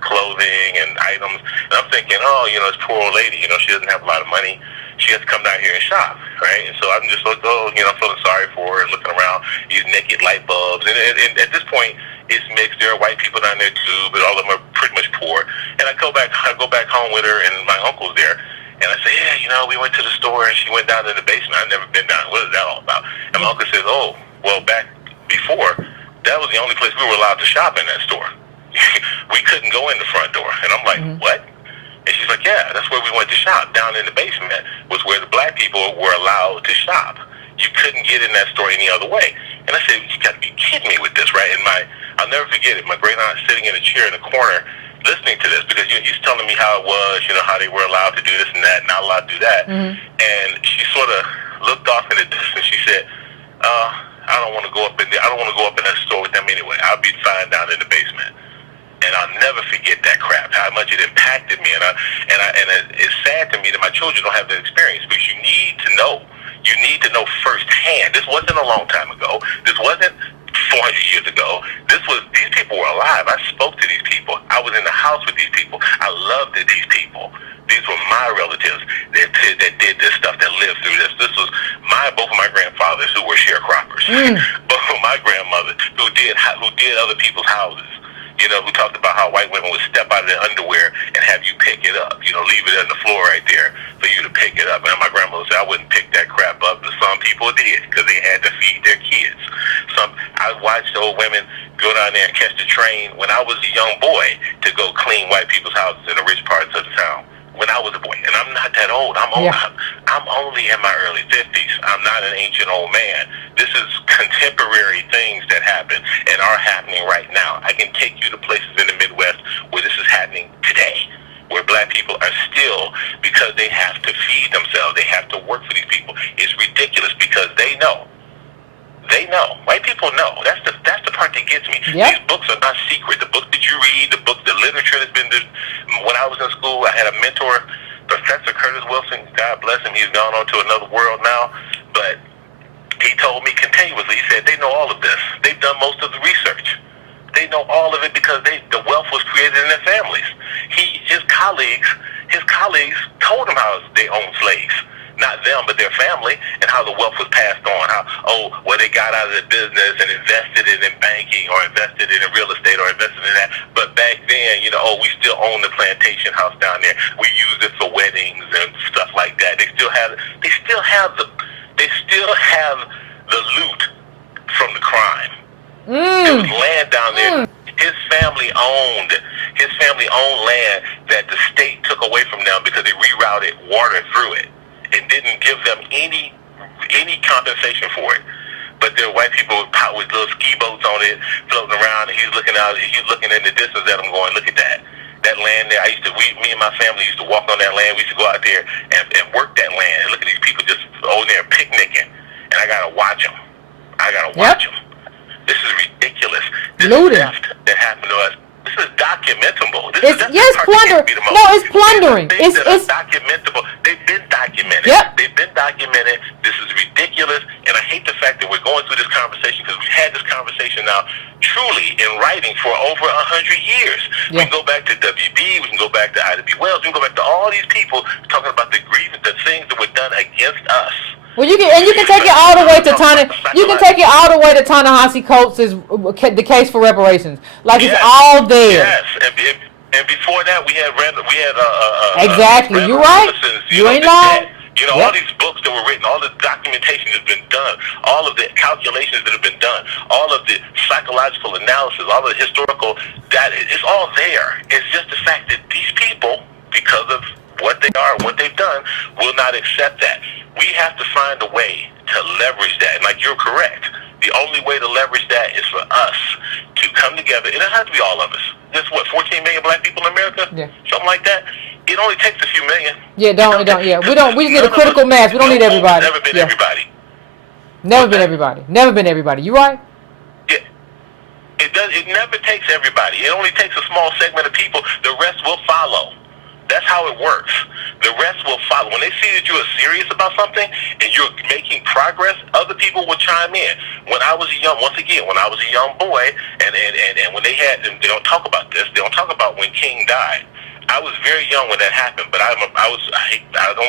clothing and items. And I'm thinking, oh, you know, this poor old lady, you know, she doesn't have a lot of money. She has to come down here and shop, right? And so I'm just like, oh, you know, I'm feeling sorry for her and looking around, these naked light bulbs. And at this point, it's mixed. There are white people down there too, but all of them are pretty much poor. And I go back home with her, and my uncle's there. And I say, yeah, you know, we went to the store, and she went down to the basement. I've never been down. What is that all about? And my uncle says, oh, well, back before, that was the only place we were allowed to shop in that store. We couldn't go in the front door. And I'm like, what? And she's like, yeah, that's where we went to shop. Down in the basement was where the black people were allowed to shop. You couldn't get in that store any other way. And I said, you got to be kidding me with this, right? And I'll never forget it. My great aunt sitting in a chair in the corner, listening to this because he's telling me how it was, how they were allowed to do this and that, not allowed to do that. And she sort of looked off in the distance. She said, I don't want to go up in there. I don't want to go up in that store with them anyway. I'll be fine down in the basement. And I'll never forget that crap, how much it impacted me. And it's sad to me that my children don't have that experience because you need to know. You need to know firsthand. This wasn't a long time ago. This wasn't 400 years ago. These people were alive. I spoke to these people. I was in the house with these people. I loved these people. These were my relatives that did this stuff, that lived through this. This was both of my grandfathers who were sharecroppers. Both of my grandmothers who did other people's houses. Who talked about how white women would step out of their underwear and have you pick it up. Leave it on the floor right there for you to pick it up. And my grandmother said I wouldn't pick that crap up, but some people did because they had to feed their kids. I watched old women go down there and catch the train when I was a young boy to go clean white people's houses in the rich parts of the town. When I was a boy, and I'm not that old. I'm old. Yeah. I'm only in my early 50s. I'm not an ancient old man. This is contemporary things that happen and are happening right now. I can take you to places in the Midwest where this is happening today, where black people are still, because they have to feed themselves, they have to work for these people. It's ridiculous because they know. They know. White people know. That's the part that gets me. Yep. These books are not secret. The book that you read, the literature that's been. When I was in school, I had a mentor, Professor Curtis Wilson. God bless him. He's gone on to another world now. But he told me continuously. He said they know all of this. They've done most of the research. They know all of it because the wealth was created in their families. His colleagues told him how they owned slaves. Not them, but their family, and how the wealth was passed on. They got out of the business and invested it in banking or invested it in real estate or invested in that. But back then, we still own the plantation house down there. We used it for weddings and stuff like that. They still have the loot from the crime. There was land down there. His family owned land that the state took away from them because they rerouted water through it and didn't give them any compensation for it. But there were white people with little ski boats on it, floating around, and he's looking in the distance at them going, look at that. That land there, me and my family used to walk on that land. We used to go out there and work that land. And look at these people just over there picnicking. And I got to watch them. Watch them. This is ridiculous. This is theft that happened to us. This is documentable. It's plundering. No, it's plundering. It's documentable. They've been documented. Yep. They've been documented. This is ridiculous, and I hate the fact that we're going through this conversation because we've had this conversation now truly in writing for over 100 years. Yeah. We can go back to WB. We can go back to Ida B. Wells. We can go back to all these people talking about the things that were done against us. Well, you can take it all the way to Ta-Nehisi Coates' the case for reparations. It's all there. Yes, and before that we had exactly. You're right. You ain't lying. All these books that were written, all the documentation that's been done, all of the calculations that have been done, all of the psychological analysis, all of the historical data, it's all there. It's just the fact that these people, because of what they are, what they've done, will not accept that. We have to find a way to leverage that. And you're correct. The only way to leverage that is for us to come together. It doesn't have to be all of us. There's 14 million black people in America? Yeah. Something like that. It only takes a few million. Yeah, we just need a critical mass. We don't need everybody. Never been everybody. Never been everybody. Never been everybody. You right? Yeah. It never takes everybody. It only takes a small segment of people. The rest will follow. That's how it works. The rest will follow. When they see that you are serious about something and you're making progress, other people will chime in. When I was a young boy, and when they don't talk about this. They don't talk about when King died. I was very young when that happened, but I don't want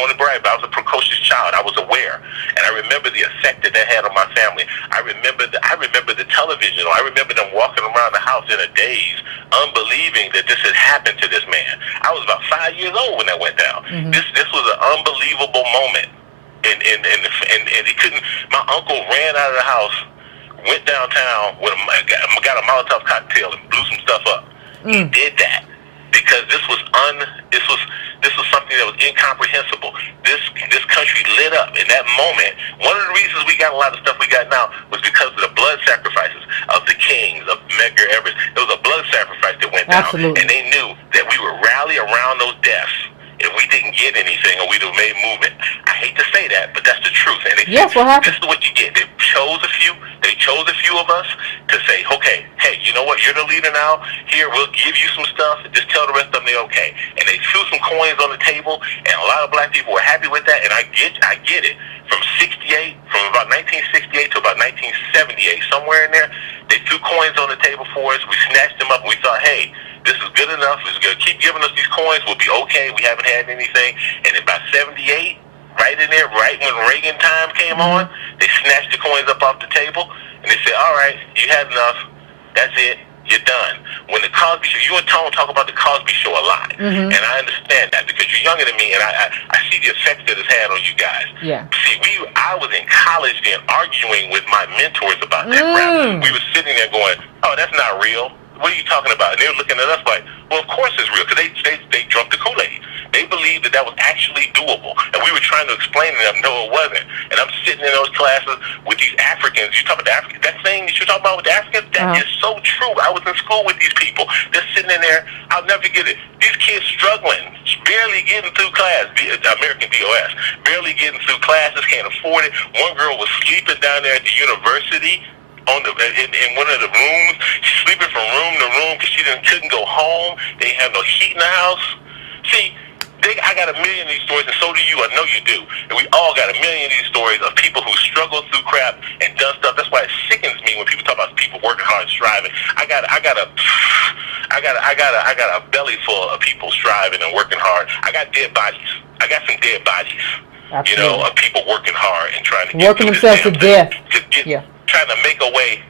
to brag, but I was a precocious child. I was aware, and I remember the effect that had on my family. I remember the television. I remember them walking around the house in a daze, unbelieving that this had happened to this man. I was about 5 years old when that went down. Mm-hmm. This was an unbelievable moment, and he couldn't. My uncle ran out of the house, went downtown got a Molotov cocktail and blew some stuff up. He did that. Because this was something that was incomprehensible. This country lit up in that moment. One of the reasons we got a lot of stuff we got now was because of the blood sacrifices of the kings, of Medgar Evers. It was a blood sacrifice that went down. Absolutely. And they knew get anything, or we'd have made movement. I hate to say that, but that's the truth. And they Yes, said, what happened? this is what you get. They chose a few of us to say, okay, hey, you know what? You're the leader now. Here, we'll give you some stuff. Just tell the rest of them they're okay. And they threw some coins on the table, and a lot of black people were happy with that. And I get it. From about 1968 to about 1978, somewhere in there, they threw coins on the table for us. We snatched them up, and we thought, hey, this is good enough. It's going to keep giving us these coins. We'll be okay. We haven't had anything. And then by 78, right in there, right when Reagan time came on, they snatched the coins up off the table, and they said, all right, you had enough. That's it. You're done. When the Cosby Show, you and Tom talk about the Cosby Show a lot, and I understand that because you're younger than me, and I see the effects that it's had on you guys. Yeah. See, I was in college then arguing with my mentors about that rap. We were sitting there going, oh, that's not real. What are you talking about? And they were looking at us like, well, of course it's real, because they drunk the Kool-Aid. They believed that was actually doable. And we were trying to explain to them, no, it wasn't. And I'm sitting in those classes with these Africans. You talk about the Africans, that thing that you're talking about with the Africans, that is so true. I was in school with these people. They're sitting in there. I'll never forget it. These kids struggling, barely getting through class, American DOS, barely getting through classes, can't afford it. One girl was sleeping down there at the university in one of the rooms, sleeping from room to room because she couldn't go home. They have no heat in the house. See, I got a million of these stories, and so do you. I know you do. And we all got a million of these stories of people who struggled through crap and done stuff. That's why it sickens me when people talk about people working hard and striving. I got a belly full of people striving and working hard. I got dead bodies. I got some dead bodies. Absolutely. You know, of people working hard and trying to working themselves to death. Trying to make a way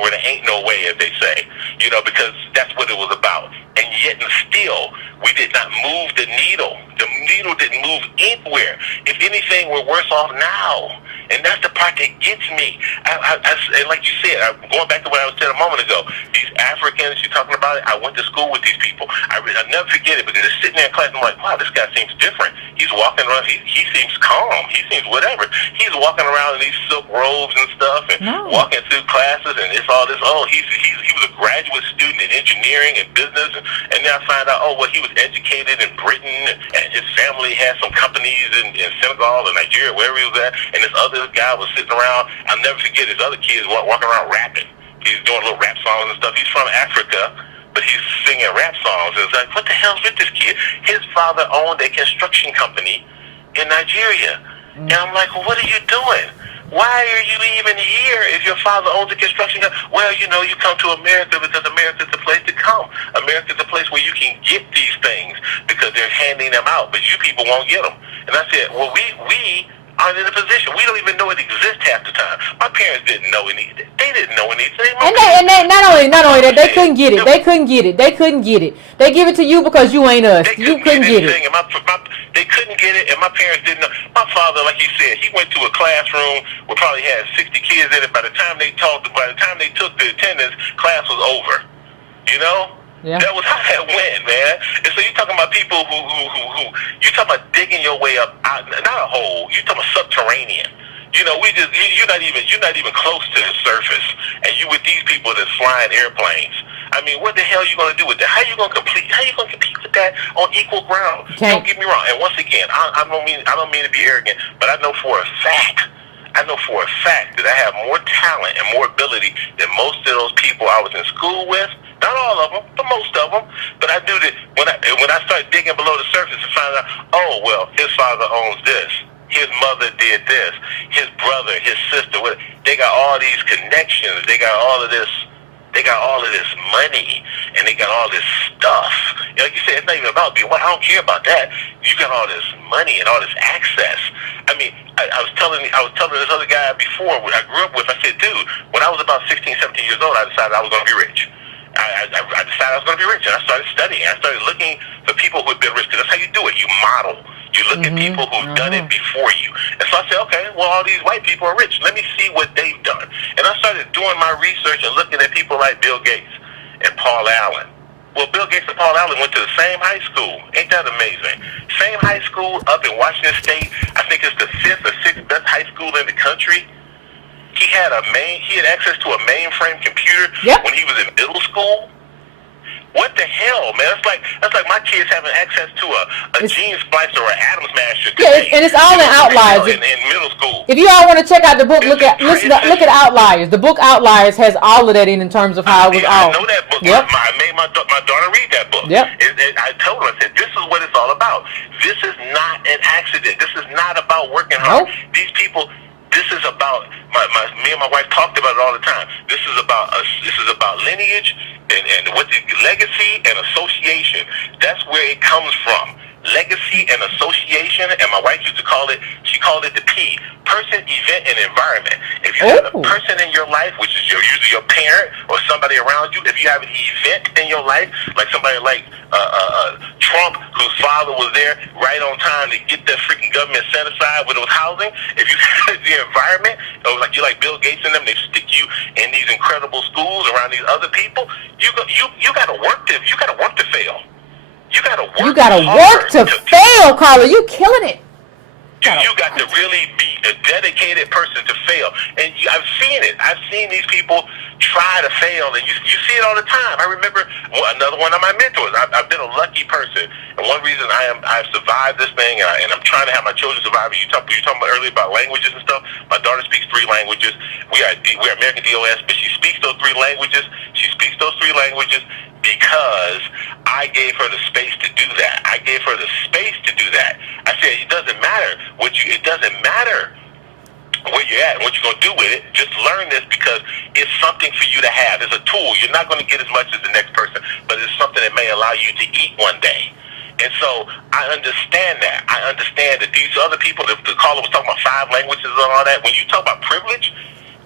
where there ain't no way, as they say, you know, because that's what it was about. And yet and still, we did not move the needle. The needle didn't move anywhere. If anything, we're worse off now. And that's the part that gets me. And like you said, going back to what I was saying a moment ago, these Africans, you're talking about it, I went to school with these people. I'll never forget it, because they're sitting there in class, and I'm like, wow, this guy seems different. He's walking around, he seems calm, he seems whatever. He's walking around in these silk robes and stuff, and walking through classes, and it's all this, he was a graduate student in engineering and business, and then I find out, he was educated in Britain, and his family had some companies in Senegal or Nigeria, wherever he was at, and this other guy was sitting around. I'll never forget his other kids walking around rapping. He's doing little rap songs and stuff. He's from Africa, but he's singing rap songs. And it's like, what the hell's with this kid? His father owned a construction company in Nigeria. And I'm like, well, what are you doing? Why are you even here if your father owns a construction company? Well, you know, you come to America because America's the place to come. America's the place where you can get these things because they're handing them out, but you people won't get them. And I said, well, we aren't in a position. We don't even know it exists half the time. My parents didn't know any. They didn't know anything. And they not only that, they couldn't get it. They couldn't get it. They give it to you because you ain't us. You couldn't get it. And they couldn't get it, and my parents didn't know. My father, like he said, he went to a classroom where probably had 60 kids in it. By the time they took the attendance, class was over. You know. Yeah. That was how that went, man. And so you're talking about people who you talking about digging your way up out, not a hole. You're talking about subterranean. You know, you're not even close to the surface, and you with these people that's flying airplanes. I mean, what the hell are you going to do with that? How you going to compete with that on equal ground? Okay. Don't get me wrong. And once again, I don't mean to be arrogant, but I know for a fact that I have more talent and more ability than most of those people I was in school with. Not all of them, but most of them. But I knew that when I started digging below the surface and found out, his father owns this. His mother did this. His brother, his sister. They got all these connections. They got all of this. They got all of this money, and they got all this stuff. You know, like you said, it's not even about being. Well, I don't care about that. You got all this money and all this access. I mean, I was telling this other guy before I grew up with. I said, dude, when I was about 16, 17 years old, I decided I was going to be rich. I decided I was going to be rich, and I started studying. I started looking for people who had been rich, because that's how you do it. You model. You look at people who've done it before you. And so I said, okay, well, all these white people are rich. Let me see what they've done. And I started doing my research and looking at people like Bill Gates and Paul Allen. Well, Bill Gates and Paul Allen went to the same high school. Ain't that amazing? Same high school up in Washington State. I think it's the 5th or 6th best high school in the country. He had access to a mainframe computer when he was in middle school. What the hell, man? That's like my kids having access to a gene splicer or an Atom Smasher. Yeah, and it's all in Outliers. In middle school. If you all want to check out the book, look at Outliers. The book Outliers has all of that in terms of how it was all. I know that book. Yep. I made my daughter read that book. Yep. I told her, I said, this is what it's all about. This is not an accident. This is not about working hard. Nope. These people. This is about me and my wife talked about it all the time. This is about lineage and what the legacy and association. That's where it comes from. Legacy and association, and my wife used to call it. She called it the P: person, event, and environment. If you have a person in your life, which is usually your parent or somebody around you, if you have an event in your life, like somebody like Trump, whose father was there right on time to get that freaking government set aside with those housing. If you have the environment, or like you like Bill Gates and them, they stick you in these incredible schools around these other people. You got to work to fail. You gotta work to fail, Carla. You killing it. You got to really be a dedicated person to fail. And I've seen it. I've seen these people try to fail, and you see it all the time. I remember another one of my mentors. I've been a lucky person, and one reason I've survived this thing, and I'm trying to have my children survive. You talking about earlier about languages and stuff. My daughter speaks 3 languages. We are American DOS, but she speaks those 3 languages. She speaks those 3 languages because I gave her the space to do that. I gave her the space to do that. I said, it doesn't matter it doesn't matter where you're at and what you're going to do with it. Just learn this because it's something for you to have. It's a tool. You're not going to get as much as the next person, but it's something that may allow you to eat one day. And so I understand that. I understand that these other people, the caller was talking about 5 languages and all that. When you talk about privilege,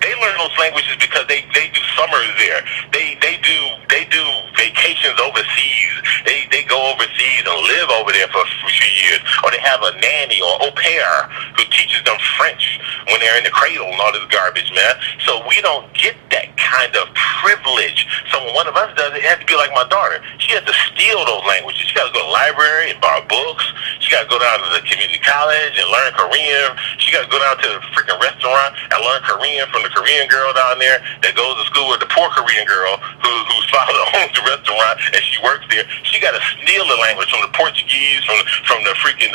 they learn those languages because they do summers there. They do vacations overseas. They go overseas and live over there for a few years. Or they have a nanny or au pair who teaches them French when they're in the cradle and all this garbage, man. So we don't get that kind of privilege. So when one of us does it, it has to be like my daughter. She has to steal those languages. She got to go to the library and borrow books. She got to go down to the community college and learn Korean. She got to go down to the freaking restaurant and learn Korean from the Korean girl down there that goes to school with the poor Korean girl whose father owns the restaurant and she works there. She got to steal the language from the Portuguese, from the freaking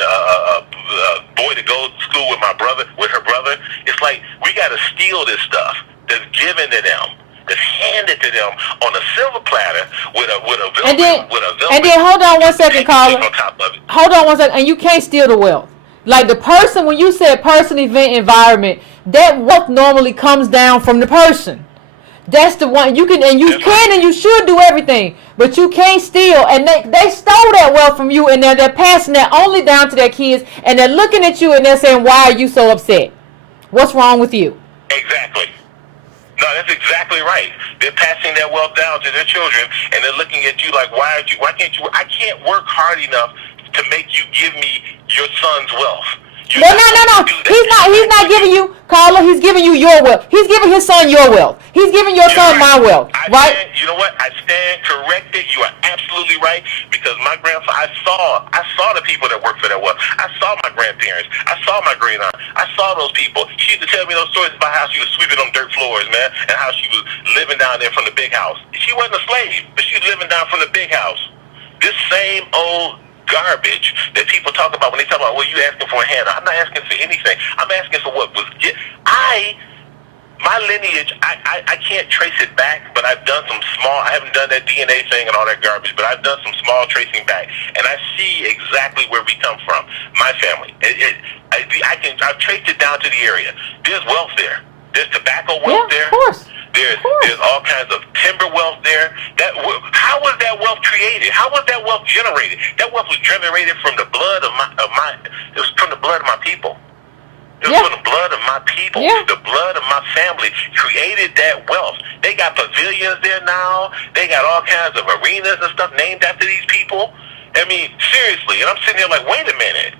boy that goes to school with her brother. It's like we got to steal this stuff that's given to them, that's handed to them on a silver platter with a velvet. And then hold on one second, Carla. Hold on one second, and you can't steal the wealth. Like the person, when you said person, event, environment, that wealth normally comes down from the person. That's the one you can and you should do everything, but you can't steal. And they stole that wealth from you, and they're passing that only down to their kids, and they're looking at you and they're saying, "Why are you so upset? What's wrong with you?" Exactly. No, that's exactly right. They're passing that wealth down to their children, and they're looking at you like, "Why can't you? I can't work hard enough to make you give me your son's wealth." No. He's not giving you, Carla. He's giving you your wealth. He's giving his son your wealth. He's giving your son my wealth, right? You know what? I stand corrected. You are absolutely right, because my grandfather, I saw the people that worked for that wealth. I saw my grandparents. I saw my great aunt. I saw those people. She used to tell me those stories about how she was sweeping them dirt floors, man, and how she was living down there from the big house. She wasn't a slave, but she was living down from the big house. This same old garbage that people talk about when they talk about, well, you asking for a hand. I'm not asking for anything. I'm asking for what was my lineage. I can't trace it back, but I've done some small. I haven't done that DNA thing and all that garbage, but I've done some small tracing back, and I see exactly where we come from. My family. I've traced it down to the area. There's wealth there. There's tobacco wealth there. Of course. There's all kinds of timber wealth there. How was that wealth created? How was that wealth generated? That wealth was generated from the blood of my. It was from the blood of my people. It was from the blood of my people. Yeah. The blood of my family created that wealth. They got pavilions there now. They got all kinds of arenas and stuff named after these people. I mean, seriously. And I'm sitting there like, wait a minute.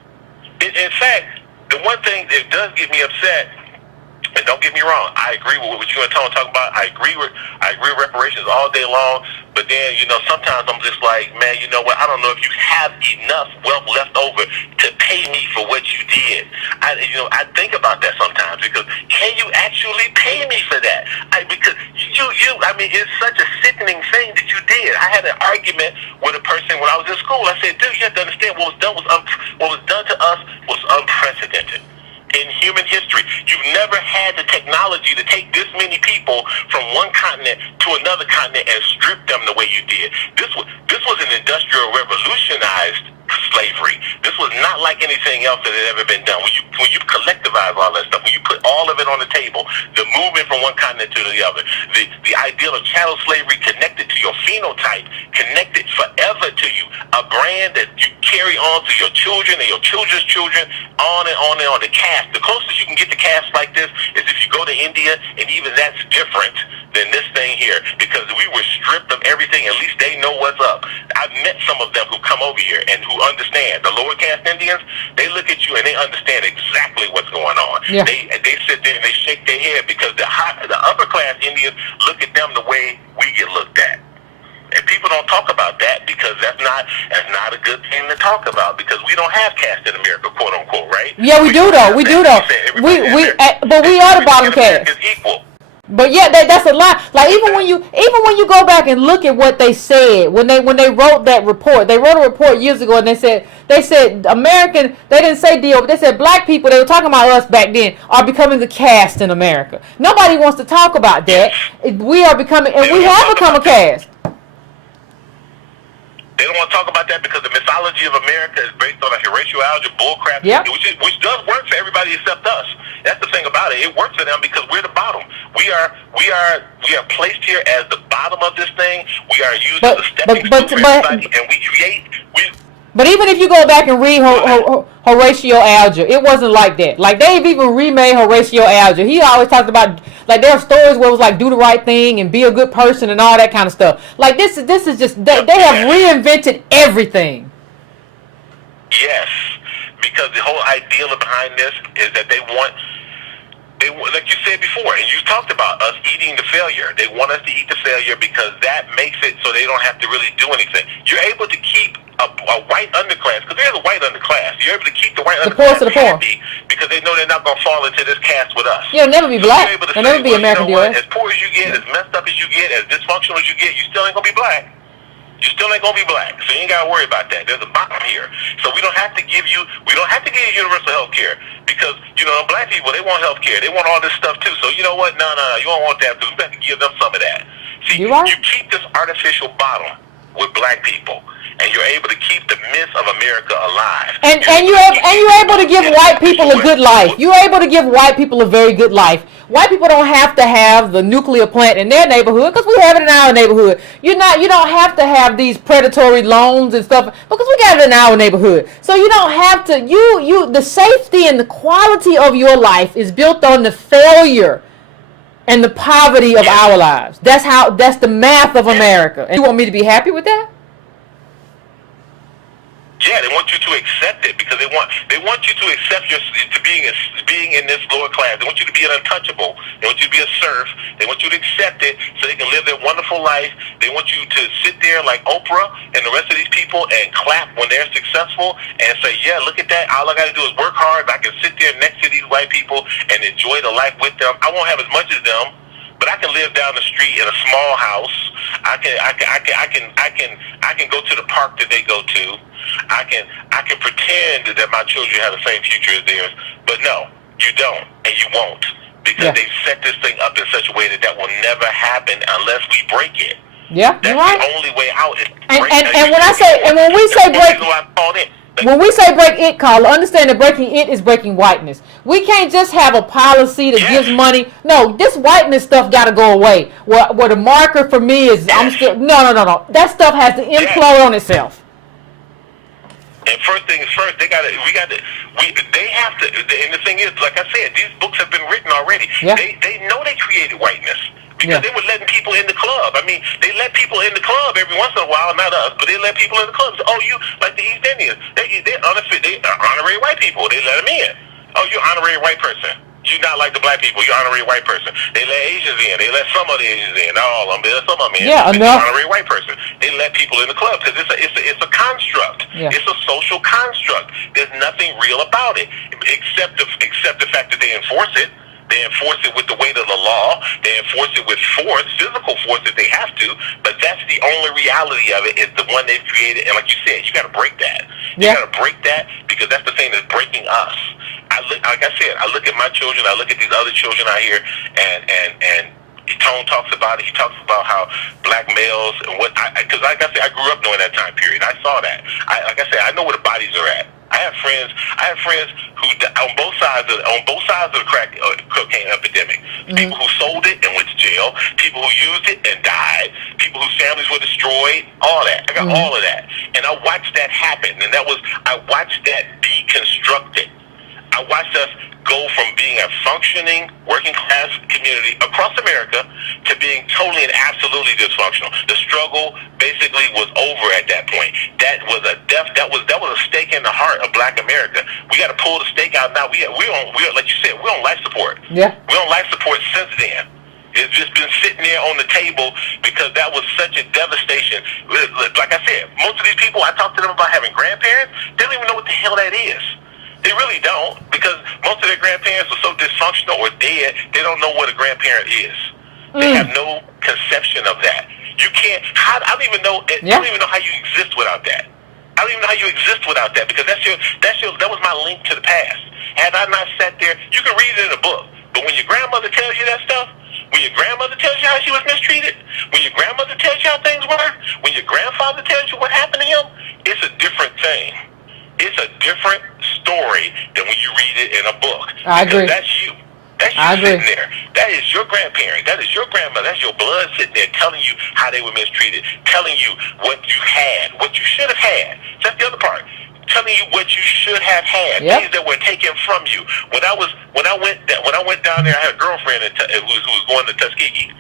In fact, the one thing that does get me upset. And don't get me wrong, I agree with what you and Tom talk about. I agree with reparations all day long. But then, sometimes I'm just like, man, you know what? I don't know if you have enough wealth left over to pay me for what you did. I think about that sometimes, because can you actually pay me for that? Because I mean, it's such a sickening thing that you did. I had an argument with a person when I was in school. I said, dude, you have to understand what was done to us was unprecedented in human history. You've never had the technology to take this many people from one continent to another continent and strip them the way you did. This was an industrial revolutionized slavery. This was not like anything else that had ever been done. When you collectivize all that stuff, when you put all of it on the table, the movement from one continent to the other, the ideal of chattel slavery connected to your phenotype, connected forever to you, a brand that you carry on to your children and your children's children, on and on and on. The caste, the closest you can get to caste like this is if you go to India, and even that's different than this thing here, because we were stripped of everything. At least they know what's up. I've met some of them who come over here and who understand. The lower caste Indians, they look at you and they understand exactly what's going on. Yeah. They sit there and they shake their head, because the upper class Indians look at them the way we get looked at. And people don't talk about that because that's not a good thing to talk about, because we don't have caste in America, quote unquote, right? Yeah, we do though. We do though. But we are the bottom caste. Equal. But yeah, that's a lie. Like even when you go back and look at what they said when they wrote that report, they wrote a report years ago, and they said American. They didn't say deal, but they said black people. They were talking about us back then are becoming the caste in America. Nobody wants to talk about that. We are becoming, and we have become a caste. They don't want to talk about that because the mythology of America is based on a racial algebra bullcrap, Yep. which does work for everybody except us. That's the thing about it. It works for them because we're the bottom. We are placed here as the bottom of this thing. We are used as a stepping stone for everybody, and we create. But even if you go back and read Horatio Alger, it wasn't like that. Like they've even remade Horatio Alger. He always talked about, like, there are stories where it was like do the right thing and be a good person and all that kind of stuff. Like this is just they have reinvented everything. Yes, because the whole idea behind this is that they want, like you said before, and you talked about us eating the failure. They want us to eat the failure because that makes it so they don't have to really do anything. You're able to keep a white underclass, because there's a white underclass. You're able to keep the white underclass happy because they know they're not going to fall into this caste with us. You'll never be black. You'll never be American. You know what? As poor as you get, as messed up as you get, as dysfunctional as you get, you still ain't going to be black. You still ain't gonna be black, so you ain't gotta worry about that. There's a bottom here, so we don't have to give you universal health care, because black people, they want health care, they want all this stuff too. So you know what? No, you don't want that, because we have to give them some of that. See, you keep this artificial bottom with black people, and you're able to keep the myth of America alive. And you're able to give white people a good life. You're able to give white people a very good life. White people don't have to have the nuclear plant in their neighborhood because we have it in our neighborhood. You don't have to have these predatory loans and stuff because we got it in our neighborhood. So you don't have to. The safety and the quality of your life is built on the failure and the poverty of our lives. That's the math of America. And you want me to be happy with that? Yeah, they want you to accept it because they want you to accept being in this lower class. They want you to be an untouchable. They want you to be a serf. They want you to accept it so they can live their wonderful life. They want you to sit there like Oprah and the rest of these people and clap when they're successful and say, yeah, look at that. All I got to do is work hard. I can sit there next to these white people and enjoy the life with them. I won't have as much as them, but I can live down the street in a small house. I can go to the park that they go to. I can pretend that my children have the same future as theirs, but no, you don't, and you won't, because they set this thing up in such a way that will never happen unless we break it. Yeah, that's right. The only way out is and when we say break. When we say break it, Carla, understand that breaking it is breaking whiteness. We can't just have a policy that gives money. No, this whiteness stuff got to go away. Where the marker for me is, I'm still no. That stuff has to implode on itself. And first thing is first, they have to. And the thing is, like I said, these books have been written already. Yeah. They know they created whiteness. Because they were letting people in the club. I mean, they let people in the club every once in a while, not us, but they let people in the club. So, you, like the East Indians, they're honorary white people. They let them in. Oh, you're an honorary white person. You're not like the black people. You're an honorary white person. They let Asians in. They let some of the Asians in. Not all of them, but some of them in. Yeah, enough. You're an honorary white person. They let people in the club because it's a construct. Yeah. It's a social construct. There's nothing real about it, except the fact that they enforce it. They enforce it with the weight of the law. They enforce it with force, physical force if they have to. But that's the only reality of it, is the one they've created. And like you said, you got to break that. You got to break that, because that's the thing that's breaking us. Like I said, I look at my children. I look at these other children out here, and Tone talks about it. He talks about how black males and what. Because like I said, I grew up during that time period. I saw that. Like I said, I know where the bodies are at. I have friends who on both sides of the crack cocaine epidemic. People who sold it and went to jail. People who used it and died. People whose families were destroyed. All that. I got all of that, and I watched that happen. And I watched that deconstructed. I watched us go from being a functioning working class community across America to being totally and absolutely dysfunctional. The struggle basically was over at that point. That was a stake in the heart of Black America. We got to pull the stake out now. We like you said, we're on life support. Yeah. We're on life support since then. It's just been sitting there on the table because that was such a devastation. Like I said, most of these people, I talked to them about having grandparents. They don't even know what the hell that is. They really don't, because most of their grandparents were so dysfunctional or dead, they don't know what a grandparent is. They have no conception of that. You can't. I don't even know. I don't even know how you exist without that. I don't even know how you exist without that, because that was my link to the past. Had I not sat there, you can read it in a book, but when your grandmother tells you that stuff, when your grandmother tells you how she was mistreated, when your grandmother tells you how things were, when your grandfather tells you what happened to him, it's a different thing. It's a different story than when you read it in a book. I agree. That's you. That's you sitting there. That is your grandparent. That is your grandmother. That's your blood sitting there telling you how they were mistreated, telling you what you had, what you should have had. That's the other part. Telling you what you should have had, things that were taken from you. When I went down there, I had a girlfriend who was going to Tuskegee.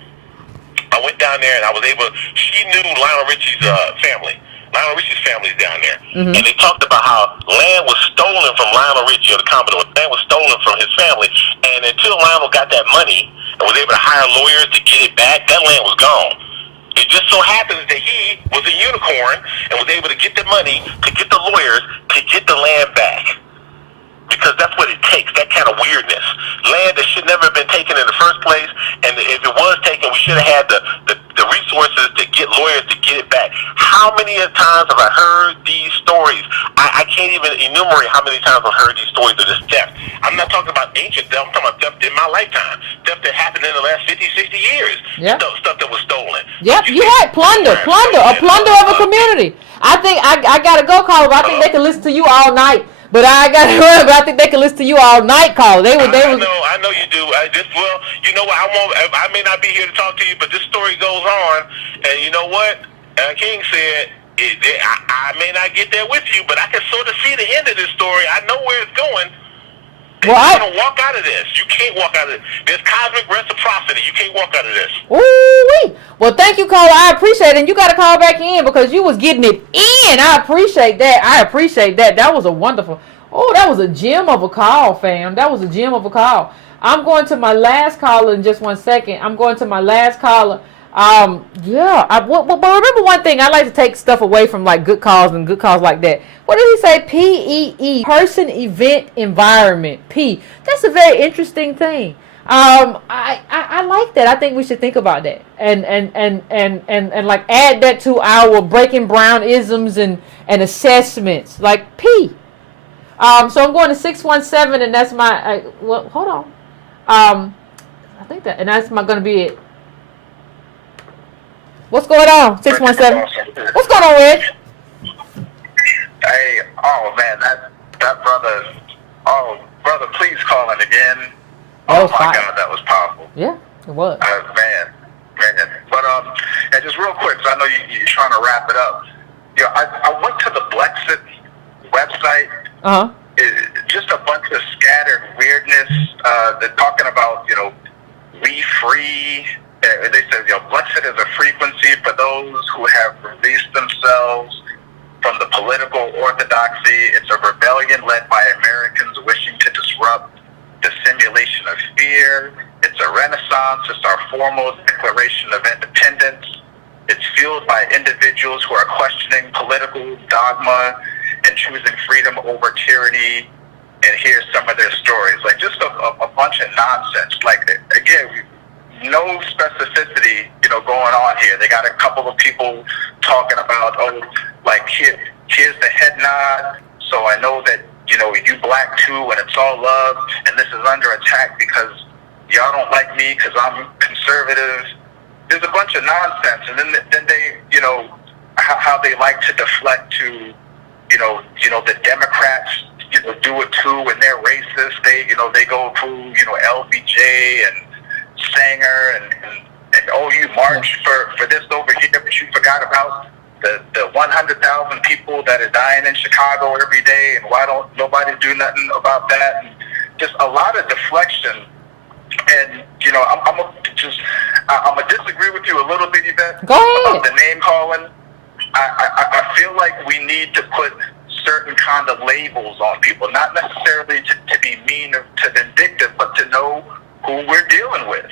I went down there and I was able. She knew Lionel Richie's family. Lionel Richie's family's down there. And they talked about how land was stolen from Lionel Richie, or the Commodore. Land was stolen from his family. And until Lionel got that money and was able to hire lawyers to get it back, that land was gone. It just so happens that he was a unicorn and was able to get the money, to get the lawyers, to get the land back. Because that's what it takes, that kind of weirdness. Land that should never have been taken in the first place, and if it was taken, we should have had the resources to get lawyers to get it back. How many times have I heard these stories? I can't even enumerate how many times I've heard these stories of this theft. I'm not talking about ancient theft, I'm talking about theft in my lifetime. Theft that happened in the last 50, 60 years. Stuff that was stolen. You had plunder of a community. I think I gotta go, Carl, but I think they can listen to you all night. But I think they can listen to you all night, Carl. I know you do. You know what? I may not be here to talk to you, but this story goes on, and you know what? King said, I may not get there with you, but I can sort of see the end of this story. I know where it's going. You're going to walk out of this. You can't walk out of this. There's cosmic reciprocity. You can't walk out of this. Ooh-wee. Well, thank you, Carl. I appreciate it. And you got to call back in because you was getting it in. I appreciate that. That was a wonderful. Oh, that was a gem of a call, fam. That was a gem of a call. I'm going to my last caller in just 1 second. But remember one thing, I like to take stuff away from like good calls and good calls like that. What did he say? PEE, person, event, environment. P. That's a very interesting thing. I like that. I think we should think about that and like add that to our breaking brown isms and assessments like P. So I'm going to 617 and that's my hold on. I think that and that's going to be it. What's going on? 617. What's going on, Red? Hey, oh man, that brother, please call in again. Oh my God, that was powerful. Yeah, it was. Man. But and just real quick, so I know you're trying to wrap it up. I went to the Blexit website. Just a bunch of scattered weirdness. They're talking about we free. They said, Blexit is a frequency for those who have released themselves from the political orthodoxy. It's a rebellion led by Americans wishing to disrupt the simulation of fear. It's a renaissance. It's our formal declaration of independence. It's fueled by individuals who are questioning political dogma and choosing freedom over tyranny. and hear some of their stories. Like, just a bunch of nonsense. Like, again, no specificity, going on here. They got a couple of people talking about, like, here's the head nod, so I know that, you black too, and it's all love, and this is under attack because y'all don't like me because I'm conservative. There's a bunch of nonsense, and then they, how they like to deflect to, the Democrats, do it too, and they're racist. They go to, LBJ and Sanger and you march for this over here, but you forgot about the 100,000 people that are dying in Chicago every day, and why don't nobody do nothing about that? And just a lot of deflection. And I'm gonna disagree with you a little bit, Yvette. Go ahead. About the name calling. I feel like we need to put certain kind of labels on people, not necessarily to be mean or to vindictive, but to know who we're dealing with.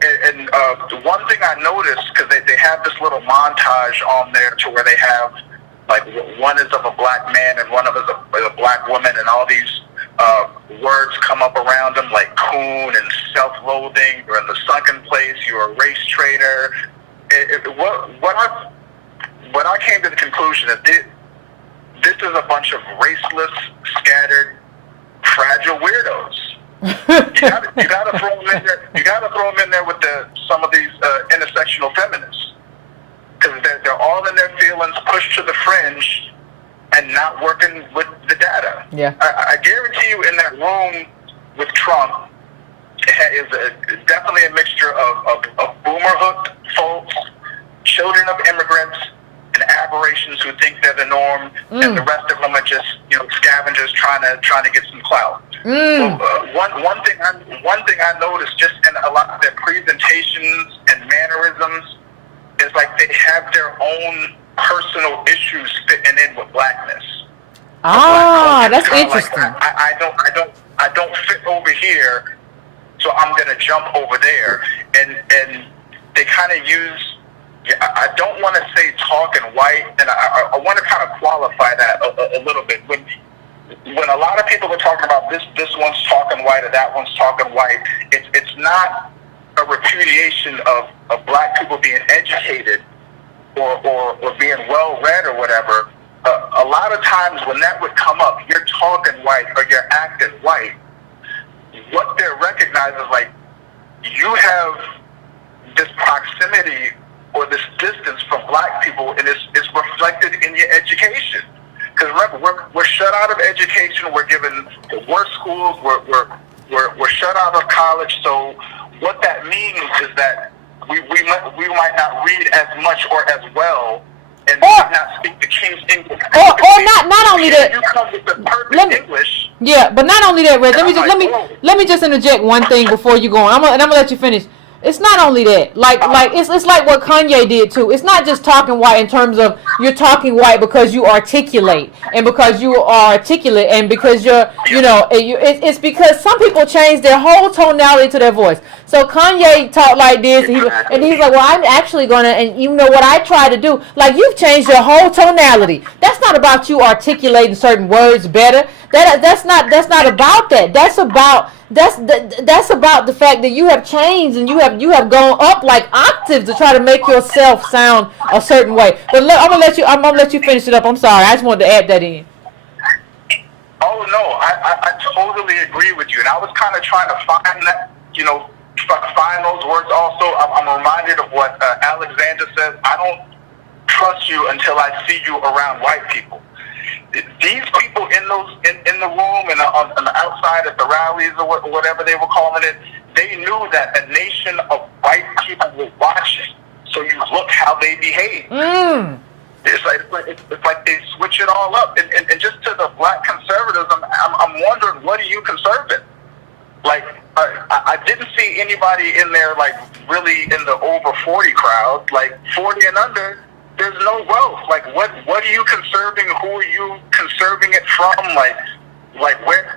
And one thing I noticed, because they have this little montage on there to where they have, like, one is of a black man and one of is a black woman, and all these words come up around them, like coon and self-loathing, or in the sunken place, you're a race traitor. What I came to the conclusion that this is a bunch of raceless, scattered, fragile weirdos. You gotta throw them in there. You gotta throw them in there with some of these intersectional feminists, because they're all in their feelings, pushed to the fringe, and not working with the data. Yeah. I guarantee you, in that room with Trump, is definitely a mixture of boomer hooked folks, children of immigrants, and aberrations who think they're the norm, and the rest of them are just scavengers trying to get some clout. So, one thing I noticed just in a lot of their presentations and mannerisms is like they have their own personal issues fitting in with blackness. That's interesting. Like, I don't fit over here, so I'm gonna jump over there, and they kind of use. I don't want to say talking white, and I want to kind of qualify that a little bit. When a lot of people are talking about this one's talking white or that one's talking white, it's not a repudiation of black people being educated or being well read or whatever. A lot of times when that would come up, you're talking white or you're acting white, what they're recognizing is like you have this proximity or this distance from black people, and it's reflected in your education. Because remember, we're shut out of education. We're given the worst schools. We're shut out of college. So what that means is that we might not read as much or as well, and might not speak the King's English. Or not only that. You come with the perfect English. Yeah, but not only that, Red. Let me just interject one thing before you go on. I'm gonna let you finish. It's not only that, like it's like what Kanye did too. It's not just talking white in terms of you're talking white because you articulate and because you are articulate and because it's because some people change their whole tonality to their voice. So Kanye talked like this, and he's like, well, I'm actually gonna, and you know what I try to do, like you've changed your whole tonality. That's not about you articulating certain words better. That's not about that. That's about the fact that you have changed and you have gone up like octaves to try to make yourself sound a certain way. But I'm gonna let you finish it up. I'm sorry. I just wanted to add that in. Oh no, I totally agree with you, and I was kind of trying to find that, find those words. Also, I'm reminded of what Alexander says. I don't trust you until I see you around white people. These people in the room and on the outside at the rallies or whatever they were calling it, they knew that a nation of white people were watching. So you look how they behave. It's like they switch it all up. And just to the black conservatives, I'm wondering, what are you conserving? Like, I didn't see anybody in there like really in the over 40 crowd, like 40 and under. There's no wealth. Like, what are you conserving? Who are you conserving it from? Like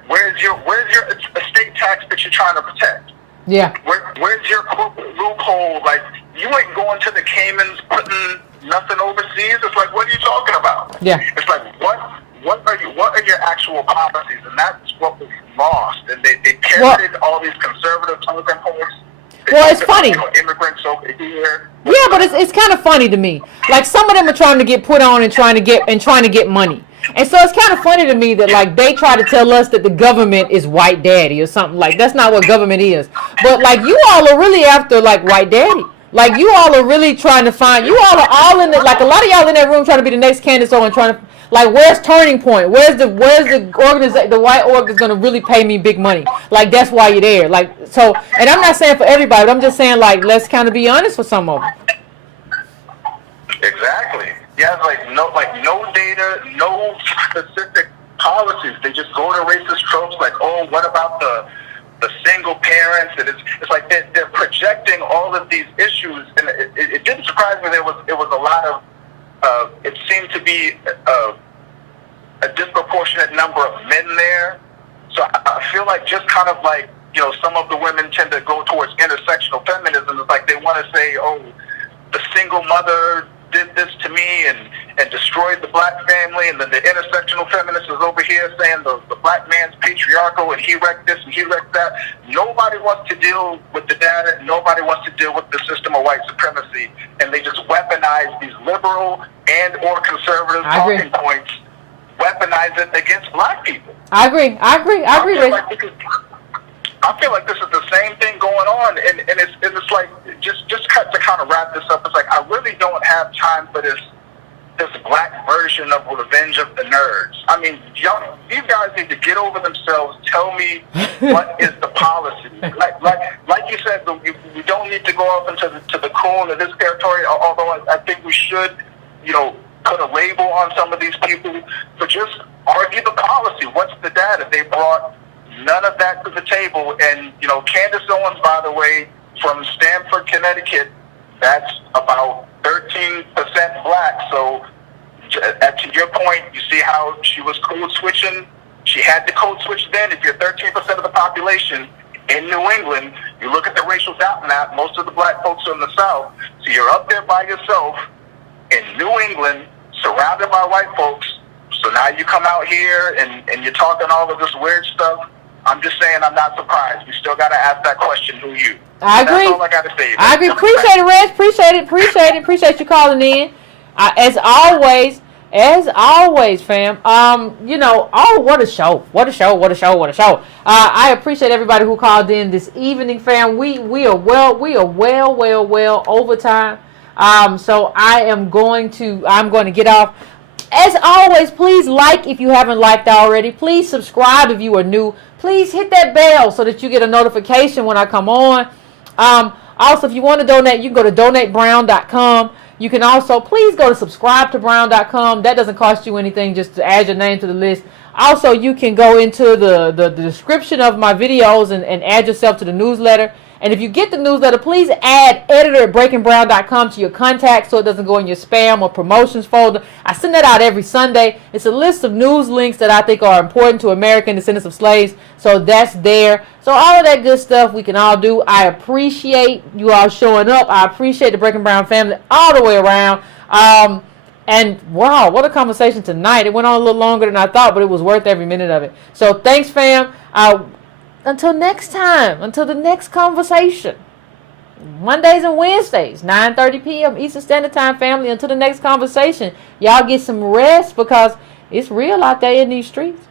where's your estate tax that you're trying to protect? Yeah. Where's your corporate loophole? Like, you ain't going to the Caymans putting nothing overseas. It's like, what are you talking about? Yeah. It's like, what are your actual actual policies, and that's what was lost. And they carried all these conservative talking points. Well, it's funny. Immigrants over here. Yeah, but it's kind of funny to me. Like, some of them are trying to get put on and trying to get money. And so it's kind of funny to me that, like, they try to tell us that the government is white daddy or something. Like, that's not what government is. But, like, you all are really after, like, white daddy. Like, you all are really trying to find, you all are all in it. Like, a lot of y'all in that room trying to be the next Candace Owens, trying to, like, where's Turning Point? Where's the organization, the white org is going to really pay me big money? Like, that's why you're there. Like, so, and I'm not saying for everybody, but I'm just saying, like, let's kind of be honest with some of them. Exactly. Yeah, like no data, no specific policies. They just go to racist tropes like, oh, what about the single parents? And it's like they're projecting all of these issues, and it didn't surprise me. It was a lot of it seemed to be a disproportionate number of men there. So I feel like just kind of like, you know, some of the women tend to go towards intersectional feminism. It's like they want to say, oh, the single mother did this to me and destroyed the black family, and then the intersectional feminist is over here saying the black man's patriarchal and he wrecked this and he wrecked that. Nobody wants to deal with the data. Nobody wants to deal with the system of white supremacy, and they just weaponize these liberal and or conservative talking points, weaponize it against black people. I agree, Ray. I feel like this is the same thing going on, and it's like, just to kind of wrap this up, it's like, I really don't have time for this black version of Revenge of the Nerds. I mean, these guys need to get over themselves. Tell me what is the policy. Like you said, we don't need to go off into the coon of this territory, although I think we should, you know, put a label on some of these people, but just argue the policy. What's the data? They brought none of that to the table. And, you know, Candace Owens, by the way, from Stamford, Connecticut, that's about 13% black. So to your point, you see how she was code switching. She had to code switch then. If you're 13% of the population in New England, you look at the racial dot map, most of the black folks are in the South. So you're up there by yourself in New England, surrounded by white folks. So now you come out here and you're talking all of this weird stuff. I'm just saying, I'm not surprised. We still got to ask that question, who you? I agree. That's all I got to say. I agree. Appreciate it, Reg. Appreciate it. Appreciate you calling in. As always, fam. You know, what a show. What a show. I appreciate everybody who called in this evening, fam. We are well over time. So I'm going to get off. As always, please like if you haven't liked already. Please subscribe if you are new. Please hit that bell so that you get a notification when I come on. Also, if you want to donate, you can go to donatebrown.com. You can also, please go to subscribetobrown.com. That doesn't cost you anything, just to add your name to the list. Also, you can go into the description of my videos and add yourself to the newsletter. And if you get the newsletter, please add editor@breakingbrown.com to your contacts so it doesn't go in your spam or promotions folder. I send that out every Sunday. It's a list of news links that I think are important to American descendants of slaves. So that's there. So all of that good stuff we can all do. I appreciate you all showing up. I appreciate the Breaking Brown family all the way around. And wow, what a conversation tonight. It went on a little longer than I thought, but it was worth every minute of it. So thanks, fam. Until next time, until the next conversation. Mondays and Wednesdays, 9:30 p.m. Eastern Standard Time, family. Until the next conversation, y'all get some rest because it's real out there in these streets.